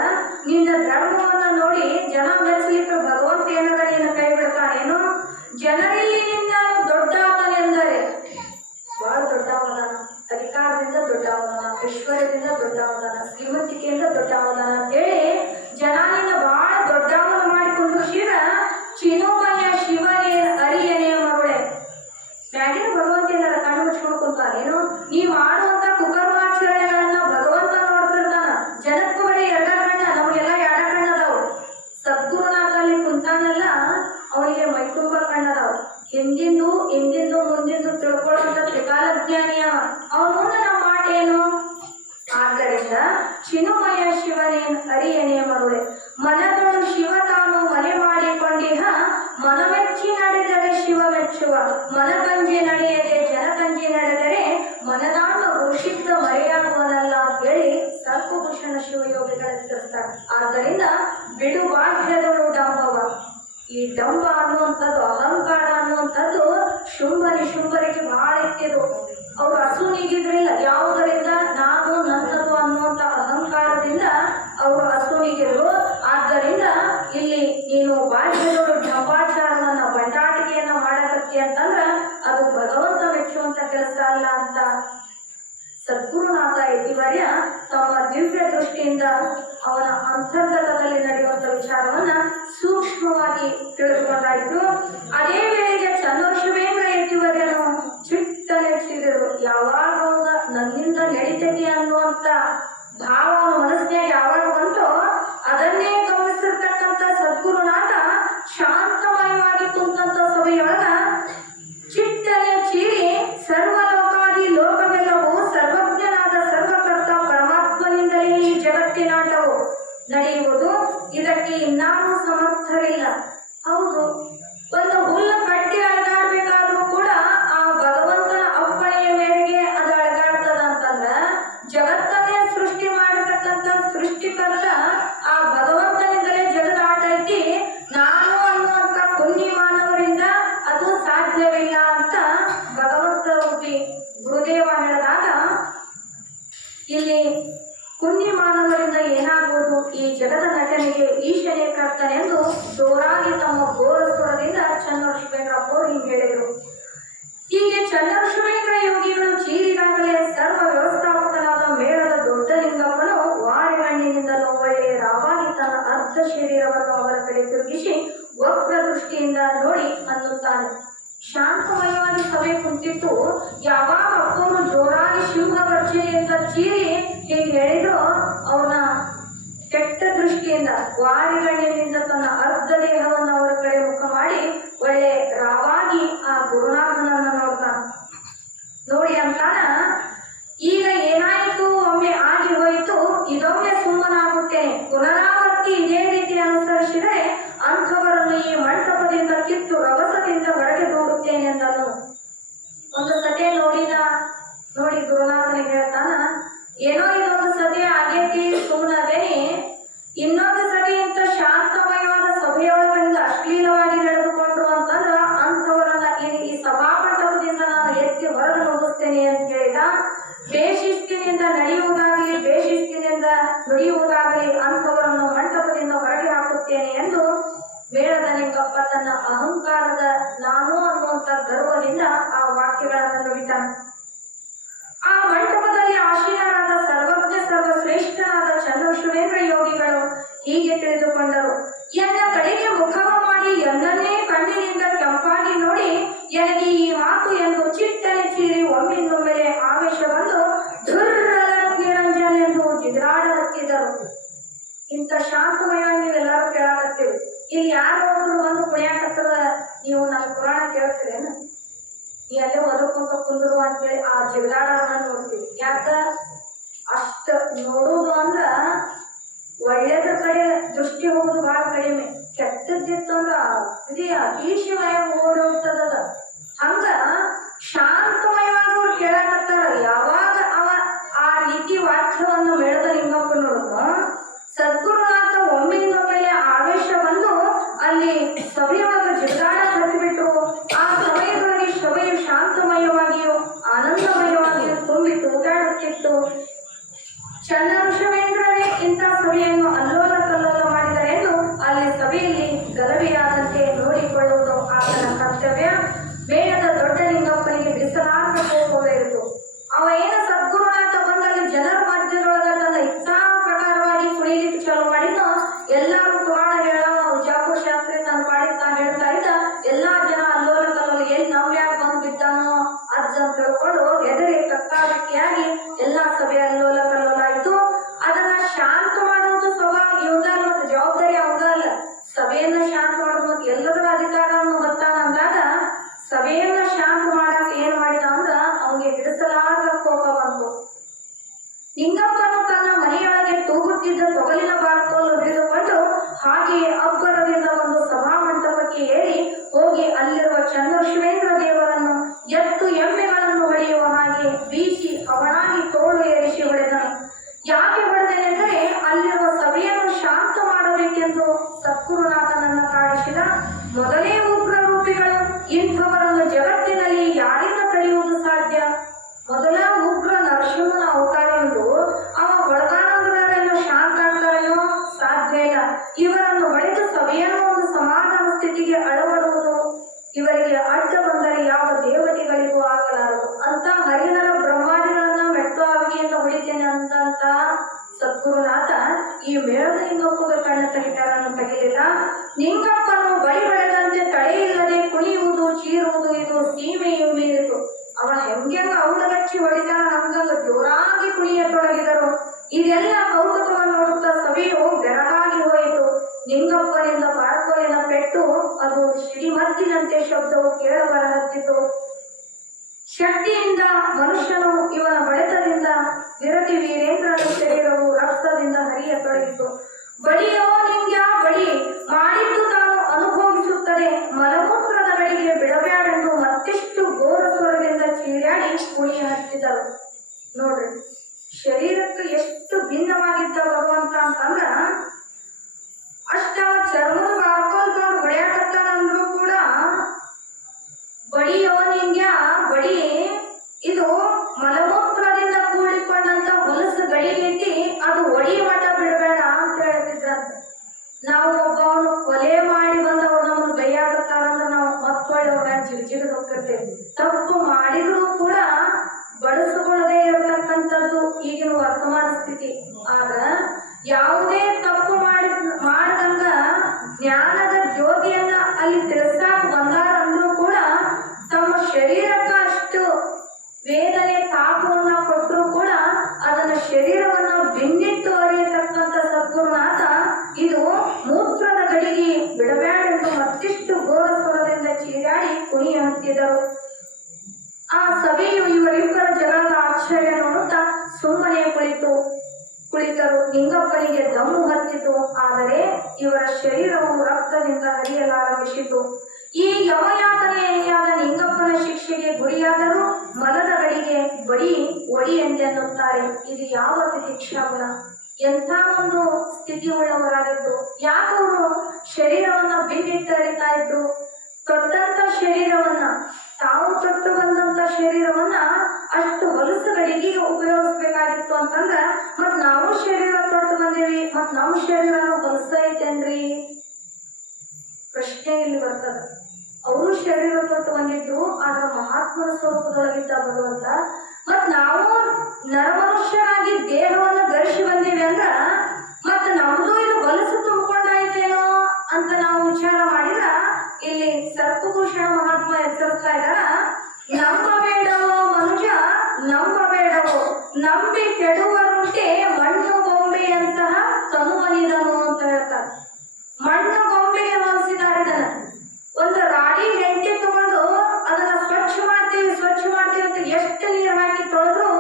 ನಿನ್ನ ಧರ್ಮವನ್ನ ನೋಡಿ ಜನ ಮೆಚ್ಚಲಿಕ್ಕೆ ಭಗವಂತ ಏನಾರ ನಿನ್ನ ಕೈ ಬಿಡ್ತಾನೇನು? ಜನರಲ್ಲಿ ನಿನ್ನ ದೊಡ್ಡವನೆಂದರೆ ಬಹಳ ದೊಡ್ಡವದಾನ, ಅಧಿಕಾರದಿಂದ ದೊಡ್ಡವದಾನ, ಐಶ್ವರ್ಯದಿಂದ ದೊಡ್ಡವದಾನ, ಶ್ರೀಮಂತಿಕೆಯಿಂದ ದೊಡ್ಡವದಾನ ಅಂತ ಹೇಳಿ ಜನ ನಿನ್ನ ಬಹಳ ದೊಡ್ಡವನ ಮಾಡಿಕೊಂಡು ಶಿವ ಚಿನ್ನೋಮಯ ಶಿವನೇ ಅರಿಯನೇ ಮರುಳೆ. ಮ್ಯಾಗಿನ ಭಗವಂತ ಏನಾರ ಕಣ್ಣು ಮುಚ್ಕೊಂಡು ಕುಂತಾನೇನು? ನೀ ಮಾಡುವಂತ ಕುಕರ್ಮಾಚರಣೆಗಳನ್ನ ಭಗವಂತ ನೋಡ್ತಿರ್ತಾನ. ಜನಕ್ಕೂ ಬರೀ ಎರಡ ಕಣ್ಣ, ನಮಗೆಲ್ಲ ಎರಡ ಕಣ್ಣ ಅದಾವು. ಸದ್ಗುರುನಾಥ ಅಲ್ಲಿ ಕುಂತಾನಲ್ಲ, ಅವನಿಗೆ ಮೈತುಂಬ ಕಣ್ಣದಾವು. ಹಿಂದಿಂದು ಮುಂದಿಂದು ತಿಳ್ಕೊಳ್ಳುವಂತ ತ್ರಿಕಾಲಜ್ಞಾನಿಯ ಅವನ ಮುಂದೆ ನಮ್ಮ ಮಾಟ ಏನು? ಆದ್ದರಿಂದ ಚಿನುಮಯ ಶಿವನೇನು ಅರಿಯನೇ ಮರುಳೆ. ಮನದೊಳು ಶಿವ ತಾನು ಮನೆ ಮಾಡಿಕೊಂಡಿಹ, ಮನಮೆಚ್ಚಿ ನಡೆದರೆ ಶಿವ ಮೆಚ್ಚುವ. ಮನಕಂಜಿ ನಡೆಯದೆ ಜನಕಂಜಿ ನಡೆದರೆ ಮನದಾಂಗ ಋಷಿದ್ದ ಮರೆಯಾಗುವನಲ್ಲ ಅಂತ ಹೇಳಿ ಸರ್ಪಭೂಷಣ ಶಿವಯೋಗಿಗಳ ಎಚ್ಚರಿಸ್ತಾರೆ. ಆದ್ದರಿಂದ ಬಿಡು ಬಾಹ್ಯದಳು ಡಂಬವ. ಈ ಡಂಬ ಅನ್ನುವಂಥದ್ದು, ಅಹಂಕಾರ ಅನ್ನುವಂಥದ್ದು ಶುಂಭರಿಗೆ ಬಹಳ ಇಟ್ಟಿದ್ರು. ಅವ್ರು ಹಸುನಿಗಿದ್ರಿಲ್ಲ, ಯಾವುದರಿಂದ? ನಾನು ನನ್ನದು ಅನ್ನುವಂಥ ಅಹಂಕಾರದಿಂದ ಅವರು ಹಸುನಿಗಿದ್ರು. ಆದ್ದರಿಂದ ಇಲ್ಲಿ ನೀನು ಬಾಹ್ಯದವರು ಡಂಬಾಚಾರವನ್ನ ಬಂಡಾಟಿಕೆಯನ್ನ ಮಾಡಕತ್ತಿ ಅಂತಂದ್ರ ಅದು ಭಗವಂತ ಮೆಚ್ಚುವಂತ ಕೆಲಸ ಅಲ್ಲ ಅಂತ ಸದ್ಗುರುನಾಥ ಯತಿವರ್ಯ ತಮ್ಮ ದಿವ್ಯ ದೃಷ್ಟಿಯಿಂದ ಅವನ ಅಂತರ್ಗತದಲ್ಲಿ ನಡೆಯುವಂತ ವಿಚಾರವನ್ನ ಸೂಕ್ಷ್ಮವಾಗಿ ತಿಳಿದುಕೊಂಡಾಯಿತು. ಅದೇ ವೇಳೆಗೆ ಚಂದ್ರಶಿವೇಂದ್ರ ಯತಿವರ್ಯನು ಚಿಟ್ಟನೆಚ್ಚಿದರು. ಯಾವಾಗ ನನ್ನಿಂದ ನಡೀತದೆ ಅನ್ನುವಂತ ಭಾವ ಅವನ ಮನಸ್ಸಿನಾಗ ಯಾವಾಗ ಬಂತೋ ಅದನ್ನೇ ಗಮನಿಸಿರ್ತಕ್ಕಂಥ ಸದ್ಗುರುನಾಥ ಶಾಂತಮಯವಾಗಿ ಕುಂತಂತ ಸಭೆಯೊಳಗ ಚಿಟ್ಟನೆ ಚೀರಿ ಸರ್ವಲೋಕಾದಿ ಲೋಕವೆಲ್ಲವೂ ಸರ್ವಜ್ಞನಾದ ಸರ್ವಕರ್ತ ಪರಮಾತ್ಮನಿಂದಲೇ ಈ ಜಗತ್ತಿನಾಟವು ನಡೆಯುವುದು. ಇದಕ್ಕೆ ಇನ್ನಾರೂ ಸಮರ್ಥರಿಲ್ಲ. ಹೌದು, ಒಂದು ಹುಲ್ಲು ಕಟ್ಟಿ ಅಳಗಾಡ್ಬೇಕಾದ್ರೂ ಕೂಡ ಆ ಭಗವಂತನ ಅಪ್ಪಣೆಯ ಮೇರೆಗೆ ಅದು ಅಳಗಾಡ್ತದ ಅಂತಂದ್ರ ಜಗತ್ತನ್ನೇ ಸೃಷ್ಟಿ ಮಾಡತಕ್ಕಂಥ ಸೃಷ್ಟಿಕರ್ತ ಆ ಭಗವಂತನಿಂದಲೇ ಜಗದ ಆಟ ಐತಿ. ನಾನು ಅನ್ನುವಂಥ ಪುಣ್ಯ ಮಾನವರಿಂದ ಅದು ಸಾಧ್ಯವಿಲ್ಲ ಅಂತ ಭಗವಂತ ರೂಪಿ ಗುರುದೇವ ಹೇಳಿದಾಗ, ಇಲ್ಲಿ ಪುಣ್ಯ ಮಾನವರಿಂದ ಏನಾಗುವುದು, ಈ ಜಗದ ನಟನೆಗೆ ಈಶನೇ ಕರ್ತನೆಂದು ಜೋರಾಗಿ ತಮ್ಮ ಘೋರಸ್ವರದಿಂದ ಚನ್ನಋಷಿವೇಂದ್ರಪ್ಪ ಅವರು ಹಿಂಗೆ ಹೇಳಿದರು. ಹೀಗೆ ಚನ್ನಋಷಿವೇಂದ್ರ ಯೋಗಿಗಳು ಚೀರಿದಾಗಲೇ ಸರ್ವ ವ್ಯವಸ್ಥಾಪಕನಾದ ಮೇಳದ ದೊಡ್ಡ ಲಿಂಗಪ್ಪನು ವಾರೆಗಣ್ಣಿನಿಂದಲೂ ಒಳ್ಳೆಯ ರಾವಾಗಿ ತನ್ನ ಅರ್ಧ ಶರೀರವನ್ನು ಅವರ ಕಡೆ ತಿರುಗಿಸಿ ವಕ್ರ ದೃಷ್ಟಿಯಿಂದ ನೋಡಿ ಅನ್ನುತ್ತಾನೆ. ಶಾಂತಮಯವಾಗಿ ಸಭೆ ಕುಂತಿತ್ತು. ಯಾವಾಗ ಅಪ್ಪವರು ಜೋರಾಗಿ ಸಿಂಹಗರ್ಜನೆಯಿಂದ ಚೀರಿ ಹೀಗೆ ಹೇಳಿದ್ರು, ಅವನ ಕೆಟ್ಟ ದೃಷ್ಟಿಯಿಂದ ವಾರಿಗಣ್ಯದಿಂದ ತನ್ನ ಅರ್ಧ ದೇಹವನ್ನು ಅವರ ಕಡೆ ಮುಖ ಮಾಡಿ ಒಳ್ಳೆ ರಾವಾಗಿ ಆ ಗುರುನಾಥನನ್ನ ನೋಡ್ತಾನೆ. ನೋಡಿ ಅಂತಾನ, ಈಗ ಏನಾಯಿತು, ಒಮ್ಮೆ ಆಗಿ ಹೋಯಿತು, ಇದೊಮ್ಮೆ ಸುಮ್ಮನಾಗುತ್ತೇನೆ. ಪುನರಾವರ್ತಿ ಇದೇ ರೀತಿ ಅನುಸರಿಸಿದರೆ ಅಂಥವರನ್ನು ಈ ಮಂಟಪದಿಂದ ಕಿತ್ತು ರಭಸದಿಂದ ಹೊರಗೆ ದೂಡುತ್ತೇನೆ ಎಂದನು. ಒಂದು ಸತಿ ನೋಡಿ ಗುರುನಾಥನಿಗೆ ಹೇಳ್ತಾನ, ಏನೋ ಇದೊಂದು ಸತಿ ಆಗೇತಿ, ಸುಮ್ಮನದೇನಿ. ಇನ್ನೊಂದು ಸತಿ ಇಂಥ ಶಾಂತಮಯವಾದ ಸಭೆಯೊಳಗಿಂದ ಅಶ್ಲೀಲವಾಗಿ ನಡೆದುಕೊಂಡ್ರು ಅಂತಂದ್ರ ಅಂಥವರನ್ನ ಈ ಸಭಾಮಂಟಪದಿಂದ ನಾನು ಎತ್ತಿ ಹೊರಗೆ ನುಗ್ಗಿಸ್ತೇನೆ ಅಂತ ಹೇಳಿದ. ಬೇಶಿಸ್ತಿನಿಂದ ನಡೆಯುವುದಾಗಲಿ ಬೇಶಿಸ್ತಿನಿಂದ ನುಡಿಯುವುದಾಗಲಿ ಅಂಥವರನ್ನು ಮಂಟಪದಿಂದ ಹೊರಗೆ ಹಾಕುತ್ತೇನೆ ಎಂದು ಮೇಳದ ಲಿಂಗಪ್ಪ ತನ್ನ ಅಹಂಕಾರದ ನಾನು ಅನ್ನುವಂಥ ಗರ್ವದಿಂದ ಆ ವಾಕ್ಯಗಳನ್ನು ನುಡಿತಾನೆ. ಆ ಮಂಟಪದಲ್ಲಿ ಆಶೀನರಾದ ಸರ್ವಜ್ಞ ಸರ್ವಶ್ರೇಷ್ಠನಾದ ಚನ್ನಋಷಿವೇಂದ್ರ ಯೋಗಿಗಳು ಹೀಗೆ ತಿಳಿದುಕೊಂಡರು. ಎನ್ನ ಕಡೆಗೆ ಮುಖವ ಮಾಡಿ ಎಂದನ್ನೇ ಕಣ್ಣಿನಿಂದ ಕೆಂಪಾಗಿ ನೋಡಿ ನನಗೆ ಈ ಮಾತು ಎಂದು ಚಿಟ್ಟನೆ ಚೀರಿ ಒಮ್ಮಿಂದೊಮ್ಮೆಲೆ ಆವೇಶ ಬಂದು ಧುರ್ರಲ ನಿರಂಜನ ಎಂದು ಜಿದ್ರಾಡಹತ್ತಿದರು. ಇಂಥ ಶಾಂತಮಯವಾಗಿ ನೀವೆಲ್ಲರೂ ಕೇಳಾಕತ್ತೀವಿ. ಇಲ್ಲಿ ಯಾರು ಒಬ್ರು ಬಂದು ಕುಣಿಯಾಕತ್ತದ, ನೀವು ನನ್ನ ಪುರಾಣ ಕೇಳ್ತೀರೇನು? ನೀ ಅಲ್ಲೇ ಒದರ್ಕೊಂತ ಕುಂದ್ರು ಅಂತೇಳಿ ಆ ಜಿಗದಾಡೋದನ್ನ ನೋಡ್ತೀವಿ. ಯಾಕ ಅಷ್ಟ ನೋಡುದು ಅಂದ್ರ ಒಳ್ಳೇದ್ರ ಕಡೆ ದೃಷ್ಟಿ ಹೋಗುದು ಬಹಳ ಕಡಿಮೆ, ಕೆಟ್ಟದ್ದಿತ್ತು ಅಂದ್ರ ಅತಿಶಯವಾಗಿ ಓಡಿ ಹೋಗ್ತದ. ಹಂಗ ಶಾಂತಮಯವಾಗಿ ಅವ್ರು ಕೇಳಾಕತ್ತಾರ. ಯಾವಾಗ ಅವ ಆ ರೀತಿ ವಾಕ್ಯವನ್ನು ಮೇಳದ ಲಿಂಗಪ್ಪ ನೋಡುದು, ಸದ್ಗುರುನಾಥ ಒಮ್ಮಿಂದೊಮ್ಮೆಲೆ ಆವೇಶ ಬಂದು ಅಲ್ಲಿ ಸಭೆಯೊಳಗೆ ಜಿಗದಾಡ ಹತ್ತಿಬಿಟ್ರು. ಆ ಸಮಯದೊಳಗೆ ಸಭೆಯು ಶಾಂತಮಯವಾಗಿಯೂ ಆನಂದಮಯವಾಗಿಯೂ ತುಂಬಿ ತೂಗಾಡುತ್ತಿತ್ತು. ಚನ್ನಋಷಿವೇಂದ್ರರೇ ಇಂಥ ಸಭೆಯನ್ನು ಅಲ್ಲೋಲ ಕಲ್ಲೋಲ ಮಾಡಿದರೆಂದು ಅಲ್ಲಿ ಸಭೆಯಲ್ಲಿ ಗಲಭೆಯಾದಂತೆ ನೋಡಿಕೊಳ್ಳುವುದು ಆತನ ಕರ್ತವ್ಯ. ಮೇಳದ ದೊಡ್ಡ ಲಿಂಗಪ್ಪನಿಗೆ ಬಿಸಲಾರ್ಥ ಕೋಪವಿತ್ತು. ಅವ ಏನು ಸದ್ಗುರುನಾಥ ಬಂದಲ್ಲಿ ಜನರ ಮಧ್ಯದೊಳಗ ತನ್ನ ಇಚ್ಛಾ ಪ್ರಕಾರವಾಗಿ ಕುಣಿಲಿಕ್ಕೆ ಚಾಲು ಮಾಡಿದ. ಎಲ್ಲರೂ ಪುರಾಣ ಹೇಳ ಜಾಪುರ ಶಾಸ್ತ್ರಿ ತನ್ನ ಪಾಡಿ ತಾ ಹೇಳ್ತಾ ಇದ್ದ. ಎಲ್ಲಾ ಜನ ಅಲ್ಲೋಲ ಕಲ್ಲೋಲ ಎಲ್ಲಿ ನವ್ಯಾಗ ಬಂದು ಬಿದ್ದಾನೋ ಅಜ್ಜ ಅಂತ ತಿಳ್ಕೊಂಡು ಎದುರಿ ಕಕ್ಕಾಬಿಕ್ಕಿಯಾಗಿ ಎಲ್ಲಾ ಸಭೆ ಅಲ್ಲೋಲ ಕಲ್ಲೋಲ ಆಯ್ತು. ಅದನ್ನ ಶಾಂತ ಮಾಡುವುದು ಸ್ವಭಾವ ಇವಂದ ಮತ್ತು ಜವಾಬ್ದಾರಿ ಅವಂದ ಅಲ್ಲ. ಸಭೆಯನ್ನ ಶಾಂತ ಮಾಡೋದು ಮತ್ತು ಎಲ್ಲದರ ಅಧಿಕಾರವನ್ನು ಹೊತ್ತಾನ ಅಂದಾಗ ಸಭೆಯನ್ನ ಶಾಂತ ಮಾಡಾಕ ಏನ್ ಮಾಡಿದ ಅಂದ್ರ ಅವನಿಗೆ ಬಿಡಿಸಲಾರದ ಕೋಪ ಬಂತು. ಲಿಂಗಪ್ಪನು ತನ್ನ ಮನೆಯೊಳಗೆ ತೂಗುತ್ತಿದ್ದ ತೊಗಲಿನ ಬಾರ್ಕೋಲು ಹಿಡಿದುಕೊಂಡು ಹಾಗೆಯೇ ಅಬ್ಬರದಿಂದ ಒಂದು ಸಭಾ ಮಂಟಪಕ್ಕೆ ಏರಿ ಹೋಗಿ ಅಲ್ಲಿರುವ ಚನ್ನಋಷಿವೇಂದ್ರ ದೇವರನ್ನು ಎತ್ತು ಎಮ್ಮೆಗಳನ್ನು ಹೊಡೆಯುವ ಹಾಗೆ ಬೀಸಿ ಅವನಾಗಿ ತೋಳು ಏರಿಸಿ ಹೊಡೆದನು. ಯಾಕೆ ಹೊಡೆದನೆಂದರೆ ಅಲ್ಲಿರುವ ಸಭೆಯನ್ನು ಶಾಂತ ಮಾಡಬೇಕೆಂದು ಸದ್ಗುರುನಾಥನನ್ನು ಕಾಡಿಸಿದ. ಮೊದಲೇ ಉಗ್ರ ರೂಪಿಗಳು ಇಂಥವರನ್ನು ಜಗತ್ತಿನಲ್ಲಿ ಯಾರಿಂದ ತಡೆಯುವುದು ಸಾಧ್ಯ? ಮೊದಲ ಉಗ್ರ ನರಸಿಂಹನ ಅವತಾರ ಎಂದು ಅವ ಹೊಡೆದಾನಂದರೇನೋ ಶಾಂತ ಆಗ್ತಾರೇನೋ ಸಾಧ್ಯ ಇಲ್ಲ. ಇವರನ್ನು ಹೊಡೆದು ಸಭೆಯನ್ನು ಒಂದು ಸಮಾಧಾನ ಸ್ಥಿತಿಗೆ ಅಳವಡುವುದು ಇವರಿಗೆ ಅಡ್ಡ ಬಂದರೆ ಯಾವ ದೇವತೆಗಳಿಗೂ ಆಗಲಾರದು ಅಂತ ಹರಿಹರ ಬ್ರಹ್ಮಾದಿಗಳನ್ನ ಮೆಟ್ಟು ಆವಿಗೆಯಿಂದ ಹೊಡಿತೇನೆ ಅಂತ ಸದ್ಗುರುನಾಥ ಈ ಮೇಳದ ಲಿಂಗಪ್ಪಗೆ ಕಣ್ಣ ತೆಗಿತಾರನ್ನು ತೆಗಿಲಿಲ್ಲ. ಲಿಂಗಪ್ಪನು ಬಳಿ ಬೆಳೆದಂತೆ ತಡೆ ಇಲ್ಲದೆ ಕುಣಿಯುವುದು ಚೀರುವುದು ಇದು ಸೀಮೆಯು ಮೀರಿತು. ಅವ ಹೆಂಗೆಂಗ ಅವಳಗಚ್ಚಿ ಹೊಡಿತಾನ ಹಂಗಂಗ ಜೋರಾಗಿ ಕುಣಿಯತೊಡಗಿದರು. ಇದೆಲ್ಲ ಕೌತುಕವನ್ನು ನೋಡುತ್ತಾ ಸಭೆಯು ಬೆರಗಾಗಿ ಹೋಯಿತು. ನಿಂಗಪ್ಪನಿಂದ ಬಾರ್ಕೋಲಿನ ಪೆಟ್ಟು ಅದು ಸಿಡಿಮದ್ದಿನಂತೆ ಶಬ್ದವು ಕೇಳಬರಹತ್ತಿತು. ಶಕ್ತಿಯಿಂದ ಮನುಷ್ಯನು ಇವನ ಬಡಿತದಿಂದ ವಿರತಿ ವೀರೇಂದ್ರನ ಶರೀರವು ರಕ್ತದಿಂದ ಹರಿಯತೊಡಗಿತು. ಬಡಿಯೋ ನಿಂಗ್ಯ ಬಡಿ, ಮಾಡಿದ್ದು ತಾನು ಅನುಭವಿಸುತ್ತದೆ, ಮಲಮೂತ್ರದ ಗಳಿಗೆ ಬಿಡಬ್ಯಾಡೆಂದು ಮತ್ತಿಷ್ಟು ಘೋರ ಸ್ವರದಿಂದ ಚೀರಾಡಿ ಕುಣಿಯ ಹತ್ತಿದರು. ನೋಡ್ರಿ, ಶರೀರಕ್ಕೆ ಎಷ್ಟು ಭಿನ್ನವಾಗಿದ್ದ ಭಗವಂತ ಅಂತಂದ್ರ ಅಷ್ಟ ಚರ್ಮದ ಬಾರ್ಕೊಳ್ಕೊಂಡು ಹೊಡೆಯಕತ್ತಾನಂದ್ರು ಕೂಡ ಬಡಿಯೋ ನಿಂಗ್ಯ ಬಡಿ, ಇದು ಮಲಮೂತ್ರದಿಂದ ಕೂಡಿಕೊಂಡಂತ ಹೊಲಸು ಗಡಿಗೈತಿ, ಅದು ಒಡಿ ಮಠ ಬಿಡಬೇಡ ಅಂತ ಹೇಳ್ತಿದ್ರಂತ. ನಾವು ಒಬ್ಬವನು ಕೊಲೆ ಮಾಡಿ ಬಂದವ್ರು ನಮ್ಮನ್ನು ಬೈಯಾಕತ್ತಾರಂದ್ರೆ ನಾವು ಮತ್ತೊಳ್ಳೆ ಅವ್ರ ಜಿಗಿಜಿಗಿದು ಹೋಗ್ತಿರ್ತೇವೆ. ತಪ್ಪು ಮಾಡಿದ್ರು ಕೂಡ ಬಳಸಿಕೊಳ್ಳದೆ ಇರತಕ್ಕಂಥದ್ದು ಈಗಿನ ವರ್ತಮಾನ ಸ್ಥಿತಿ. ಆಗ ಯಾವುದೇ ತಪ್ಪು ಮಾಡಿದಂಗ ಜ್ಞಾನದ ಜ್ಯೋತಿಯನ್ನ ಅಲ್ಲಿ ತಿಳಿಸಾಕ ಬಂದಾರಂದ್ರೂ ಕೂಡ ತಮ್ಮ ಶರೀರಕ್ಕೆ ಅಷ್ಟು ವೇದನೆ ತಾಪವನ್ನ ಕೊಟ್ಟರು ಕೂಡ ಅದನ್ನ ಶರೀರವನ್ನ ಬಿನ್ನಿಟ್ಟು ಅರಿಯತಕ್ಕಂಥ ಸದ್ಗುರುನಾಥ ಇದು ಮೂತ್ರದ ಗಡಿಗೆ ಬಿಡಬ್ಯಾಡೆಂದು ಮತ್ತಿಷ್ಟು ಘೋರ ಸ್ವರದಿಂದ ಚೀರಾಡಿ ಕುಣಿಯ ಹತ್ತಿದರು. ಆ ಸಭೆಯು ಇವರಿಬ್ಬರ ಜಗಳದ ಆಶ್ಚರ್ಯ ನೋಡುತ್ತಾ ಸುಮ್ಮನೆ ಕುಳಿತರು. ನಿಂಗಪ್ಪನಿಗೆ ದಮ್ಮು ಹತ್ತಿತು, ಆದರೆ ಇವರ ಶರೀರವು ರಕ್ತದಿಂದ ಹರಿಯಲಾರಂಭಿಸಿತು. ಈ ಯಮಯಾತನೆಯಾದ ನಿಂಗಪ್ಪನ ಶಿಕ್ಷೆಗೆ ಗುರಿಯಾದರೂ ಮಲದ ಗಡಿಗೆ ಬಡಿ ಒಡಿ ಎಂದೆನ್ನುತ್ತಾರೆ. ಇದು ಯಾವ ತಿತಿಕ್ಷಾಗುಣ, ಎಂಥ ಒಂದು ಸ್ಥಿತಿ ಉಳ್ಳವರಾಗಿದ್ದು. ಯಾಕವರು ಶರೀರವನ್ನ ಬಿನ್ನಿಟ್ಟರಿತಾ ಇದ್ರು? ತೊಟ್ಟಂತ ಶರೀರವನ್ನ, ತಾವು ತೊಟ್ಟು ಬಂದಂತ ಶರೀರವನ್ನ ಅಷ್ಟು ಹೊಲಸು ಗಡಿಗೆ ಉಪಯೋಗಿಸ್ಬೇಕಾಗಿತ್ತು ಅಂತಂದ್ರ ಮತ್ ನಾವು ಶರೀರ ತೊಟ್ಟು ಬಂದೇವಿ, ಮತ್ ನಮ್ಮ ಶರೀರನು ಹೊಲಸ ಐತೇನ್ರಿ ಪ್ರಶ್ನೆ ಇಲ್ಲಿ ಬರ್ತದ. ಅವರು ಶರೀರ ತೊಟ್ಟು ಬಂದಿದ್ರು, ಆದ್ರ ಮಹಾತ್ಮನ ಸ್ವರೂಪದೊಳಗಿದ್ದ ಭಗವಂತ. ಮತ್ ನಾವು ನರಮನುಷ್ಯರಾಗಿ ದೇಹವನ್ನು ಧರಿಸಿ ಬಂದೀವಿ ಅಂದ್ರ ಮತ್ ನಮ್ದು ಇದು ಹೊಲಸು ತುಂಬಿಕೊಂಡಾಯ್ತೇನೋ ಅಂತ ನಾವು ವಿಚಾರ ಮಾಡಿದ್ರ ಇಲ್ಲಿ ಸರ್ಪಭೂಷಣ ಮಹಾತ್ಮ ಎಚ್ಚರಿಸ್ತಾ ಇದ್ದಾರ. ನಂಬಬೇಡವೋ ಮನುಜ ನಂಬಬೇಡವೋ, ನಂಬಿ ಕೆಡುವರುಂಟೆ ಮಣ್ಣು ಗೊಂಬೆಯಂತಹ ತನುವನಿದನು ಅಂತ ಹೇಳ್ತಾರೆ. ಮಣ್ಣು ಗೊಂಬೆಗೆ ಹೋಲಿಸಿದ್ದಾರೆ ಇದನ್ನ. ಒಂದು ರಾಡಿ ಹೆಂಟಿ ತಗೊಂಡು ಅದನ್ನ ಸ್ವಚ್ಛ ಮಾಡ್ತೀವಿ ಅಂತ ಎಷ್ಟು ನೀರು ಹಾಕಿ ತೊಳೆದ್ರು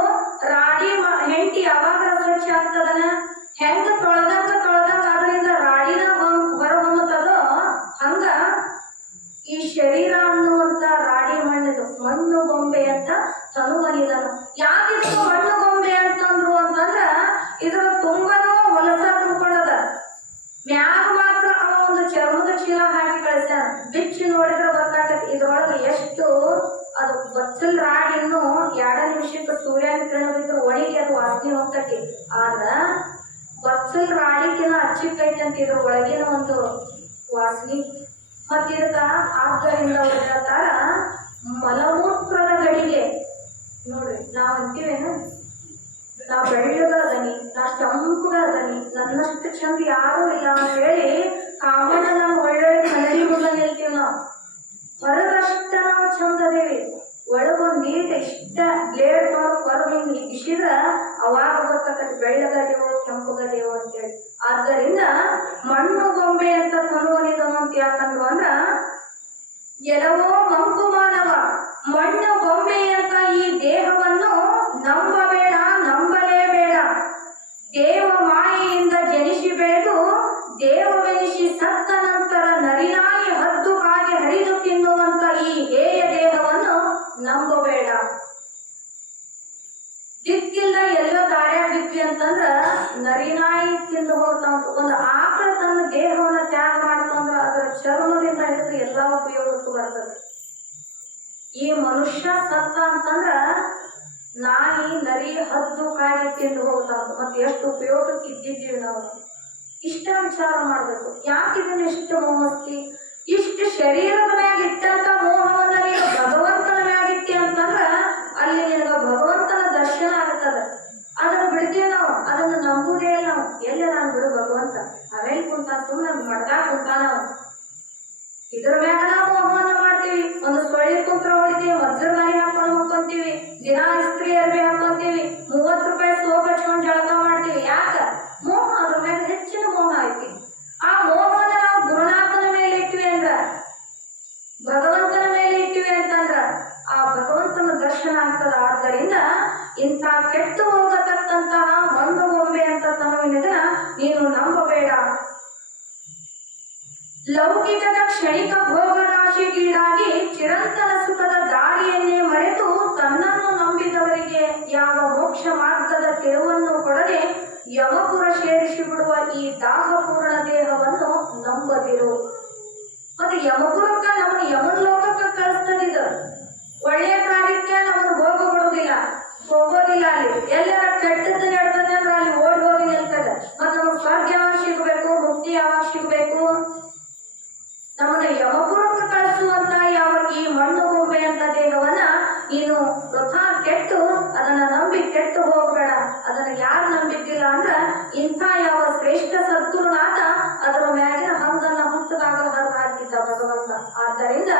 ರಾಡಿ ಹೆಂಟಿ ಯಾವಾಗ ಸ್ವಚ್ಛ ಆಗ್ತದನ, ಹೆಂಗ ತೊಳೆದಂಗ ಅದರಿಂದ ರಾಡಿನ ಹೊರ ಹೊಮ್ಮುತ್ತದೋ ಹಂಗ ಈ ಶರೀರ ಅನ್ನುವಂತ ರಾಡಿ ಮಣ್ಣಿದು ಮಣ್ಣು ಗೊಂಬೆ ಅಂತ ತನುವನಿದನು. ಯಾಕಿದು ಮಣ್ಣು ಗೊಂಬೆ ಅಂತಂದ್ರು ಅಂತಂದ್ರ ಇದ್ರ ತುಂಬಾನು ಹೊಲಸ ತುಂಬಿಕೊಂಡದ. ಮ್ಯಾಗ ಮಾತ್ರ ಅವ ಒಂದು ಚರ್ಮದ ಚೀಲ ಹಾಕಿ ಕಳಿಸ್ಯಾನ. ಬಿಚ್ಚಿ ನೋಡಿದ್ರೆ ಗೊತ್ತಾಗತ್ತೆ ಇದ್ರೊಳಗೆ ಎಷ್ಟು ಅದು ಬಚ್ಚಲ್ ರಾಡಿ. ಇನ್ನು 2 ನಿಮಿಷಕ್ಕೆ ಸೂರ್ಯನ ಕಿರಣ ಬಿದ್ದು ಒಣಗಿ ಅದು ವಾಸನೆ ಹೋಗ್ತತಿ. ಆದ್ರ ಬಚ್ಚಲ್ ರಾಡಿಕಿನ ಹಚ್ಚಿಕೈತೆ ಅಂತ ಇದ್ರ ಒಳಗಿನ ಒಂದು ವಾಸನೆ. ಮತ್ತಿದಕ್ಕ ಆದ್ದರಿಂದ ಅವ್ರು ಹೇಳ್ತಾರ ಮಲಮೂತ್ರದ ಗಡಿಗೆ. ನೋಡ್ರಿ, ನಾವ್ ಅಂತೀವೇನು, ನಾ ಬೆಳ್ಳಗ ಅದನಿ, ನಾ ಚಂಪಗ ಅದನಿ, ನನ್ನಷ್ಟು ಚಂದ ಯಾರು ಇಲ್ಲ ಅಂತ ಹೇಳಿ ಕಾಮಣ್ಣ ನಾವು ಒಳ್ಳೊಳ್ಳೆ ಕನ್ನಡಿ ಮುಗ ನಿಲ್ತೀವಿ. ನಾವು ಹೊರಗಷ್ಟ ನಾವು ಚಂದ ಅದೇವಿ, ಒಳಗೊಂದು ನೀಟ್ ಇಷ್ಟ ಬ್ಲೇಡ್ ನೋಡಿ ಹೊರಗೆ ಹಿಂಗೆ ಬಿಸಿದ್ರ ಅವಾಗ ಗೊತ್ತಾಗತ್ತೆ ಬೆಳ್ಳಗದೇವೋ ಕೆಂಪುಗದೇವೋ ಅಂತೇಳಿ. ಆದ್ದರಿಂದ ಮಣ್ಣು ಗೊಂಬೆ ಅಂತ ತನುವನಿದನು ಅಂತ ಯಾಕಂದ್ರು ಅಂದ್ರ ಎಲ್ಲವೋ ಮಂಕು ಮಾನವ, ಮಣ್ಣು ಗೊಂಬೆ ಅಂತ ಈ ದೇಹವನ್ನು ನಂಬಬೇಡ, ನಂಬಲೇಬೇಡ. ದೇವ ಮಾಯೆಯಿಂದ ಜನಿಸಿ ಬೆಳೆದು ದೇವವೆನಿಸಿ ಸತ್ತ ನಂತರ ನರಿನಾಯಿ ಹದ್ದು ಹಾಗೆ ಹರಿದು ತಿನ್ನುವಂತ ಈ ಹೇಯ ದೇಹವನ್ನು ನಂಬಬೇಡ. ದಿಕ್ಕಿಲ್ಲ ಎಲ್ಲೋ ದಾರ್ಯಾಗ ಬಿದ್ವಿ ಅಂತಂದ್ರ ನರಿನಾಯಿ ತಿಂದು ಹೋಗ್ತಾವ. ಒಂದು ಆಕಳ ತನ್ನ ದೇಹವನ್ನ ತ್ಯಾಗ ಮಾಡ್ತಂದ್ರ ಅದರ ಚರ್ಮದಿಂದ ಹಿಡಿದು ಎಲ್ಲಾ ಉಪಯೋಗಕ್ಕೂ ಬರ್ತದೆ. ಈ ಮನುಷ್ಯ ಸತ್ತ ಅಂತಂದ್ರ ನಾಯಿ ನರಿ ಹದ್ದು ಕಾಯಿ ತಿಂದು ಹೋಗ್ತಾವ. ಮತ್ತೆ ಎಷ್ಟು ಉಪಯೋಗಕ್ಕೆ ಇದ್ದಿದ್ದೀವಿ ನಾವು. ಇಷ್ಟ ವಿಚಾರ ಮಾಡ್ಬೇಕು. ಯಾಕೆ ಇದನ್ನ ಇಷ್ಟು ಮೋಹಸ್ತಿ, ಇಷ್ಟು ಶರೀರದ ಮ್ಯಾಗ ಇಟ್ಟಂತ ಮೋಹವನ್ನ ನೀನು ಭಗವಂತನ ಮ್ಯಾಗಿಟ್ಟಿ ಅಂತಂದ್ರ ಅಲ್ಲಿ ನಿನಗ ಭಗವಂತನ ದರ್ಶನ ಆಗ್ತದ. ಅದನ್ನ ಬಿಡ್ತೀವಿ ನಾವು, ಅದನ್ನ ನಂಬುದೇ ನಾವು. ಎಲ್ಲ ನಾನು ಬಿಡು ಭಗವಂತ ಅವೆಲ್ಲಿ ಕುಂತ ಸುಮ್ಮನೆ ಮಡ್ಗಾ ಕುಂತ ನಾವು ಇದ್ರ ಮ್ಯಾಗ ನಾವು ಮೋಹವನ್ನ ಮಾಡ್ತೀವಿ. ಒಂದು ಸೊಳ್ಳಿ ಕುಂತ್ರ ಹೊಡಿತೀವಿ, ವಜ್ರ ಮನೆ ಹಾಕೊಂಡು ಮಕ್ಕೊಂತೀವಿ, ದಿನ ಇಸ್ತ್ರಿ ಅರ್ಬಿ ಹಾಕೊಂತೀವಿ, 30 ರೂಪಾಯಿ ಸೋಪ್ ಹಚ್ಕೊಂಡು ಜಳಕ ಮಾಡ್ತೀವಿ. ಲೌಕಿಕದ ಕ್ಷಣಿಕ ಭೋಗನಾಶಿಗೀಡಾಗಿ ಚಿರಂತನ ಸುಖದ ದಾರಿಯನ್ನೇ ಮರೆತು ತನ್ನನ್ನು ನಂಬಿದವರಿಗೆ ಯಾವ ಮೋಕ್ಷ ಮಾರ್ಗದ ತಿಳುವನ್ನು ಕೊಡದೆ ಯಮಪುರ ಸೇರಿಸಿ ಬಿಡುವ ಈ ದಾಹಪೂರ್ಣ ದೇಹವನ್ನು ನಂಬದಿರು. ಮತ್ತೆ ಯಮಪುರಕ್ಕ ನಮ್ಮನ್ನು ಯಮನ ಲೋಕಕ್ಕೆ ಕಳಿಸ್ತದಿದ. ಒಳ್ಳೆಯ ಕಾರ್ಯಕ್ಕೆ ನಮ್ಮನ್ನು ಹೋಗೋದಿಲ್ಲ. ಅಲ್ಲಿ ಎಲ್ಲರ ಕೆಟ್ಟದ್ದು ನಡ್ತದೆ ಅಂದ್ರೆ ಅಲ್ಲಿ ಓಡಿ ಹೋಗಿ ನಿಲ್ತದೆ. ಮತ್ತೆ ನಮ್ಗೆ ಸ್ವರ್ಗ ಯಾವಾಗ ಸಿಗಬೇಕು, ಮುಕ್ತಿ ಯಾವಾಗ ಸಿಗಬೇಕು? ನಮ್ಮನ್ನ ಯಮಪುರಕ್ಕೆ ಕಳಿಸುವಂತ ಯಾವಾಗ ಈ ಮಣ್ಣು ಭೂಮಿ ಅಂತ ದೇಹವನ್ನ ನೀನು ವೃಥಾ ಕೆಟ್ಟು ಅದನ್ನ ನಂಬಿ ಕೆಟ್ಟು ಹೋಗ್ಬೇಡ. ಅದನ್ನ ಯಾರು ನಂಬಿದ್ದಿಲ್ಲ ಅಂದ್ರ ಇಂಥ ಯಾವ ಶ್ರೇಷ್ಠ ಸದ್ಗುರುನಾಥ ಅದರ ಮ್ಯಾಗಿನ ಹಂಗನ್ನ ಹುಟ್ಟದಾಗ ಹರಿದು ಹಾಕಿದ್ದ ಭಗವಂತ. ಆದ್ದರಿಂದ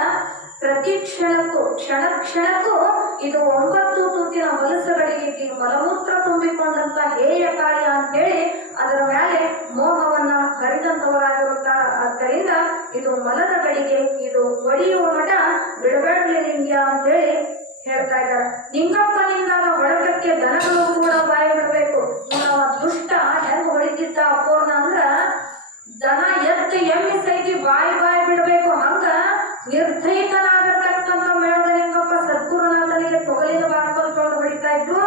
ಪ್ರತಿ ಕ್ಷಣಕ್ಕೂ ಕ್ಷಣಕ್ಕೂ ಇದು 9 ತುತ್ತಿನ ಹೊಲಸುಗಳಿಗೆ ಮಲಮೂತ್ರ ತುಂಬಿಕೊಂಡಂತ ಹೇಯ ಕಾರ್ಯ ಅಂತೇಳಿ ಅದರ ಮೇಲೆ ಮೋಹವನ್ನ ಹರಿದಂತವರಾಗಿರುತ್ತಾರೆ. ಆದ್ದರಿಂದ ಇದು ಮಲದ ಗಡಿಗೆ, ಇದು ಒಡೆಯುವ ಮಠ ಬಿಡಬೇಡಲಿ ಲಿಂಗ್ಯ ಅಂತೇಳಿ ಹೇಳ್ತಾ ಇದ್ದಾರೆ. ನಿಂಗಪ್ಪನಿಂದಾದ ಹೊಳಕಕ್ಕೆ ದನಗಳು ಕೂಡ ಬಾಯಿ ಬಿಡಬೇಕು. ನಾವು ದುಷ್ಟ ಹೆಂಗ್ ಹೊಡಿತಿದ್ದ ಅಪ್ಪೋರ್ನ ಅಂದ್ರ ದನ ಎತ್ತು ಎಮ್ಮಿ ಸೈತಿ ಬಾಯಿ ಬಿಡಬೇಕು. ಹಂಗ ನಿರ್ಧೈತನಾಗಿರ್ತಕ್ಕಂಥ ಮೇಳದಲಿಂಗಪ್ಪ ಸದ್ಗುರುನಾಥನಿಗೆ ತೊಗಲಿನ ಬಾರ್ಕೊಂಡು ಹೊಡಿತಾ ಇದ್ರು.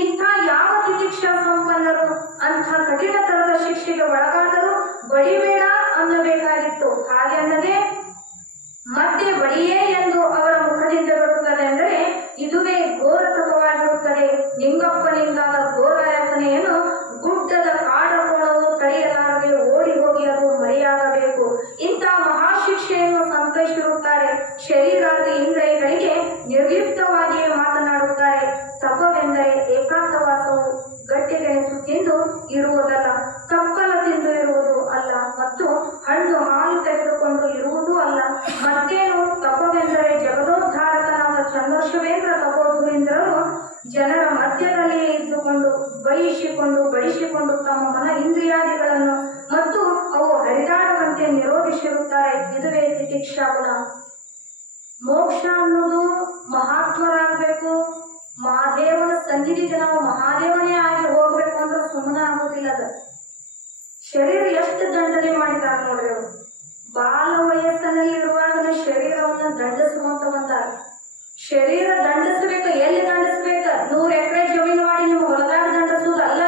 ಇಂಥ ಯಾವ ತಿತಿಕ್ಷಾ ಸಂಪನ್ನರು ಅಂಥ ಕಠಿಣ ತರದ ಶಿಕ್ಷೆಗೆ ಒಳಗಾದರು. ಬಡಿಬೇಡ ಅನ್ನಬೇಕಾಗಿತ್ತು, ಹಾಗೆ ಅನ್ನದೇ ಮತ್ತೆ ಬಡಿಯೇ ಎಂದು ಅವರ ಮುಖದಿಂದ ಬರುತ್ತದೆ. ಅಂದರೆ ಇದುವೇ ಘೋರ ತಪವಾಗಿರುತ್ತದೆ. ನಿಂಗಪ್ಪನಿಂದಾದ ಘೋರ ಯಾತನೆಯನ್ನು ಗುಡ್ಡದ ಕಾಡ ಕೋಣವು ತಡೆಯಲಾರದೆ ಓಡಿ ಹೋಗಿ ಅದು ಮರೆಯಾಗಬೇಕು. ಇಂಥ ಮಹಾಶಿಕ್ಷೆಯನ್ನು ಸಂತೈಸಿರುತ್ತಾರೆ. ಶರೀರಾದಿ ಇಂದ್ರಿಯಗಳಿಗೆ ನಿರ್ಲಿಪ್ತವಾಗಿಯೇ ಮಾತನಾಡುತ್ತಾರೆ. ತಪವೆಂದರೆ ಏಕಾಂತವಾಸವು ಗಟ್ಟಿಗೆಣಸು ತಿಂದು ಇರುವುದಲ್ಲ, ತಪ್ಪಲ ತಿಂದು ಇರುವುದು ಅಲ್ಲ, ಮತ್ತು ಹಣ್ಣು ಹಾಲು ತೆಗೆದುಕೊಂಡು ಇರುವುದೂ ಅಲ್ಲ. ಮತ್ತೇನು ತಪವೆಂದರೆ ಜಗದೋದ್ಧಾರಕನಾದ ಚಂದ್ರಶವೇಂದ್ರ ತಪೋಧುರೀಂದ್ರರು ಜನರ ಮಧ್ಯದಲ್ಲಿಯೇ ಇದ್ದುಕೊಂಡು ಬಡಿಸಿಕೊಂಡು ತಮ್ಮ ಮನ ಇಂದ್ರಿಯಾದಿಗಳನ್ನು ಮತ್ತು ಅವು ಹರಿದಾಡುವಂತೆ ನಿರೋಧಿಸಿರುತ್ತಾರೆ. ಇದುವೇ ತಿತಿಕ್ಷಾ ಗುಣ. ಮೋಕ್ಷ ಅನ್ನೋದು ಮಹಾತ್ಮರಾಗಬೇಕು. ಮಹಾದೇವನ ಸನ್ನಿಧಿಗೆ ನಾವು ಮಹಾದೇವನೇ ಆಗಿ ಹೋಗ್ಬೇಕು ಅಂದ್ರೆ ಸುಮ್ಮನೆ ಆಗೋದಿಲ್ಲ. ಅದ ಶರೀರ ಎಷ್ಟು ದಂಡನೆ ಮಾಡಿದ್ದಾರೆ ನೋಡ್ರಿ. ಅವರು ಬಾಲ ವಯಸ್ಸಿನಲ್ಲಿರುವಾಗಲೇ ಶರೀರವನ್ನು ದಂಡಿಸುವಂತ ಬಂದಾರ. ಶರೀರ ದಂಡಿಸ್ಬೇಕು. ಎಲ್ಲಿ ದಂಡಿಸ್ಬೇಕ? 100 ಎಕರೆ ಜಮೀನು ಮಾಡಿ ನಿಮ್ಮ ಹೊಲದಾಗ ದಂಡಿಸುವುದಲ್ಲ.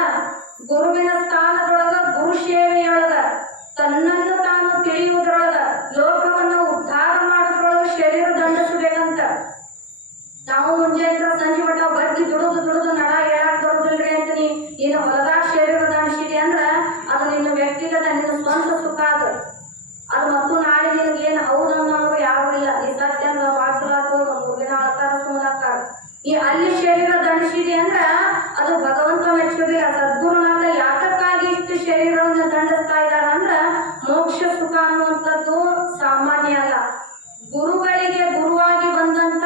ಗುರುವಿನ ಸ್ಥಾನದೊಳಗ, ಗುರು ಸೇವೆಯೊಳಗ, ತನ್ನನ್ನು ತಾನು ತಿಳಿಯುವುದರೊಳಗ, ಲೋಕವನ್ನು ಉದ್ಧಾರ ಮಾಡೋದ್ರೊಳಗ ಶರೀರ ದಂಡಿಸ್ಬೇಕಂತ. ನಾವು ಮುಂಜಾನೆ ಸಂಜೆ ಮಟ್ಟ ಬಗ್ಗಿ ದುಡಿದು ನಡ ಹೇಳಕ್ ಬರೋದಿಲ್ರಿ ಅಂತೀನಿ. ನೀನು ಹೊಲದಾಗ ಶರೀರ ದಂಡಿಸಿದೆ ಅಂದ್ರ ಅದು ನಿನ್ನ ವ್ಯಕ್ತಿಗತ, ನಿನ್ನ ಸ್ವಂತ ಸುಖ. ಅದು ಮತ್ತು ನಾಳೆ ನಿನಗೆ ಏನು ಹೌದನ್ನೋರು ಯಾರು ಇಲ್ಲ. ನೀ ಸತ್ಯ ಅಂದ್ರ ಬಾಳ್ಸಲಾಕ ಮುಗಿನ ಅಳ್ತಾರ ಸುಮ್ಮನಾಕಾರ. ನೀ ಅಲ್ಲಿ ಶರೀರ ದಂಡಿಸಿದೆ ಅಂದ್ರ ಅದು ಭಗವಂತ ಮೆಚ್ಚುವುದಿಲ್ಲ. ಸದ್ಗುರುನಾಥ ಯಾತಕ್ಕಾಗಿ ಇಷ್ಟು ಶರೀರವನ್ನು ದಂಡಿಸ್ತಾ ಇದ್ದಾರ ಅಂದ್ರ ಮೋಕ್ಷ ಸುಖ ಅನ್ನುವಂಥದ್ದು ಸಾಮಾನ್ಯ ಅಲ್ಲ. ಗುರುಗಳಿಗೆ ಗುರುವಾಗಿ ಬಂದಂತ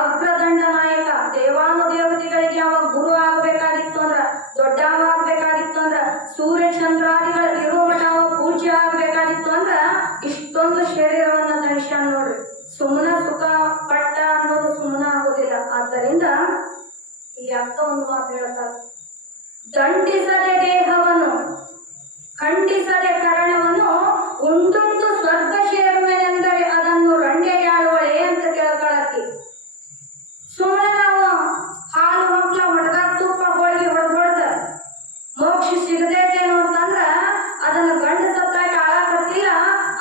ಅಗ್ರದಂಡ ನಾಯಕ ದೇವಾನುದೇವತೆಗಳಿಗೆ ಅವ ಗುರು ಆಗಬೇಕಾಗಿತ್ತು ಅಂದ್ರ, ದೊಡ್ಡವಾಗಬೇಕಾಗಿತ್ತು ಅಂದ್ರ, ಸೂರ್ಯ ಚಂದ್ರಾದಿಗಳ ಇರೋ ಮಠ ಪೂಜ್ಯ ಆಗಬೇಕಾಗಿತ್ತು ಅಂದ್ರ ಇಷ್ಟೊಂದು ಶರೀರವನ್ನ ದಂಡಿಸ್ಯಾನ ನೋಡ್ರಿ. ಸುಮ್ಮನ ಸುಖ ಪಟ್ಟ ಅನ್ನೋದು ಸುಮ್ಮನ ಆಗೋದಿಲ್ಲ. ಆದ್ದರಿಂದ ಈ ಅರ್ಥ ಒಂದು ಮಾತು ಹೇಳ್ತಾರೆ. ದಂಡಿಸದೆ ದೇಹವನ್ನು, ಖಂಡಿಸದೆ ಕರಣವನ್ನು, ಉಂಡುಂಟು ಸ್ವರ್ಗ ಸೇರುವೆನೆಂದರೆ ಅದನ್ನು ರಂಡೆಯಾಳುವಳೆ ಅಂತ ಕೇಳ್ಕೊಳಕ್ಕೆ. ಸುಮ್ಮನೆ ನಾವು ಹಾಲು ಮಕ್ಕಳ ಹೊಡೆದಾಗ ತುಪ್ಪ ಹೋಳಿಗೆ ಹೊಡೆದ ಮೋಕ್ಷ ಸಿಗದೇನು ಅಂತಂದ್ರ ಅದನ್ನು ಗಂಡು ಸತ್ತಾಗಿ ಆಳಕತ್ತಿಲ್ಲ.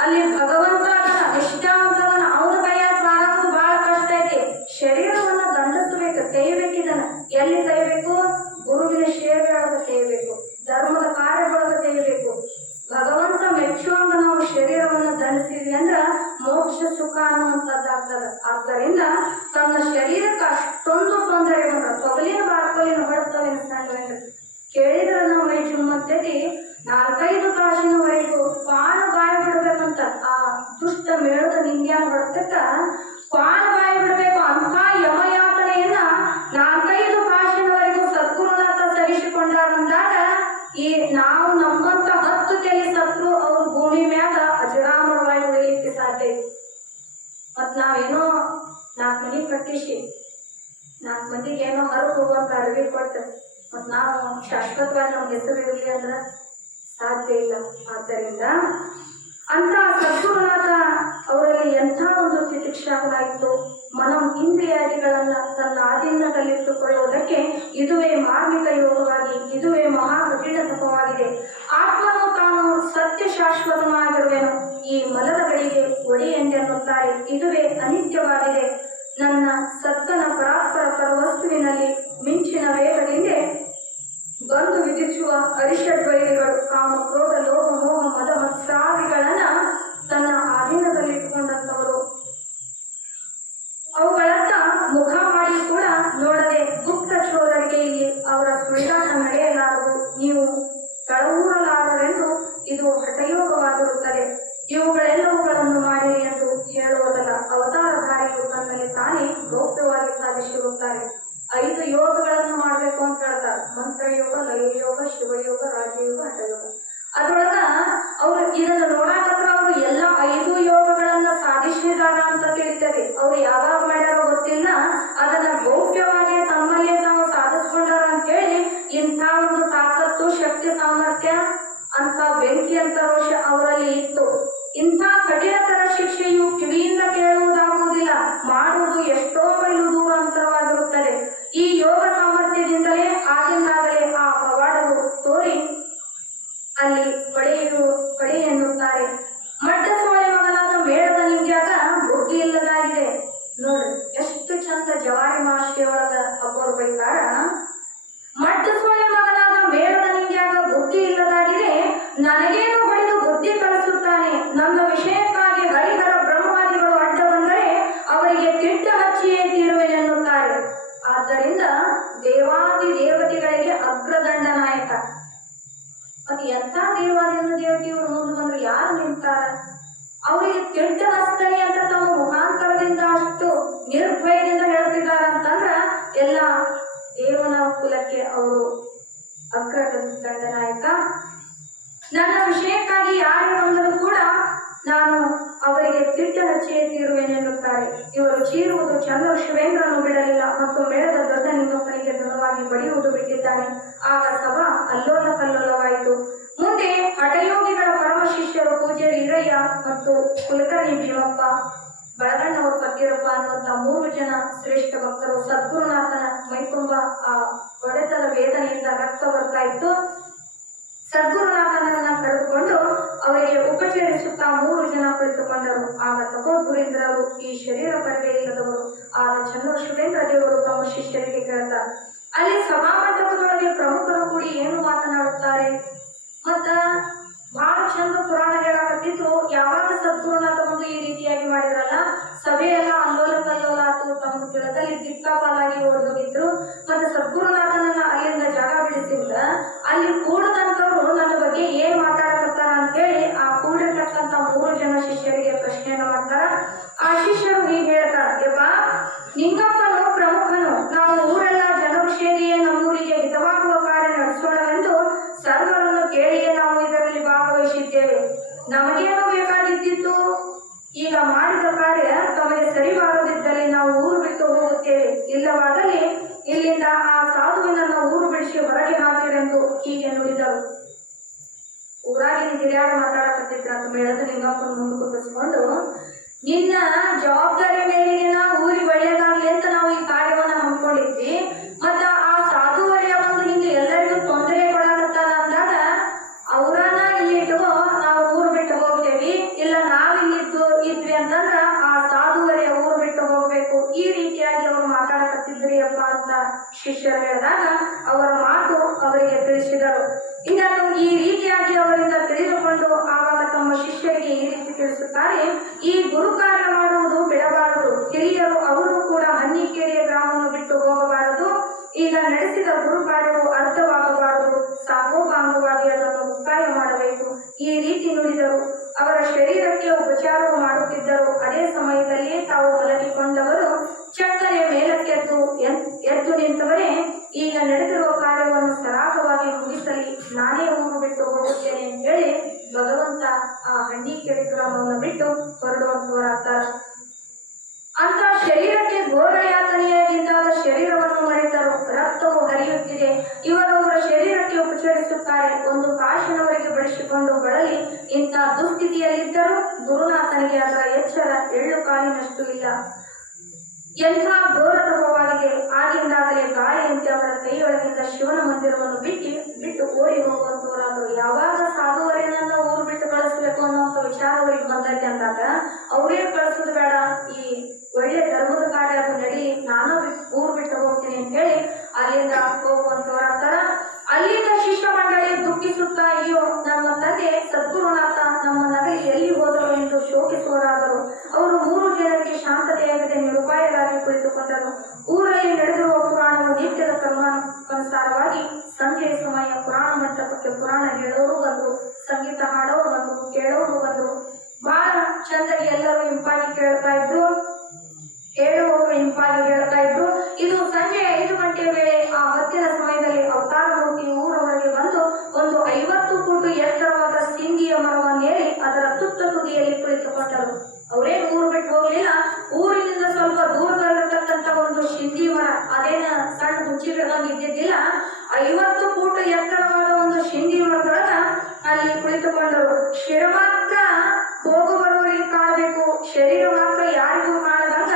ಅಲ್ಲಿ ಭಗವಂತ ಅದನ್ನ ನಿಷ್ಠಾವಂತದನ್ನ ಅವನ ಕೈಯಾಗ ಬಾರೋದು ಬಹಳ ಕಷ್ಟ ಐತಿ. ಶರೀರವನ್ನ ದಂಡಿಸ್ಬೇಕು, ತೆಯ್ಯಬೇಕಿದನ್ನ. ಎಲ್ಲಿ ತೆಯ್ಯಬೇಕು? ಗುರುವಿನ ಸೇವೆಯೊಳಗೆ ತೆಯ್ಯಬೇಕು, ಧರ್ಮದ ಕಾರ್ಯದೊಳಗೆ ತೆಯ್ಯಬೇಕು. ಭಗವಂತ ಮೆಚ್ಚುವಂಗ ನಾವು ಶರೀರವನ್ನು ದಂಡಿಸಿದ್ವಿ ಅಂದ್ರ ಮೋಕ್ಷ ಸುಖ ಅನ್ನುವಂಥದ್ದಾಗ್ತದೆ. ಆದ್ದರಿಂದ ತನ್ನ ಶರೀರಕ್ಕೆ ಅಷ್ಟೊಂದು ತೊಂದರೆ ಬಂದ್ರ ತೊಗಲಿನ ಬಾರ್ಕೊಲಿನ ಹೊಡೆತಲಿನ ಸಣ್ಣ ಕೇಳಿದ್ರೆ ನಾವು ಮೈ ಚುಮ್ಮತ್ತೇತಿ 4-5 ತಾಸಿನವರೆಗೂ ಪಾನ ಬಾಯಿ ಬಿಡ್ಬೇಕಂತ. ಆ ದುಷ್ಟ ಮೇಳದ ನಿಂಗ್ಯಾನ ಹೊಡೆತಕ್ಕ ಪಾನ ಬಾಯಿ ಬಿಡ್ಬೇಕು ಅಂತ ಯಮಯಾತನೆಯನ್ನ 4-5 ತಾಸಿನವರೆಗೂ ಸದ್ಗುರುನಾಥ ಸಹಿಸಿಕೊಂಡಾರಂದಾಗ ಈ ನಾವು ನಮ್ಮಂತ 10 ತಲೆ ಸತ್ರು ಅವ್ರ ಭೂಮಿ ಮ್ಯಾಗ ಅಜರಾಮರವಾಗಿ ಉಳಿಲಿಕ್ಕೆ ಸಾಧ್ಯ. ಮತ್ ನಾವೇನೋ 4 ಮನೆ ಕಟ್ಟಿಸಿ 4 ಮಂದಿಗೆ ಏನೋ ಹೊರಗೆ ಹೋಗುವಂತ ಅರಿವಿ ಕೊಟ್ಟು ಮತ್ ನಾವು ಶಾಶ್ವತವಾಗಿ ನಮ್ಗೆ ಹೆಸರು ಇರಲಿ ಅಂದ್ರೆ ಸಾಧ್ಯ ಇಲ್ಲ. ಆದ್ದರಿಂದ ಅಂತ ಸದ್ಗುರುನಾಥ ಅವರಲ್ಲಿ ಎಂಥ ಒಂದು ತಿತಿಕ್ಷಾಗುಣಾಯಿತು. ಮನಂ ಇಂದ್ರಿಯಾದಿಗಳನ್ನ ತನ್ನ ಆಧೀನದಲ್ಲಿಟ್ಟುಕೊಳ್ಳುವುದಕ್ಕೆ ಇದುವೇ ಮಾರ್ಮಿಕ ಯೋಗವಾಗಿ, ಇದುವೇ ಮಹಾ ಕಠಿಣ ತಪವಾಗಿದೆ. ಆತ್ಮನು ತಾನು ಸತ್ಯ ಶಾಶ್ವತನಾಗಿರುವೆನು, ಈ ಮಲದ ಗಳಿಗೆ ಒಡಿ ಎಂದೆನ್ನುತ್ತಾರೆ. ಇದುವೇ ಅನಿತ್ಯವಾಗಿದೆ. ನನ್ನ ಸತ್ತನ ಪರಾತ್ಪರ ಪರವಸ್ತುವಿನಲ್ಲಿ ಮಿಂಚಿನ ವೇಗದಿಂದ ಬಂದು ವಿಧಿಸುವ ಅರಿಷಡ್ವೈರಿಗಳು ಕಾಮ ಕ್ರೋಧ ಲೋಭ ಮೋಹ ಮದ ಮತ್ಸಾದಿಗಳನ್ನ ತನ್ನ ಆಧೀನದಲ್ಲಿಟ್ಟುಕೊಂಡಂತವರು. ಅವುಗಳತ್ತ ಮುಖ ಮಾಡಿ ಕೂಡ ನೋಡದೆ ಗುಪ್ತ ಚೋರರಿಗೆ ಇಲ್ಲಿ ಅವರ ಸುಳಿದಾಟ ನಡೆಯಲಾರದು, ನೀವು ತಳವೂರಲಾರರೆಂದು ಇದು ಹಠಯೋಗವಾಗಿರುತ್ತದೆ. ಇವುಗಳೆಲ್ಲವುಗಳನ್ನು ಮಾಡಿರಿ ಎಂದು ಹೇಳುವುದಲ್ಲ, ಅವತಾರಧಾರಿಯು ತನ್ನಲ್ಲಿ ತಾನೇ ಗೌಪ್ಯವಾಗಿ ಸಾಧಿಸಿರುತ್ತಾರೆ. 5 ಯೋಗಗಳನ್ನು ಮಾಡಬೇಕು ಅಂತ ಹೇಳ್ತಾರೆ. ಮಂತ್ರಯೋಗ, ಲಯಯೋಗ, ಶಿವಯೋಗ, ರಾಜಯೋಗ, ಹಠಯೋಗ. ಅದ್ರೊಳಗ ಅವ್ರು ಇದನ್ನು ನೋಡಾಕತ್ರ ಅವರು ಎಲ್ಲ 5 ಯೋಗಗಳನ್ನ ಸಾಧಿಸಿದಾರ ಅಂತ ತಿಳಿತದೆ. ಅವ್ರು ಯಾವಾಗ ಮಾಡ್ಯಾರೋ ಗೊತ್ತಿಲ್ಲ, ಅದನ್ನ ಗೌಪ್ಯವಾಗಿ ತಮ್ಮಲ್ಲೇ ತಾವು ಸಾಧಿಸ್ಕೊಂಡಾರ ಅಂತ ಹೇಳಿ ಇಂಥ ಒಂದು ತಾಕತ್ತು, ಶಕ್ತಿ, ಸಾಮರ್ಥ್ಯ ಅಂತ ಬೆಂಕಿ ಅಂತ ರೋಷ ಅವರಲ್ಲಿ ಇತ್ತು. ಇಂಥ ಕಠಿಣತರ ಶಿಕ್ಷೆಯು ಕಿವಿಯಿಂದ ಕೇಳುವುದಾಗುವುದಿಲ್ಲ, ಮಾಡುವುದು ಎಷ್ಟೋ ಮೈಲು ದೂರ ಅಂತರವಾಗಿರುತ್ತದೆ. ಈ ಯೋಗ ಸಾಮರ್ಥ್ಯದಿಂದಲೇ ಆಗಿಂದಾಗಲೇ ಆ ಪವಾಡವು ತೋರಿ ಅಲ್ಲಿ ಪಡೆ ಎನ್ನುತ್ತಾರೆ. ಮಡ್ಡಸೋಳೆ ಮಗನಾದ ಮೇಳದ ನಿಂಗ್ಯಾಗ ಬುದ್ಧಿ ಇಲ್ಲದಾಗಿದೆ. ನೋಡ್ರಿ ಎಷ್ಟು ಚಂದ ಜವಾರಿ ಮಾಷಿ ಒಳಗ ಅಪ್ಪೋರ್ ಬೈತಾರ. ಮಡ್ಡಸೋಳೆ ಮಗನಾದ ಮೇಳದ ನಿಂಗ್ಯಾಗ ಬುದ್ಧಿ ಇಲ್ಲದಾಗಿದೆ, ನನಗೇನು ಹೊಡೆದು ಬುದ್ಧಿ ಕಲಿಸುತ್ತಾನೆ. ನನ್ನ ವಿಷಯಕ್ಕಾಗಿ ಹರಿಹರ ಬ್ರಹ್ಮಾದಿಗಳು ಅಡ್ಡ ಬಂದರೆ ಅವರಿಗೆ ತಿಟ್ಟ ಹಚ್ಚಿಯೇ ತೀರುವೆನೆನ್ನುತ್ತಾರೆ. ಆದ್ದರಿಂದ ದೇವಾದಿ ದೇವತೆಗಳಿಗೆ ಅಗ್ರದಂಡ ನಾಯಕ. ಮತ್ತೆ ಎಂಥ ದೇವತೆಯವರು ಮುಂದೆ ಬಂದ್ರೆ ಯಾರು ನಿಂತಾರ? ಅವರಿಗೆ ತಿಟ್ಟ ಹಚ್ತಾನೆ ಅಂತ ತಮ್ಮ ಮುಖಾಂತರದಿಂದ ಅಷ್ಟು ನಿರ್ಭಯದಿಂದ ಹೇಳ್ತಿದ್ದಾರಂತಂದ್ರ ಎಲ್ಲ ದೇವನ ಕುಲಕ್ಕೆ ಅವರು ಅಗ್ರದಂಡ ನಾಯಕ. ನನ್ನ ವಿಷಯಕ್ಕಾಗಿ ಯಾರು ಬಂದರೂ ಕೂಡ ನಾನು ಅವರಿಗೆ ತಿಟ್ಟ ಹಚ್ಚಿಯೇ ತೀರುವೆನೆನ್ನುತ್ತಾರೆ. ಇವರು ಚೀರುವುದು ಚಂದ್ರ ಶಿವೇಂದ್ರನು ಬಿಡಲಿಲ್ಲ ಮತ್ತು ಮೇಳದ ದೊಡ್ಡ ನಿಂಗಪ್ಪನಿಗೆ ದೃಢವಾಗಿ ಬಡಿಯುವುದು ಬಿಟ್ಟಿದ್ದಾನೆ. ಆಗ ಸಭಾ ಅಲ್ಲೋಲ ಕಲ್ಲೋಲವಾಯಿತು. ಮುಂದೆ ಹಠಯೋಗಿಗಳ ಪರಮ ಶಿಷ್ಯರು ಪೂಜ್ಯರು ಈರಯ್ಯ ಮತ್ತು ಕುಲಕರ್ಣಿ ಭೀಮಪ್ಪ, ಬಳಗಣ್ಣವರು ಪಕ್ಕೀರಪ್ಪ ಅನ್ನುವಂಥ 3 ಜನ ಶ್ರೇಷ್ಠ ಭಕ್ತರು. ಸದ್ಗುರುನಾಥನ ಮೈತುಂಬ ಆ ಹೊಡೆತದ ವೇದನೆಯಿಂದ ರಕ್ತ ಬರ್ತಾ ಇತ್ತು. ಸದ್ಗುರುನಾಥನನ್ನ ಕರೆದುಕೊಂಡು ಅವರಿಗೆ ಉಪಚರಿಸುತ್ತಾ 3 ಜನ ಕುಳಿತುಕೊಂಡರು. ಆಗ ತಪೋಧುರೇಂದ್ರರು, ಈ ಶರೀರ ಪರಿವೆ ಇಲ್ಲದವರು ಆಗ ಚಂದ್ರ ಶಿವೇಂದ್ರ ದೇವರು ತಮ್ಮ ಶಿಷ್ಯರಿಗೆ ಕೇಳ್ತಾರೆ. ಅಲ್ಲಿ ಸಭಾಮಂಟಪದೊಳಗೆ ಪ್ರಮುಖರು ಕೂಡಿ ಏನು ಮಾತನಾಡುತ್ತಾರೆ. ಮತ್ತ ಬಹಳ ಚಂದ ಪುರಾಣ ಹೇಳಕತ್ತಿದ್ರು. ಯಾವಾಗ ಸದ್ಗುರುನಾಥ ಬಂದು ಈ ರೀತಿಯಾಗಿ ಮಾಡಿದ್ರಲ್ಲ, ಸಭೆಯೆಲ್ಲ ಅಲ್ಲೋಲ ಕಲ್ಲೋಲ ಆತು. ತಮ್ಮ ಗಿಡದಲ್ಲಿ ದಿಕ್ಕಾಪಾಲಾಗಿ ಓಡೋಗಿದ್ರು. ಮತ್ತೆ ಸದ್ಗುರುನಾಥನನ್ನ ಅಲ್ಲಿಂದ ಜಾಗ ಬಿಡಿಸಿದ್ರ ಅಲ್ಲಿ ಕೂಡದಂತವ್ರು ನನ್ನ ಬಗ್ಗೆ ಏನ್ ಮಾತಾಡಕತ್ತಾರ ಅಂತೇಳಿ ಆ ಕೂಡಿರ್ತಕ್ಕಂಥ 3 ಜನ ಶಿಷ್ಯರಿಗೆ ಪ್ರಶ್ನೆಯನ್ನು ಮಾಡ್ತಾರ. ಆ ಶಿಷ್ಯರು ಹೀಗೆ ಹೇಳ್ತಾರ, ಯಪ್ಪ ನಿಂಗಪ್ಪನು ಪ್ರಮುಖನು, ನಾವು ಊರೆಲ್ಲ ಜನರು ಸೇರಿಯೇ ನಮ್ಮೂರಿಗೆ ಹಿತವಾಗುವ ಕಾರ್ಯ ನಡೆಸೋಣವೆಂದು ಸರ್ವರನ್ನು ಕೇಳಿಯೇ ನಾವು ಇದರಲ್ಲಿ ಭಾಗವಹಿಸಿದ್ದೇವೆ. ನಮಗೇನು ಬೇಕಾಗಿದ್ದಿತ್ತು? ಈಗ ಮಾಡಿದ ಕಾರ್ಯ ತಮಗೆ ಸರಿ ಬಾರದಿದ್ದಲ್ಲಿ ನಾವು ಊರು ಬಿಟ್ಟು ಹೋಗುತ್ತೇವೆ, ಇಲ್ಲವಾದಲ್ಲಿ ಇಲ್ಲಿಂದ ಆ ಸಾಧುವಿನನ್ನು ಊರು ಬಿಡಿಸಿ ಹೊರಗೆ ಹಾಕಿರೆಂದು ಹೀಗೆ ನುಡಿದರು. ಊರಾಗಿನ ಹಿರಿಯಾರು ಮಾತಾಡಕತ್ತಿದ್ರ ಅಂತ ಮೇಳದ ನಿಂಗಪ್ಪನ ಮುಂದೆ ಕೂರಿಸ್ಕೊಂಡು, ನಿನ್ನ ಜವಾಬ್ದಾರಿ ಮೇಲಿಗೆ ಊರಿಗೆ ಒಳ್ಳೆಯದಾಗ್ಲಿ ಅಂತ ನಾವು ಈ ಕಾರ್ಯವನ್ನ ಹಮ್ಮಿಕೊಂಡಿದ್ವಿ. ಮತ್ತ ಆ ಸಾಧುವರ್ಯ ಬಂದು ಹಿಂಗೆ ಎಲ್ಲರಿಗೂ ತೊಂದರೆ ಕೊಡಕತ್ತಾನ ಅಂದಾಗ ಅವರನ್ನ ಇಲ್ಲಿ ಇಟ್ಕೋ, ನಾವು ಊರು ಬಿಟ್ಟು ಹೋಗ್ತೇವಿ, ಇಲ್ಲ ಇದ್ವಿ ಅಂತಂದ್ರ ಆ ಸಾಧುವರ್ಯ ಊರು ಬಿಟ್ಟು ಹೋಗ್ಬೇಕು. ಈ ರೀತಿಯಾಗಿ ಅವರು ಮಾತಾಡಕತ್ತಿದ್ರಿ ಅಪ್ಪ ಅಂತ ಶಿಷ್ಯರು ಹೇಳಿದಾಗ ಅವರ ಮಾತು ಅವರಿಗೆ ತಿಳಿಸಿದರು. ಇದನ್ನು ಈ ರೀತಿಯಾಗಿ ಅವರಿಂದ ತಿಳಿದುಕೊಂಡು ಆವಾಗ ತಮ್ಮ ಶಿಷ್ಯರಿಗೆ ಈ ರೀತಿ ತಿಳಿಸುತ್ತಾರೆ, ಈ ಗುರು ಕಾರ್ಯ ಮಾಡುವುದು ಬಿಡಬಾರದು. ಹಿರಿಯರು ಅವರು ಕೂಡ ಹನ್ನಿಕೇರಿಯ ಗ್ರಾಮವನ್ನು ಬಿಟ್ಟು ಹೋಗಬಾರದು. ಈಗ ನಡೆಸಿದ ಗುರು ಕಾರ್ಯವು ಅರ್ಥವಾಗಬಾರದು, ಸಾಕೋಪಾಂಗವಾಗಿ ಅದನ್ನು ಮುಕ್ತಾಯ ಮಾಡಬೇಕು. ಈ ರೀತಿ ನುಡಿದರು. ಅವರ ಶರೀರಕ್ಕೆ ಉಪಚಾರವು ಮಾಡುತ್ತಿದ್ದರು. ಅದೇ ಸಮಯದಲ್ಲಿ ತಾವು ಮಲಗಿಕೊಂಡವರು ಚಕ್ಕನೆ ಮೇಲಕ್ಕೆದ್ದು ಎದ್ದು ನಿಂತವರೇ, ಈಗ ನಡೆದಿರುವ ಕಾರ್ಯವನ್ನು ಸರಾಗವಾಗಿ ಮುಗಿಸಲಿ, ನಾನೇ ಊರು ಬಿಟ್ಟು ಹೋಗುತ್ತೇನೆ ಅಂತ ಹೇಳಿ ಭಗವಂತ ಆ ಹನ್ನಿಕೇರಿ ಗ್ರಾಮವನ್ನು ಬಿಟ್ಟು ಹೊರಡುವಂತವರಾಗ್ತಾರೆ. ಅಂತ ಶರೀರಕ್ಕೆ ಘೋರ ಯಾತನೆಯಾಗಿದ್ದಾಗ ಶರೀರವನ್ನು ಮರೆತರು. ರಕ್ತವು ಹರಿಯುತ್ತಿದೆ. ಇವರವರ ಶರೀರಕ್ಕೆ ಉಪಚರಿಸುತ್ತಾರೆ. ಒಂದು ತಾಸಿನವರೆಗೆ ಬಡಿಸಿಕೊಂಡು ಬಳಲಿ ಇಂಥ ದುಸ್ಥಿತಿಯಲ್ಲಿದ್ದರೂ ಗುರುನಾಥನಿಗೆ ಅದರ ಎಚ್ಚರ ಎಳ್ಳು ಕಾಲಿನಷ್ಟು ಇಲ್ಲ. ಎಂಥ ಘೋರ ತಪವಾಗಿದೆ. ಆಗಿಂದಾಗಲೇ ಗಾಳಿಯಂತೆ ಅವರ ಕೈಯೊಳಗಿಂದ ಶಿವನ ಮಂದಿರವನ್ನು ಬಿಟ್ಟು ಓಡಿ ಹೋಗುವಂತವರಾದರು. ಯಾವಾಗ ಸಾಧುವರೇನನ್ನ ಊರು ಬಿಟ್ಟು ಕಳಿಸ್ಬೇಕು ಅನ್ನೋಂಥ ವಿಚಾರವರಿಗೆ ಬಂದೈತೆ ಅಂದಾಗ ಅವ್ರೇನ್ ಕಳಿಸೋದು ಬೇಡ, ಈ ಒಳ್ಳೆ ಧರ್ಮದ ಕಾರ್ಯ ಅದು ನಡೀಲಿ, ನಾನು ಊರು ಬಿಟ್ಟು ಹೋಗ್ತೀನಿ ಅಂತ ಹೇಳಿ ಅಲ್ಲಿಂದ ಹೋಗುವಂತವರಾಗ್ತಾರ. ಅಲ್ಲಿಂದ ಶಿಷ್ಯ ಮಂಡಳಿ ದುಃಖಿಸುತ್ತಾ, ಅಯ್ಯೋ ನಮ್ಮ ತಂದೆ ಸದ್ಗುರುನಾಥ ನಮ್ಮ ನಗರಿ ಎಲ್ಲಿ ಹೋದರು ಎಂದು ಶೋಕಿಸುವರಾದರು. ಅವರು 3 ಜನರಿಗೆ ಶಾಂತತೆಯಾಗದೆ ನಿರುಪಾಯರಾಗಿ ಕುಳಿತುಕೊಂಡರು. ಊರಲ್ಲಿ ನಡೆದಿರುವ ಪುರಾಣವು ನಿತ್ಯದ ಕರ್ಮಾನುಸಾರವಾಗಿ ಸಂಜೆಯ ಸಮಯ ಪುರಾಣ ಮಂಟಪಕ್ಕೆ ಪುರಾಣ ಹೇಳೋರು ಬಂದರು, ಸಂಗೀತ ಹಾಡೋರು ಬಂದರು, ಕೇಳೋರು ಬಂದರು. ಬಹಳ ಚಂದಾಗಿ ಎಲ್ಲರೂ ಇಂಪಾಗಿ ಕೇಳ್ತಾ ಇದ್ರು, ಹೇಳುವವರು ಇಂಪಾಗಿ ಹೇಳ್ತಾ ಇದ್ರು. ಇದು ಸಂಜೆ 5 ಗಂಟೆಯ ವೇಳೆ. ಆ ಹೊತ್ತಿನ ಸಮಯದಲ್ಲಿ ಅವತಾರ ಮೂರ್ತಿ ಊರವರೆಗೆ ಬಂದು ಒಂದು 50 ಫೂಟು ಎತ್ತರವಾದ ಸಿಂಗಿಯ ಮರವನ್ನೇರಿ ಅದರ ತುತ್ತ ತುದಿಯಲ್ಲಿ ಕುಳಿತುಕೊಂಡರು. ಅವರೇನು ಊರು ಬಿಟ್ಟು ಹೋಗ್ಲಿಲ್ಲ, ಊರಿನಿಂದ ಸ್ವಲ್ಪ ದೂರದಲ್ಲಿರ್ತಕ್ಕಂಥ ಒಂದು ಶಿಂದಿ ಮರ, ಅದೇನ ಸಣ್ಣ ಹುಚ್ಚಿಗಳಂಗೆ ಇದ್ದಿದ್ದಿಲ್ಲ, 50 ಫೂಟು ಎತ್ತರವಾದ ಒಂದು ಶಿಂದಿ ಮರದೊಳಗ ಅಲ್ಲಿ ಕುಳಿತುಕೊಂಡರು. ಶಿರ ಮಾತ್ರ ಹೋಗು ಬರುವವರಿಗೆ ಕಾಣಬೇಕು, ಶರೀರ ಮಾತ್ರ ಯಾರಿಗೂ ಕಾಣದಂಗ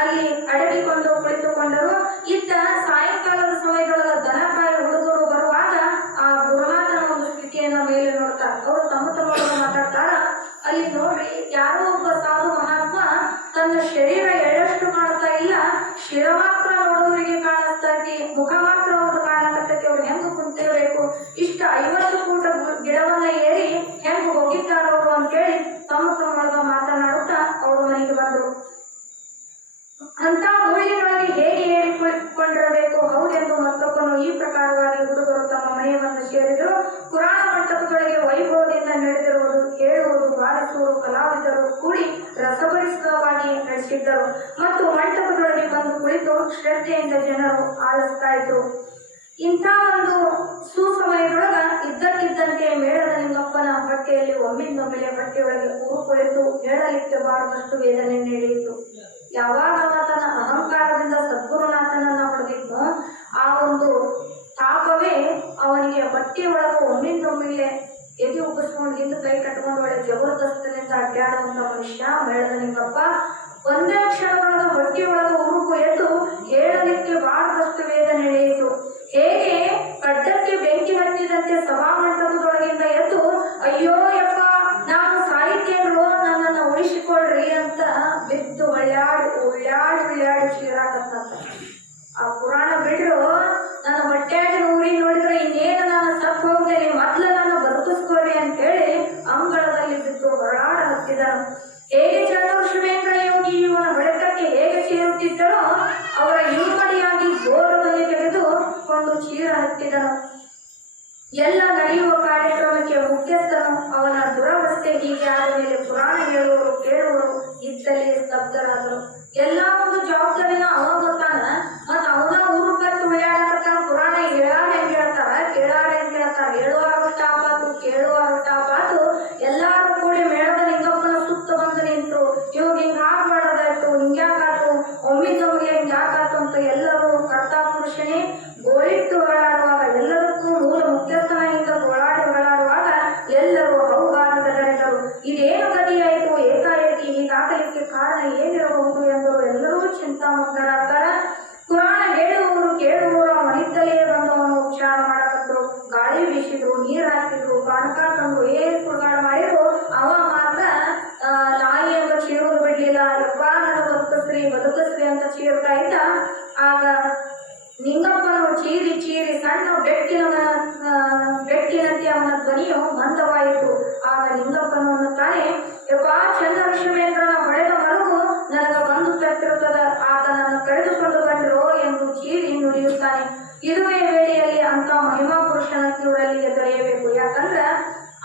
ಅಲ್ಲಿ ಅಡಗಿಕೊಂಡು ಕುಳಿತುಕೊಂಡರು. ಇತ್ತ ಸಾಯಂಕಾಲದ ಸಮಯದೊಳಗ ದನಕಾಯಿ ಹುಡುಗರು ಬರುವಾಗ ಆ ಗುರುನಾಥನ ಒಂದು ಸ್ಥಿತಿಯನ್ನ ಮೇಲೆ ನೋಡ್ತಾರೆ. ಅವರು ತಮ್ಮ ಮಾತಾಡ್ತಾರ, ಅಲ್ಲಿ ನೋಡಿ ಯಾರೋ ಒಬ್ಬ ಸಾಧು ಮಹಾತ್ಮ ತನ್ನ ಶರೀರ ಎಳ್ಳಷ್ಟು ಕಾಣ್ತಾ ಇಲ್ಲ, ಶಿರ ಮಾತ್ರ ನೋಡುವವರಿಗೆ ಕಾಣಿಸ್ತಾ ಐತಿ, ಮುಖ ಮಾತ್ರ ಅವ್ರು ಕಾಣಕತ್ತೈತಿ, ಅವ್ರು ಹೆಂಗ ಕುಂತಿರ್ಬೇಕು, ಇಷ್ಟ 50 ಫೂಟ ಗಿಡವನ್ನ ಏರಿ ಹೆಂಗ ಹೋಗಿದ್ದಾರವರು ಅಂತೇಳಿ ತಮ್ಮ ಮಾತನಾಡುತ್ತಾ ಅವ್ರ ಮನೆಗೆ ಬಂದರು. ಅಂತ ಮುಳ್ಳಿನೊಳಗೆ ಹೇಗೆ ಏರಿ ಕುಳಿತುಕೊಂಡಿರಬೇಕು ಹೌದೆಂದು ಮತ್ತೊಬ್ಬನು ಈ ಪ್ರಕಾರವಾಗಿ ಹುಡುಗರು ತಮ್ಮ ಮನೆಯ ಬಂದು ಸೇರಿದರು. ಪುರಾಣ ಮಂಟಪದೊಳಗೆ ವೈಭವದಿಂದ ನಡೆದಿರುವುದು, ಹೇಳುವುದು, ಬಾರಿಸುವುದು ಕಲಾವಿದರು ಕೂಡಿ ರಸಭರಿತವಾಗಿ ನಡೆಸಿದ್ದರು ಮತ್ತು ಮಂಟಪದೊಳಗೆ ಬಂದು ಕುಳಿತು ಶ್ರದ್ಧೆಯಿಂದ ಜನರು ಆಲಿಸ್ತಾ ಇದ್ರು. ಇಂಥ ಒಂದು ಸುಸಮಯದೊಳಗ ಇದ್ದಕ್ಕಿದ್ದಂತೆ ಮೇಳದ ನಿಂಗಪ್ಪನ ಹೊಟ್ಟೆಯಲ್ಲಿ ಒಮ್ಮಿಂದೊಮ್ಮೆಲೆ ಹೊಟ್ಟೆಯೊಳಗೆ ಕುಳಿತು ಹೇಳಲಿಕ್ಕೆ ಬಾರದಷ್ಟು ವೇದನೆ ನಡೆಯಿತು. ಯಾವಾಗ ತನ್ನ ಅಹಂಕಾರದಿಂದ ಸದ್ಗುರುನಾಥನನ್ನ ಹೊಡೆದಿದ್ದು, ಆ ಒಂದು ತಾಪವೇ ಅವನಿಗೆ ಹೊಟ್ಟೆಯೊಳಗೆ ಒಮ್ಮಿಂದೊಮ್ಮೆಲೆ ಎದೆ ಉಬ್ಬಿಸ್ಕೊಂಡು ಹಿಂದೆ ಕೈ ಕಟ್ಕೊಂಡು ಒಳ್ಳೆ ಜಬರ್ದಸ್ತನಿಂದ ಅಡ್ಡಾಡುವಂತ ಮನುಷ್ಯ ಮೇಳದ ನಿಂಗಪ್ಪ. ಒಂದೇ ಕ್ಷಣದೊಳಗ ಹೊಟ್ಟೆಯೊಳಗೆ ಉರುಕು ಎದ್ದು ಹೇಳಲಿಕ್ಕೆ ಬಾರದಷ್ಟು ವೇದನೆ ನಡೆಯಿತು. ಹೇಗೆ ಕಡ್ಡಕ್ಕೆ ಬೆಂಕಿ ಹತ್ತಿದಂತೆ ಸಭಾಮಂಟಪದೊಳಗಿಂದ ಎದ್ದು ಅಯ್ಯೋ ಯಪ್ಪ ನಾನು ಸಾಹಿತ್ಯಗಳು ನನ್ನನ್ನು ಉಳಿಸಿಕೊಳ್ಳ್ರಿ ಅಂತ ಬಿದ್ದು ಉಳ್ಳಾಡಿ ಚೀರಾಕತ್ತ. ಆ ಪುರಾಣ ಬಿಡ್ರು ನನ್ನ ಹೊಟ್ಟೆಯಾಗಿನ ಊರಿಗೆ ನೋಡಿದ್ರೆ ಇನ್ನೇನು ನಾನು ಸತ್ತು ಹೋಗ್ತೇನೆ, ಮೊದ್ಲು ನನ್ನ ಬದುಕಿಸ್ಕೋರಿ ಅಂತ ಹೇಳಿ ಅಂಗಳದಲ್ಲಿ ಬಿದ್ದು ಹೊರಳಾಡ ಹತ್ತಿದನು. ಹೇಗೆ ಚಂದ್ರಶಿವೇಂದ್ರ ಯೋಗಿ ಇವನ ಬೆಳಕಕ್ಕೆ ಹೇಗೆ ಚೀರುತ್ತಿದ್ದರೋ ಅವರ ಇಳುಮಡಿಯಾಗಿ ಘೋರದಲ್ಲಿ ತೆಗೆದುಕೊಂಡು ಚೀರ ಹತ್ತಿದನು. ಎಲ್ಲ ನಡೆಯುವ ಕಾರ್ಯಕ್ರಮಕ್ಕೆ ಮುಖ್ಯಸ್ಥನು ಅವನ ದುರವಸ್ಥೆ ಹೀಗೆ ಆದ ಮೇಲೆ ಪುರಾಣ ಹೇಳುವವರು ಕೇಳುವರು ಇದ್ದಲ್ಲಿ ಸ್ತಬ್ಧರಾದರು. ಎಲ್ಲ ಒಂದು ಜವಾಬ್ದಾರಿನ ಅವ ಗೊತ್ತಾನ, ಮತ್ತ ಅವನ ಊರು ಕತ್ತು ಉಳ್ಳಾಡಕತ್ತಾನ. ಪುರಾಣ ಹೇಳಾರ ಹೆಂಗ್ ಹೇಳ್ತಾರ, ಕೇಳಾರ ಹೆಂಗ್ ಹೇಳ್ತಾರ, ಹೇಳುವಾರು ಸ್ಟಾಪ್ ಆತು, ಕೇಳುವಾರು ಸ್ಟಾಪ್ ಆತು. ಎಲ್ಲಾರು ಕೂಡಿ ಮೇಳದ ನಿಂಗಪ್ಪನ ಸುತ್ತ ಬಂದು ನಿಂತರು. ಇವಾಗ ಹಿಂಗ ಆಗ್ಬಾರ್ದಾಯ್ತು, ಹಿಂಗ್ಯಾಕಾತು, ಒಮ್ಮಿದ್ದೊಮ್ಮಿಗೆ ಹಿಂಗ್ಯಾಕಾತು ಅಂತ ಎಲ್ಲರೂ ಕರ್ತಾ ಪುರುಷನೇ ಗೋಳಿಟ್ಟು ಹೊರಡಾಡುವಾಗ, ಎಲ್ಲದಕ್ಕೂ ಮೂಲ ಮುಖ್ಯಸ್ಥನಿಂದ ಹೊರಡಾಡುವಾಗ ಎಲ್ಲರೂ ಹೌಗಾರದಲ್ಲಿದ್ದರು. ಇದೇನು ಗತಿಯಾಯಿತು, ಏಕಾಏಕಿ ಹೀಗಾಗಲಿಕ್ಕೆ ಕಾರಣ ಏನಿರಬಹುದು ಎಂದು ಎಲ್ಲರೂ ಚಿಂತಾಮಗ್ನರಾಗ್ತಾರ. ಪುರಾಣ ಹೇಳುವವರು ಕೇಳುವವರು ಅವನಿದ್ದಲೇ ಬಂದವನು ಉಪಚಾರ ಮಾಡಕತ್ತರು. ಗಾಳಿ ಬೀಸಿದ್ರು, ನೀರು ಹಾಕಿದ್ರು, ಪಾನಕ ತಂದ್ರು, ಸುಡುಗಾಡ ಮಾಡಿದ್ರು. ಅವ ಮಾತ್ರ ನಾಯಿ ಅಂತ ಚೀರೋದು ಬಿಡ್ಲಿಲ್ಲ. ಯಪ್ಪ ನನ್ನ ಬದುಕಸ್ರಿ ಅಂತ ಚೀರ್ತಾ ಇದ್ದ. ಆಗ ನಿಂಗಪ್ಪನು ಚೀರಿ ಸಣ್ಣ ಬೆಟ್ಟಿನಂತೆ ಅವನ ಧ್ವನಿಯು ಮಂದವಾಯಿತು. ಆಗ ನಿಂಗಪ್ಪನು ಅನ್ನುತ್ತಾನೆ, ಯಪ್ಪ ಚಂದ್ರಶಿವೇಂದ್ರನ ಹೊಡೆದ ಮರುಗು ನನಗ ಬಂದು ತಟ್ಟಿರುತ್ತದ, ಆತನನ್ನು ಕರೆದುಕೊಂಡು ಬಂದಿರೋ ಎಂದು ಚೀರಿ ನುಡಿಯುತ್ತಾನೆ. ಇದುವೇ ವೇಳೆಯಲ್ಲಿ ಅಂತ ಮಹಿಮಾ ಪುರುಷನ ಇವರಲ್ಲಿ ದೊರೆಯಬೇಕು. ಯಾಕಂದ್ರ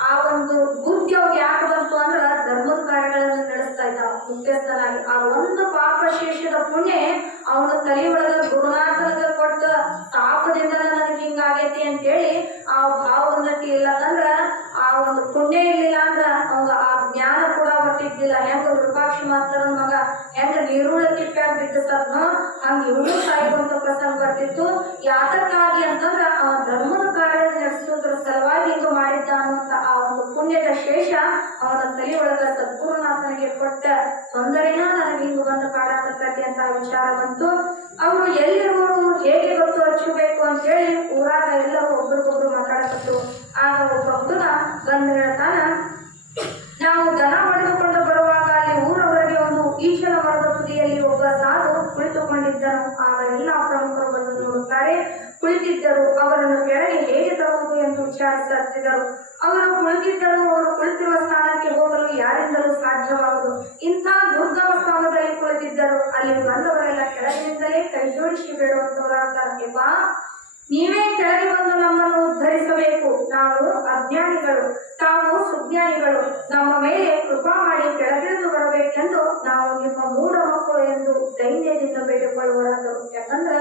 ಆ ಒಂದು ಉದ್ಯೋಗ ಯಾಕೆ ಬಂತು ಅಂದ್ರ ಧರ್ಮದ ಕಾರ್ಯಗಳನ್ನು ನಡೆಸ್ತಾ ಇದ್ದ ಮುಖ್ಯಸ್ಥನಾಗಿ. ಆ ಒಂದು ಪಾಪ ಶೇಷದ ಪುಣ್ಯ ಅವನ ತಲೆ ಒಳಗ ಗುರುನಾಥನ ಕೊಟ್ಟ ತಾಪದಿಂದ ನನಗೆ ಹಿಂಗಾಗೈತಿ ಅಂತೇಳಿ ಆ ಭಾವ ಉನ್ನತಿ ಇಲ್ಲದಂದ್ರ, ಆ ಒಂದು ಪುಣ್ಯ ಇರ್ಲಿಲ್ಲ ಅಂದ್ರ ಅವಾಗ ಆ ಜ್ಞಾನ ಕೂಡ ಬರ್ತಿತ್ತು. ಬಿದ್ದಿಲ್ಲ. ಹೆಂಗ ವಿರೂಪಾಕ್ಷ ಮಾಸ್ತರನ ಮಗ ಹೆಂಗ ನೀರುಳ್ಳ ತಿಪ್ಪ್ಯಾಗ ಬಿದ್ದ ಸತ್ನೋ ಹಂಗ ಇವನು ಸಾಯುವಂತ ಪ್ರಸಂಗ ಬರ್ತಿತ್ತು. ಯಾತಕ್ಕಾಗಿ ಅಂತಂದ್ರ ಅವ ಧರ್ಮದ ಕಾರ್ಯ ನಡೆಸೋದ್ರ ಸಲುವಾಗಿ ಹಿಂಗ ಮಾಡಿದ್ದ ಅನ್ನುವಂತ ಆ ಒಂದು ಪುಣ್ಯದ ಶೇಷ ಅವನ ತಲೆಯೊಳಗ ಸದ್ಗುರುನಾಥನಿಗೆ ಕೊಟ್ಟ ತೊಂದರೆನ ನನಗೆ ಹಿಂಗ ಬಂದು ಕಾಡಾಕತ್ತೈತಿ ಅಂತ ವಿಚಾರ ಬಂತು. ಅವರು ಎಲ್ಲಿರುವರು ಹೇಗೆ ಗೊತ್ತು ಹಚ್ಚಬೇಕು ಅಂತ ಹೇಳಿ ಊರಾಗ ಎಲ್ಲರೂ ಒಬ್ರಿಗೊಬ್ರು ಮಾತಾಡಕತ್ತು. ಆಗ ಒಬ್ಬ ಹುಡುಗ ಬಂದು ಹೇಳ್ತಾನ, ನಾವು ದನ ಹೊಡೆದುಕೊಂಡು ಬರುವಾಗ ಅಲ್ಲಿ ಊರವರೆಗೆ ಒಂದು ಈಶನ ಮರದ ತುದಿಯಲ್ಲಿ ಒಬ್ಬ ಸಾಧು ಕುಳಿತುಕೊಂಡಿದ್ದನು. ಆಗ ಎಲ್ಲ ಪ್ರಮುಖರು ಬಂದು ನೋಡುತ್ತಾರೆ. ಕುಳಿತಿದ್ದರು. ಅವರನ್ನು ಕೆಳಗೆ ಹೇಗೆ ತರುವುದು ಎಂದು ವಿಚಾರಿಸುತ್ತಿದ್ದರು. ಅವರು ಕುಳಿತಿದ್ದರು. ಅವರು ಕುಳಿತಿರುವ ಸ್ಥಾನಕ್ಕೆ ಹೋಗಲು ಯಾರಿಂದಲೂ ಸಾಧ್ಯವಾಗದು. ಇಂಥ ದುರ್ಗಮ ಸ್ಥಾನದಲ್ಲಿ ಕುಳಿತಿದ್ದರು. ಅಲ್ಲಿ ಬಂದವರೆಲ್ಲ ಕೆಳಗಿನಿಂದಲೇ ಕೈ ಜೋಡಿಸಿ ಬೇಡುವಂತವರಾಗ್ತಾರಪ್ಪ, ನೀವೇ ಕೆಳಗೆ ಬಂದು ನಮ್ಮನ್ನು ಉದ್ಧರಿಸಬೇಕು. ನಾವು ಅಜ್ಞಾನಿಗಳು, ತಾವು ಸುಜ್ಞಾನಿಗಳು. ನಮ್ಮ ಮೇಲೆ ಕೃಪಾ ಮಾಡಿ ಕೆಳಗಿಳಿದು ಬರಬೇಕೆಂದು ನಾವು ನಿಮ್ಮ ಮೂಢ ಮಕ್ಕಳು ಎಂದು ದೈನ್ಯದಿಂದ ಬೇಡಿಕೊಳ್ಳುವರಾದರು. ಯಾಕಂದ್ರ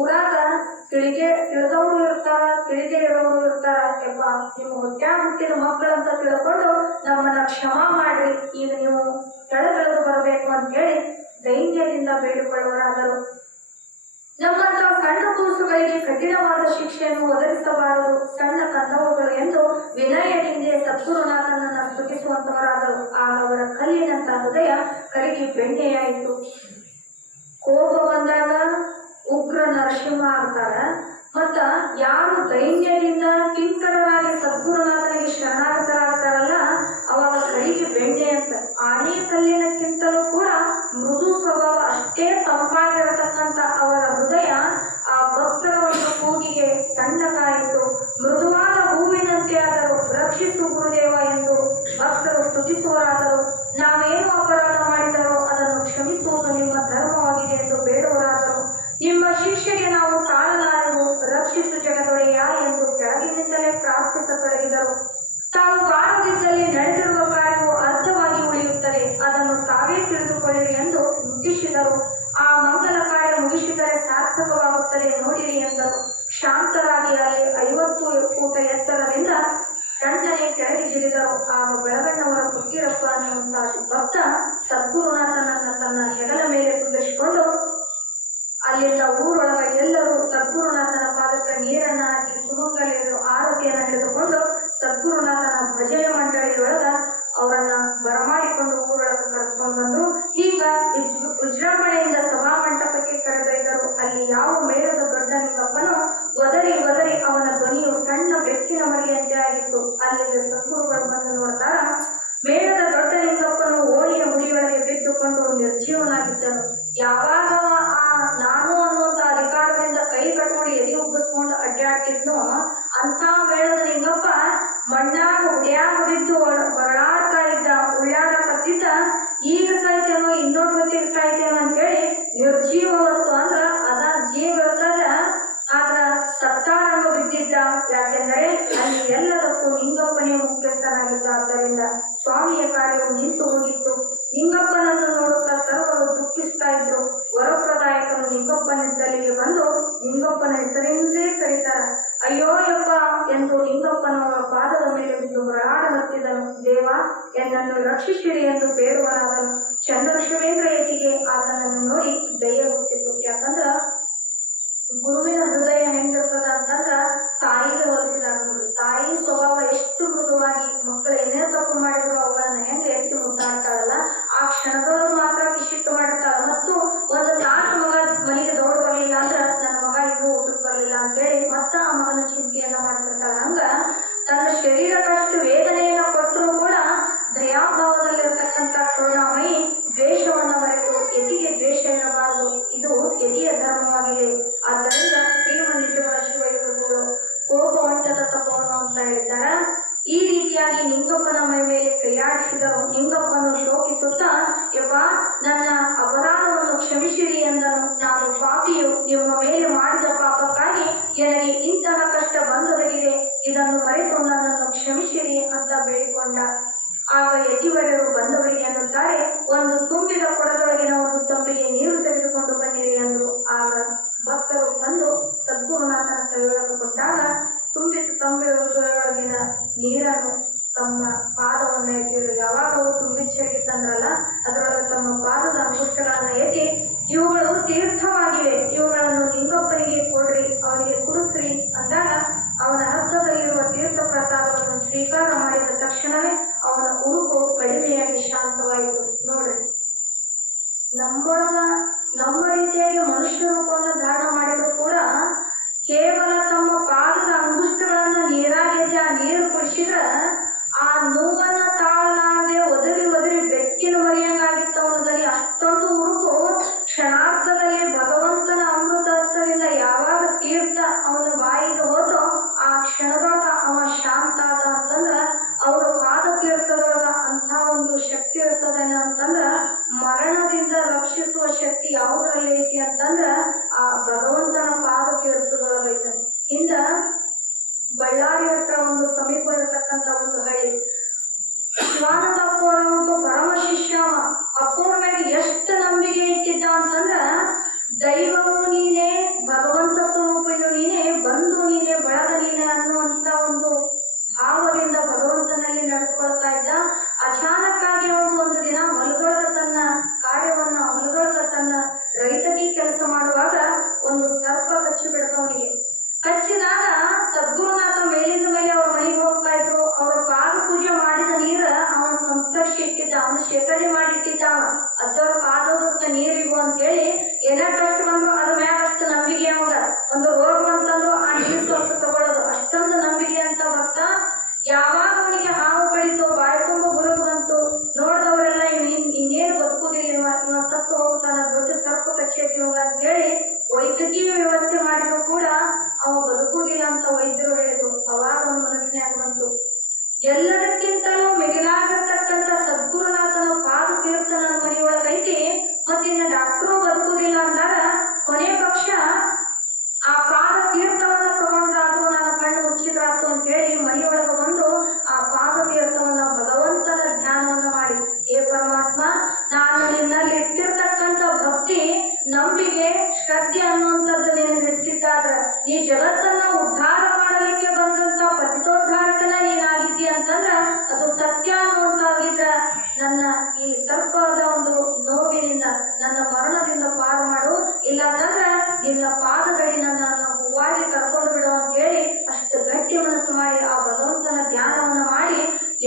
ಊರಾಗ ತಿಳಿದವರು ಇರ್ತಾರ, ತಿಳಿದೇ ಇರೋರು ಇರ್ತಾರ. ಯಪ್ಪ, ನಿಮ್ಮ ಹೊಟ್ಟ್ಯಾಗ ಹುಟ್ಟಿದ ಮಕ್ಕಳಂತ ತಿಳ್ಕೊಂಡು ನಮ್ಮನ್ನ ಕ್ಷಮಾ ಮಾಡ್ರಿ, ಈಗ ನೀವು ಕೆಳಗಿಳಿದು ಬರಬೇಕು ಅಂತ ಹೇಳಿ ದೈನ್ಯದಿಂದ ಬೇಡಿಕೊಳ್ಳುವರಾದರು. ನಮ್ಮಂತ ಸಣ್ಣ ಕೂಸುಗಳಿಗೆ ಕಠಿಣವಾದ ಶಿಕ್ಷೆಯನ್ನು ಒದಗಿಸಬಾರದು, ಸಣ್ಣ ಕಂದವುಗಳು ಎಂದು ವಿನಯದಿಂದ ಸದ್ಗುರುನಾಥನನ್ನ ಸ್ತುತಿಸುವಂತವರಾದರು. ಆಗ ಅವರ ಕಲ್ಲಿನಂತ ಹೃದಯ ಕರಗಿ ಬೆಣ್ಣೆಯಾಯಿತು. ಕೋಪ ಬಂದಾಗ ಉಗ್ರ ನರಸಿಂಹ ಆಗ್ತಾರ. ಮತ್ತ ಯಾರು ದೈನ್ಯದಿಂದ ಕಿಂಕರರಾಗಿ ಸದ್ಗುರುನಾಥನಿಗೆ ಶರಣಾಗತರಾಗ್ತಾರಲ್ಲ, ಅವಾಗ ಕರಿಗೆ ಬೆಣ್ಣೆ ಅಂತ. ಆನೆ ಕಲ್ಲಿನಕ್ಕಿಂತಲೂ ಕೂಡ ಮೃದು ಸ್ವಭಾವ, ಅಷ್ಟೇ ತಂಪಾಗಿರತಕ್ಕಂಥ ಅವರ ಹೃದಯ ಆ ಭಕ್ತರ ಒಂದು ಕೂಗಿಗೆ ತಣ್ಣಗಾಯಿತು. ಮೃದುವಾದ ಹೂವಿನಂತೆ ಆದರೂ ರಕ್ಷಿಸು ಗುರುದೇವ ಎಂದು ಭಕ್ತರು ಸ್ತುತಿಸುವರಾದರು. ನಾವೇನು ಅಪರಾಧ ಮಾಡಿದರೋ ಅದನ್ನು ಕ್ಷಮಿಸುವುದು ನಿಮ್ಮ ಧರ್ಮವಾಗಿದೆ ಎಂದು ಬೇಡುವರಾದರು. ನಿಮ್ಮ ಶಿಕ್ಷೆಗೆ ನಾವು ತಾಳಲಾರೆವು, ರಕ್ಷಿಸು ಜಗದೊಡೆಯ ಎಂದು ಕೆಳಗಿನಿಂದಲೇ ಪ್ರಾರ್ಥಿಸತೊಡಗಿದರು. ತಾವು ಬಾರದಿದ್ದಲ್ಲಿ ನಡೆದಿರುವ ಕಾರ್ಯವು ಅರ್ಥವಾಗಿ ಉಳಿಯುತ್ತದೆ, ಅದನ್ನು ತಾವೇ ತಿಳಿದುಕೊಳ್ಳಿರಿ ಎಂದು ಮುಗಿಸಿದರು. ಆ ಮಂಗಲ ಕಾರ್ಯ ಮುಗಿಸಿದರೆ ಸಾರ್ಥಕವಾಗುತ್ತದೆ ನೋಡಿರಿ ಎಂದರು. ಶಾಂತರಾಗಿ ಅಲ್ಲಿ 50 ಫೂಟ ಎತ್ತರದಿಂದ ತಣ್ಣನೆ ಕೆಳಗೆ ಜಿಗಿದರು. ಆಗ ಬೆಳಗಣ್ಣವರ ಪುಟ್ಟಿರಪ್ಪ ಅನ್ನುವಂತಹ ಭಕ್ತ ಸದ್ಗುರುನಾಥನನ್ನ ತನ್ನ ಹೆಗಲ ಮೇಲೆ ಕುಂದಿರಿಸಿಕೊಂಡು ಅಲ್ಲಿಂದ ಊರೊಳಗ ಎಲ್ಲರೂ ಸದ್ಗುರುನಾಥನ ಪಾದಕ್ಕೆ ನೀರನ್ನ ಹಾಕಿ ಸುಮಂಗಲಿಯರು ಆರತಿಯನ್ನು ಹಿಡಿದುಕೊಂಡು ಸದ್ಗುರುನಾಥನ ಭಜನೆ ಮಂಡಳಿಯೊಳಗ ಅವರನ್ನ ಬರಮಾಡಿಕೊಂಡು ಊರೊಳಗ ಕರೆದುಕೊಂಡು ಬಂದು ಈಗ ವಿಜೃಂಭಣೆಯಿಂದ ಸಭಾ ಮಂಟಪಕ್ಕೆ ಕರೆದೊಯ್ದರು. ಅಲ್ಲಿ ಯಾವ ಮೇಳದ ದೊಡ್ಡ ಲಿಂಗಪ್ಪನು ಒದರಿ ಅವನ ಧ್ವನಿಯು ಸಣ್ಣ ಬೆಕ್ಕಿನ ಮರಿಯಂತೆ ಆಗಿತ್ತು. ಅಲ್ಲಿಗೆ ಸದ್ಗುರುಗಳು ಬಂದು ನೋಡ್ತಾರ, ಮೇಳದ ದೊಡ್ಡ ಲಿಂಗಪ್ಪನು ಓಣಿಯ ಹುಡಿಯೊಳಗೆ ಬಿದ್ದುಕೊಂಡು ನಿರ್ಜೀವನಾಗಿದ್ದನು. ಯಾವಾಗ ನಾನು ಅನ್ನುವಂತ ಅಧಿಕಾರದಿಂದ ಕೈ ಕಟ್ಕೊಂಡು ಎದೆ ಉಬ್ಬಿಸ್ಕೊಂಡು ಅಡ್ಡಾಡ್ತಿದ್ನೋ ಅಂತ ಮೇಳದ ಲಿಂಗಪ್ಪ ಮಣ್ಣಾಗ ಹುಡಿಯಾಗ ಬಿದ್ದು ಹೊರಳಾಡ್ತಾ ಇದ್ದ, ಉಳ್ಳಾಡಕತ್ತಿದ್ದ. ಈಗ ಸಾಯ್ತೇನೋ ಇನ್ನೊಂದು ಹೊತ್ತಿಗೆ ಸಾಯ್ತೇನೋ ಅಂತೇಳಿ ನಿರ್ಜೀವ ವಸ್ತು ಅಂದ್ರ ಅದ ಜೀವ ಇರ್ತದ, ಆಗ ಸತ್ತಾರಂಗ ಬಿದ್ದಿದ್ದ. ಯಾಕೆಂದರೆ ಅಲ್ಲಿ ಎಲ್ಲದಕ್ಕೂ ಲಿಂಗಪ್ಪನೇ ಮುಖ್ಯಸ್ಥನಾಗಿದ್ದ. ಆದ್ದರಿಂದ ಸ್ವಾಮಿಯ ಕಾರ್ಯವು ನಿಂತು ಹೋಗಿತ್ತು. ಲಿಂಗಪ್ಪನನ್ನು ನೋಡುತ್ತಾ ಸರ್ವರು ದುಃಖಿಸ್ತಾ ಇದ್ರು. ವರಪ್ರದಾಯಕನು ಲಿಂಗಪ್ಪನಿದ್ದಲ್ಲಿಗೆ ಬಂದು ಲಿಂಗಪ್ಪನ ಹೆಸರಿಂದಲೇ ಕರೀತಾರ. ಅಯ್ಯೋ ಯಪ್ಪ ಎಂದು ಲಿಂಗಪ್ಪನವರ ಪಾದದ ಮೇಲೆ ಬಿದ್ದು ಹೊರಡಾಡಹತ್ತಿದನು. ದೇವ, ಎನ್ನನ್ನು ರಕ್ಷಿಸಿರಿ ಎಂದು ಬೇಡುವನಾದನು. ಚಂದ್ರಶಿವೇಂದ್ರ ಯತಿಗೆ ಆತನನ್ನು ನೋಡಿ ದಯ ಹುಟ್ಟಿತು. ಯಾಕಂದ್ರ ಗುರುವಿನ ಹೃದಯ ಹೆಂಗಿರ್ತದ ಅಂತಂದ್ರ ತಾಯಿಗೆ ಹೋಲಿಸಿದಾಗ ನೋಡಿ, ತಾಯಿ ಸ್ವಭಾವ ಎಷ್ಟು ಮೃದುವಾಗಿ, ಮಕ್ಕಳು ಏನೇ ತಪ್ಪು ಮಾಡಿದ್ರು ಅವುಗಳನ್ನ ಹೆಂಗ ಎತ್ತಿ ಮುದ್ದಾಡ್ತಾಳಲ್ಲ, ಆ ಕ್ಷಣದೊಳಗೆ ಮಾತ್ರ ಶಿಸ್ತು ಮಾಡಿರ್ತಾಳ. ಮತ್ತು ಒಂದು ತಾನು ಮಗ ಮನೆಗೆ ದೌಡ್ ಬರ್ಲಿಲ್ಲ ಅಂದ್ರ ನನ್ನ ಮಗ ಇನ್ನೂ ಊಟಕ್ಕೆ ಬರ್ಲಿಲ್ಲ ಅಂತೇಳಿ ಮತ್ತ ಆ ಮಗನ ಚಿಂತೆಯನ್ನ ಮಾಡ್ತಿರ್ತಾಳ. ಹಂಗ ತನ್ನ ಶರೀರಕ್ಕಷ್ಟು ವೇದನೆಯನ್ನ ಕೊಟ್ಟರು ಕೂಡ ದಯಾಭಾವದಲ್ಲಿರ್ತಕ್ಕಂಥ ಕರುಣಾಮಯಿ ದ್ವೇಷವನ್ನ ಮರೆತು ಯತಿಗೆ ದ್ವೇಷ ಇರಬಾರದು, ಇದು ಯತಿಯ ಧರ್ಮವಾಗಿದೆ. ಆದ್ದರಿಂದ ಶ್ರೀಮನಿಜಗಳ ಶಿವಯುಗಗಳು ಕೋಪ ಹೊಂಟದ ತಪವನ್ನು ಅಂತ ಹೇಳಿದ್ದಾರ. ಈ ರೀತಿಯಾಗಿ ಲಿಂಗಪ್ಪನ ಮೈ ಮೇಲೆ ಕೈಯಾಡಿಸಿದರು. ಲಿಂಗಪ್ಪನು ಶೋಕಿಸುತ್ತಾ, ಯಪ್ಪ, ನನ್ನ ಅಪರಾಧವನ್ನು ಕ್ಷಮಿಸಿರಿ ಎಂದನು. ನಾನು ಪಾಪಿಯು, ನಿಮ್ಮ ಮೇಲೆ ಮಾಡಿದ ಪಾಪಕ್ಕಾಗಿ ನನಗೆ ಇಂತಹ ಕಷ್ಟ ಬಂದೊದಗಿದೆ, ಇದನ್ನು ಮರೆತು ನನ್ನನ್ನು ಕ್ಷಮಿಸಿರಿ ಅಂತ ಬೇಡಿಕೊಂಡ. ಆಗ ಯತಿವರರು ಬಂದವರಿಗೆ ಅನ್ನುತ್ತಾರೆ, ಒಂದು ತುಂಬಿದ ಕೊಡದೊಳಗಿನ ಒಂದು ತಂಬಿಗೆ ನೀರು ತೆಗೆದುಕೊಂಡು ಬನ್ನಿರಿ ಎಂದರು. ಆಗ ಭಕ್ತರು ಬಂದು ಸದ್ಗುರುನಾಥನ ಕೈಯೊಳಗೆ ಕೊಟ್ಟಾಗ ತುಂಬಿದ ತೊಳೆಯೊಳಗಿನ ನೀರನ್ನು ತಮ್ಮ ಪಾದವನ್ನು ಎತ್ತಿದರು. ಯಾವಾಗ ಅವು ತುಂಬಿದ ಶಿಷ್ಯರಿಗಿತ್ತಂದ್ರಲ್ಲ, ಅದರೊಳಗೆ ತಮ್ಮ ಪಾದದ ಅಂಗುಷ್ಟಗಳನ್ನು ಎತ್ತಿ, ಇವುಗಳು ತೀರ್ಥವಾಗಿವೆ, ಇವುಗಳನ್ನು ನಿಂಗಪ್ಪನಿಗೆ ಕೊಡ್ರಿ, ಅವನಿಗೆ ಕುಡಿಸ್ರಿ ಅಂದಾಗ ಅವನ ಹಸ್ತದಲ್ಲಿರುವ ತೀರ್ಥ ಪ್ರಸಾದವನ್ನು ಸ್ವೀಕಾರ ಮಾಡಿದ ತಕ್ಷಣವೇ ಅವನ ಉರುಪು ಕಡಿಮೆಯಾಗಿ ಶಾಂತವಾಯಿತು. ನೋಡ್ರಿ, ನಮ್ಮ ರೀತಿಯಾಗಿ ಮನುಷ್ಯ ರೂಪವನ್ನು ಧಾರಣ ಮಾಡಿದ್ರು ಕೂಡ ಕೇವಲ ತಮ್ಮ ಪಾದದ ಅಂಗುಷ್ಟಗಳನ್ನ ನೀರಾಗೆದ್ದೆ ಆ ನೀರು ಕುಡಿಸಿದ್ರ ಆ ನೋವನ್ನ ತಾಳಲಾರದೆ ಒದರಿ ಬೆಕ್ಕಿನ ಮರಿಯಂಗಾಗಿತ್ತು ಅವನದಲ್ಲಿ. ಅಷ್ಟೊಂದು ಉರುಪು ಕ್ಷಣಾರ್ಥದಲ್ಲಿ ಭಗವಂತನ ಅಮೃತ ಹಸ್ತದಿಂದ ಯಾವಾಗ ತೀರ್ಥ ಅವನ ಬಾಯಿಗೆ ಹೋದೋ ಆ ಕ್ಷಣದೊಳಗ ಅವ ಶಾಂತ ಆದ ಅಂತಂದ್ರ ಅವ್ರ ಪಾದ ತೀರ್ಥದೊಳಗ ಅಂತ ಒಂದು ಶಕ್ತಿ ಇರ್ತದೇನ ಅಂತಂದ್ರ ಮರಣದಿಂದ ರಕ್ಷಿಸುವ ಶಕ್ತಿ ಯಾವುದ್ರಲ್ಲಿ ಐತಿ ಅಂತಂದ್ರ ಆ ಭಗವಂತನ ಪಾದ ತೀರ್ಥದೊಳಗ ಐತೆ. ಹಿಂದ ಬಳ್ಳಾರಿ ಹತ್ರ ಒಂದು ಸಮೀಪ ಇರತಕ್ಕಂತ ಒಂದು ಹಳ್ಳಿ, ಶಿವಾನಂದ ಅಪ್ಪೋರ ಒಂದು ಪರಮ ಶಿಷ್ಯ. ಅಪ್ಪೋರ ಮೇಲೆ ಎಷ್ಟು ನಂಬಿಕೆ ಇಟ್ಟಿದ್ದ ಅಂತಂದ್ರ ದೈವವು ನೀನೇ, ಭಗವಂತ ಸ್ವರೂಪನು ನೀನೇ, ಬಂಧು ನೀನೇ, ಬಳಗ ನೀನೇ ಅನ್ನುವಂತ ಒಂದು ಭಾವದಿಂದ ಭಗವಂತನಲ್ಲಿ ನಡೆದುಕೊಳ್ತಾ ಇದ್ದ. ಅಚಾನಕ್ಕಾಗಿ ಅವನು ಒಂದು ದಿನ ಹೊಲದೊಳಗ ತನ್ನ ಕಾರ್ಯವನ್ನ ಹೊಲದೊಳಗ ತನ್ನ ರೈತಗಿ ಕೆಲಸ ಮಾಡುವಾಗ ಒಂದು ಸರ್ಪ ಕಚ್ಚಿ ಬಿಡ್ತವನಿಗೆ. ಕಚ್ಚಿದಾಗ ಸದ್ಗುರುನಾಥ ಮೇಲಿಂದ ಮೇಲೆ ಅವ್ರ ಮನೆಗೆ ಹೋಗ್ತಾ ಇದ್ರು. ಅವ್ರ ಪಾದ ಪೂಜೆ ಮಾಡಿದ ನೀರ ಅವನ ಸಂಸ್ಪರ್ಶ ಇಟ್ಟಿದ್ದ, ಅವನ ಶೇಖರಣೆ ಮಾಡಿಟ್ಟಿದ್ದ. ಅಜ್ಜವ್ರ ಪಾದಕ್ಕೆ ನೀರಿಗು ಅಂತ ಹೇಳಿ ಏನೇ ಕಷ್ಟ ಬಂದ್ರು ಅದ್ರ ಮ್ಯಾಗ ಅಷ್ಟು ನಂಬಿಕೆ. ಅವಾಗ ಒಂದು ರೋಗ ಬಂತಂದ್ರು ಆ ನೀರು ಸ್ವಲ್ಪ ತಗೊಳ್ಳೋದು, ಅಷ್ಟೊಂದು ನಂಬಿಕೆ ಅಂತ ಬರ್ತಾ ಯಾವಾಗ ಅವನಿಗೆ ಹಾವು ಕಡಿತು, ಬಾಯಿ ತುಂಬ ಬುರುಗು ಬಂತು, ನೋಡಿದವರೆಲ್ಲ ಇನ್ನೇನು ಬದುಕುದಿಲ್ಲ, ಇವ ಸತ್ತು ಹೋಗ್ತಾನ, ದೊಡ್ಡ ಸರ್ಪ ಕಚ್ಚೇತಿ ಅಂತ ಹೇಳಿ ವೈದ್ಯಕೀಯ ವ್ಯವಸ್ಥೆ ಮಾಡಿದ್ರು ಕೂಡ ಅವ ಬದುಕುದಿಲ್ಲ ಅಂತ ವೈದ್ಯರು ಹೇಳಿದ್ರು. ಅವಾಗ ಅವನ ಮನಸ್ಸಿನಾಗ ಬಂತು, ಎಲ್ಲದಕ್ಕಿಂತಲೂ ಮಿಗಿಲಾಗಿರ್ತಕ್ಕಂಥ ಸದ್ಗುರುನಾಥನ ಪಾದ ತೀರ್ಥ ನನ್ನ ಮನೆಯೊಳಗೈತಿ, ಮತ್ತಿನ್ನ ಡಾಕ್ಟ್ರು ಬದುಕುದಿಲ್ಲ ಅಂದಾಗ ಕೊನೆ ಪಕ್ಷ ಆ ಪಾದ ತೀರ್ಥವನ್ನ ತಗೊಂಡಾದ್ರು ನನ್ನ ಕಣ್ಣು ಮುಚ್ಚಿದ್ರಾತು ಅಂತ ಹೇಳಿ ಮನೆಯೊಳಗೆ ಬಂದು ಆ ಪಾದ ತೀರ್ಥವನ್ನ ಭಗವಂತನ ಧ್ಯಾನವನ್ನ ಮಾಡಿ, ಹೇ ಪರಮಾತ್ಮ, ನಾನು ನಿನ್ನಲ್ಲಿ ಇಟ್ಟಿರ್ತಕ್ಕಂಥ ಭಕ್ತಿ, ನಂಬಿಕೆ, ಶ್ರದ್ಧೆ ಅನ್ನುವಂಥದ್ದು ನೀನು ನಡೆಸಿದ್ದಾದ್ರ ಈ ಜಗತ್ತನ್ನ ಉದ್ಧಾರ ಮಾಡಲಿಕ್ಕೆ ಬಂದಂತ ಪತಿತೋದ್ಧಾರಕನ ನೀನಾಗಿದ್ದಿ ಅಂತಂದ್ರ ಅದು ಸತ್ಯ ಅನ್ನುವಂತಾಗಿದ್ರ ನನ್ನ ಈ ಸರ್ಪದ ಒಂದು ನೋವಿನಿಂದ, ನನ್ನ ಮರಣದಿಂದ ಪಾರು ಮಾಡು, ಇಲ್ಲಾಂತಂದ್ರ ನಿನ್ನ ಪಾದಗಳಿಂದ ನಾನು ಹೂವಾಗಿ ಕರ್ಕೊಂಡು ಬಿಡು ಅಂತ ಹೇಳಿ ಅಷ್ಟು ಗಟ್ಟಿ ಮನಸ್ಸು ಮಾಡಿ ಆ ಭಗವಂತನ ಧ್ಯಾನವನ್ನ ಮಾಡಿ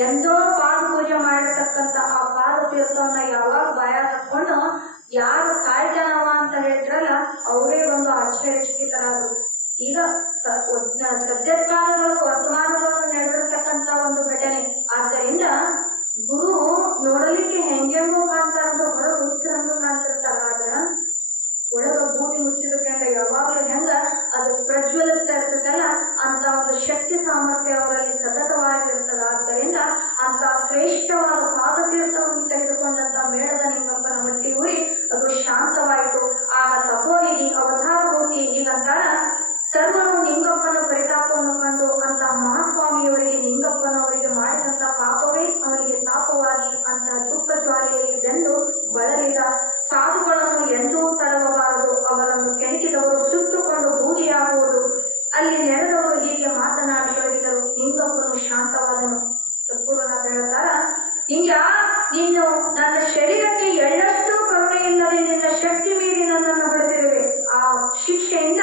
ಎಂದೋ ಪಾದ ಪೂಜೆ ಮಾಡಿರ್ತಕ್ಕಂಥ ಆ ಪಾದ ತೀರ್ಥವನ್ನ ಯಾವಾಗ ಬಾಯಾಗ ಹಾಕೊಂಡು ಯಾರು ಸಾಯ್ತಾನವ ಅಂತ ಹೇಳಿದ್ರಲ್ಲ ಅವರೇ ಒಂದು ಆಶ್ಚರ್ಯಚಕಿತರಾದ್ರು. ಈಗ ಸದ್ಯದ ಕಾಲದೊಳಗೆ ವರ್ತಮಾನಗಳನ್ನು ನಡೆದಿರ್ತಕ್ಕಂಥ ಒಂದು ಘಟನೆ. ಆದ್ದರಿಂದ ಗುರು ನೋಡಲಿಕ್ಕೆ ಹೆಂಗೆಂಗೋ ಕಾಣ್ತಾರಂದ್ರೆ ಹೊರಗೆ ಹುಚ್ಚರಂಗೂ ಕಾಣ್ತಿರ್ತಾರ, ಆದ್ರ ಒಳಗ ಭೂಮಿ ಮುಚ್ಚಿದ ಕಂಡ ಯಾವಾಗಲೂ ಹೆಂಗ ಅದು ಪ್ರಜ್ವಲಿಸ್ತಾ ಇರ್ತದಲ್ಲ ಅಂತ ಒಂದು ಶಕ್ತಿ ಸಾಮರ್ಥ್ಯ ಅವರಲ್ಲಿ ಸತತವಾಗಿರ್ತದ. ಆದ್ದರಿಂದ ಅಂತ ಶ್ರೇಷ್ಠವಾದ ಪಾದತೀರ್ಥವನ್ನು ತೆಗೆದುಕೊಂಡಂತ ಮೇಳದ ನಿಂಗಪ್ಪನ ಹೊಟ್ಟಿ ಉರಿ ಅದು ಶಾಂತವಾಯಿತು. ಆಗ ತಪೋನಿಧಿ ಅವತಾರ ಮೂರ್ತಿ ಹೀಗಂತಾರ, ಸರ್ವರು ನಿಂಗಪ್ಪನ ಪರಿತಾಪವನ್ನು ಕಂಡು ಅಂತ ಮಹಾಸ್ವಾಮಿಯವರಿಗೆ ನಿಂಗಪ್ಪನವರಿಗೆ ಮಾಡಿದಂತ ಪಾಪವೇ ಅವರಿಗೆ ತಾಪವಾಗಿ ಅಂತ ದುಃಖ ಜ್ವಾಲೆಯಲ್ಲಿ ಬೆಂದು ಬಳಲಿದ. ಸಾಧುಗಳನ್ನು ಎಂದೂ ತಡವಬಾರದು, ಅವರನ್ನು ಕೆಣಕಿದವರು ಸುತ್ತುಕೊಂಡು ಬೂದಿಯಾಗುವುದು. ಅಲ್ಲಿ ನೆರೆದವರು ಹೀಗೆ ಮಾತನಾಡತೊಡಗಿದರು. ನಿಂಗಪ್ಪನು ಶಾಂತವಾದನು. ಸದ್ಗುರುನಾಥ ಹೇಳ್ತಾರ, ನೀನು ನನ್ನ ಶರೀರಕ್ಕೆ ಎಳ್ಳಷ್ಟು ಕರುಣೆ ಇಲ್ಲದೆ ನಿನ್ನ ಶಕ್ತಿ ಮೀರಿ ನನ್ನನ್ನು ಹೊಡೆದಿರುವೆ. ಆ ಶಿಕ್ಷೆಯಿಂದ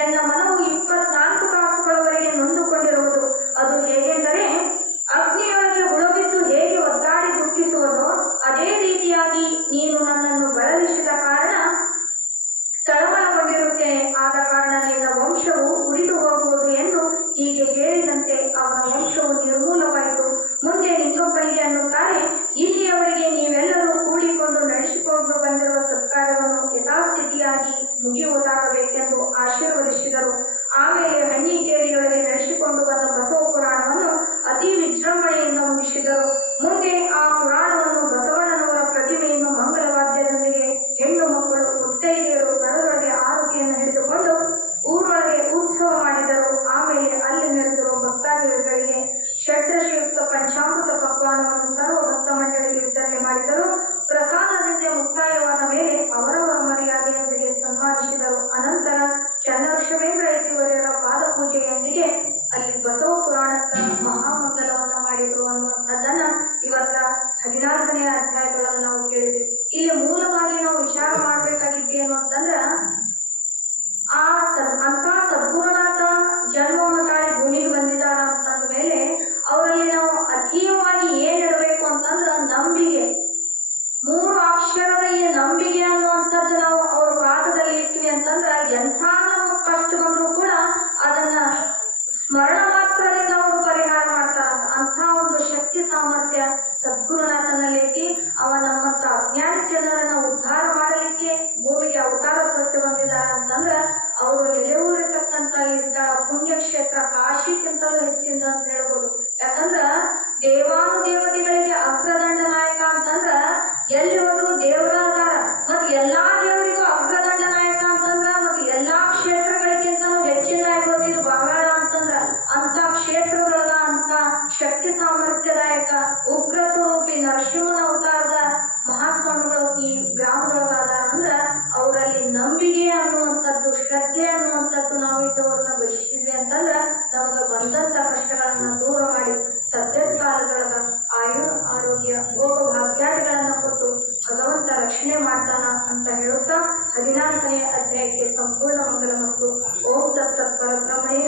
ಎನ್ನ ಮನವು 24 ತಾಸುಗಳವರೆಗೆ ನೊಂದುಕೊಂಡಿರುವುದು. ಅದು ಹೇಗೆಂದರೆ ಅಗ್ನಿಯೊಳಗೆ ಹುಳಬಿದ್ದು ಹೇಗೆ ಒದ್ದಾಡಿ ದುಃಖಿಸುವುದೋ ಅದೇ ರೀತಿಯಾಗಿ ನೀನು ನನ್ನನ್ನು ಬಳಲಿಸಿದ ಕಾರಣ ತಳಮಳಗೊಂಡಿರುತ್ತೇನೆ. ಆದ ಕಾರಣ ನಿನ್ನ ವಂಶವು ಉರಿದು ಹೋಗುವುದು ಎಂದು ಹೀಗೆ ಹೇಳಿದಂತೆ ಅವನ ವಂಶವು ನಿರ್ಮೂಲವಾಯಿತು. ಮುಂದೆ ನಿಂಗಪ್ಪನಿಗೆ ಅನ್ನುತ್ತಾರೆ, ಇಲ್ಲಿಯವರೆಗೆ ನೀವೆಲ್ಲರೂ ಕೂಡಿಕೊಂಡು ನಡೆಸಿಕೊಂಡು ಬಂದಿರುವ ಸತ್ಕಾರ್ಯವನ್ನು ಯಥಾಸ್ಥಿತಿಯಾಗಿ ಮುಗಿಯುವುದಾಗಬೇಕೆಂದು ಆಶೀರ್ವದಿಸಿದರು. ಆಮೇಲೆ ಹಣ್ಣಿಕೇರಿಯೊಳಗೆ ನಡೆಸಿಕೊಂಡು ಬಂದ ಬಸವ ಪುರಾಣವನ್ನು ಅತಿ ವಿಜೃಂಭಣೆಯಿಂದ ಮುಗಿಸಿದರು. ಮುಂದೆ ಆ ಪುರಾಣವನ್ನು ಬಸವಣ್ಣನವರ ಪ್ರತಿಮೆಯನ್ನು ಮಂಗಲವಾದ್ಯದೊಂದಿಗೆ ಹೆಣ್ಣು ಮಕ್ಕಳು ಮುತ್ತೈದೆಯರು ಕರದೊಳಗೆ ಆರತಿಯನ್ನು ಹಿಡಿದುಕೊಂಡು ಊರೊಳಗೆ ಉತ್ಸವ ಮಾಡಿದರು. ಆಮೇಲೆ ಅಲ್ಲಿ ನೆರೆದಿರುವ ಭಕ್ತಾದಿಗಳಿಗೆ ಷಡ್ರಶಯುಕ್ತ ಪಂಚಾಮೃತ ಪಕ್ವಾನವನ್ನು ಸರ್ವ ಭಕ್ತ ಮಂಡಳಿಗೆ ವಿತರಣೆ ಮಾಡಿದರು. ಪ್ರಸಾದದಿಂದ ಮುಕ್ತಾಯವಾದ ಮೇಲೆ ಅವರವರ ಮರ್ಯಾದೆಯೊಂದಿಗೆ ಸನ್ಮಾನಿಸಿದರು. ಅನಂತರ ಚನ್ನಲಕ್ಷ್ಮೇಂದ್ರ ಯತಿವರ್ಯರ ಪಾದ ಪೂಜೆಯೊಂದಿಗೆ ಅಲ್ಲಿ ಬಸವ ಪುರಾಣದ ಮಹಾಮಂಗಲವನ್ನು ಮಾಡಿದರು ಅನ್ನುವಂಥದ್ದನ್ನ ಇವತ್ತ 14 ರಕ್ಷಣೆ ಮಾಡ್ತಾನ ಅಂತ ಹೇಳುತ್ತಾ 14ನೇ ಅಧ್ಯಾಯಕ್ಕೆ ಸಂಪೂರ್ಣ ಮಂಗಲ ಮತ್ತು ಓಂ ತತ್ಸತ್ ಪರಬ್ರಹ್ಮಣೇ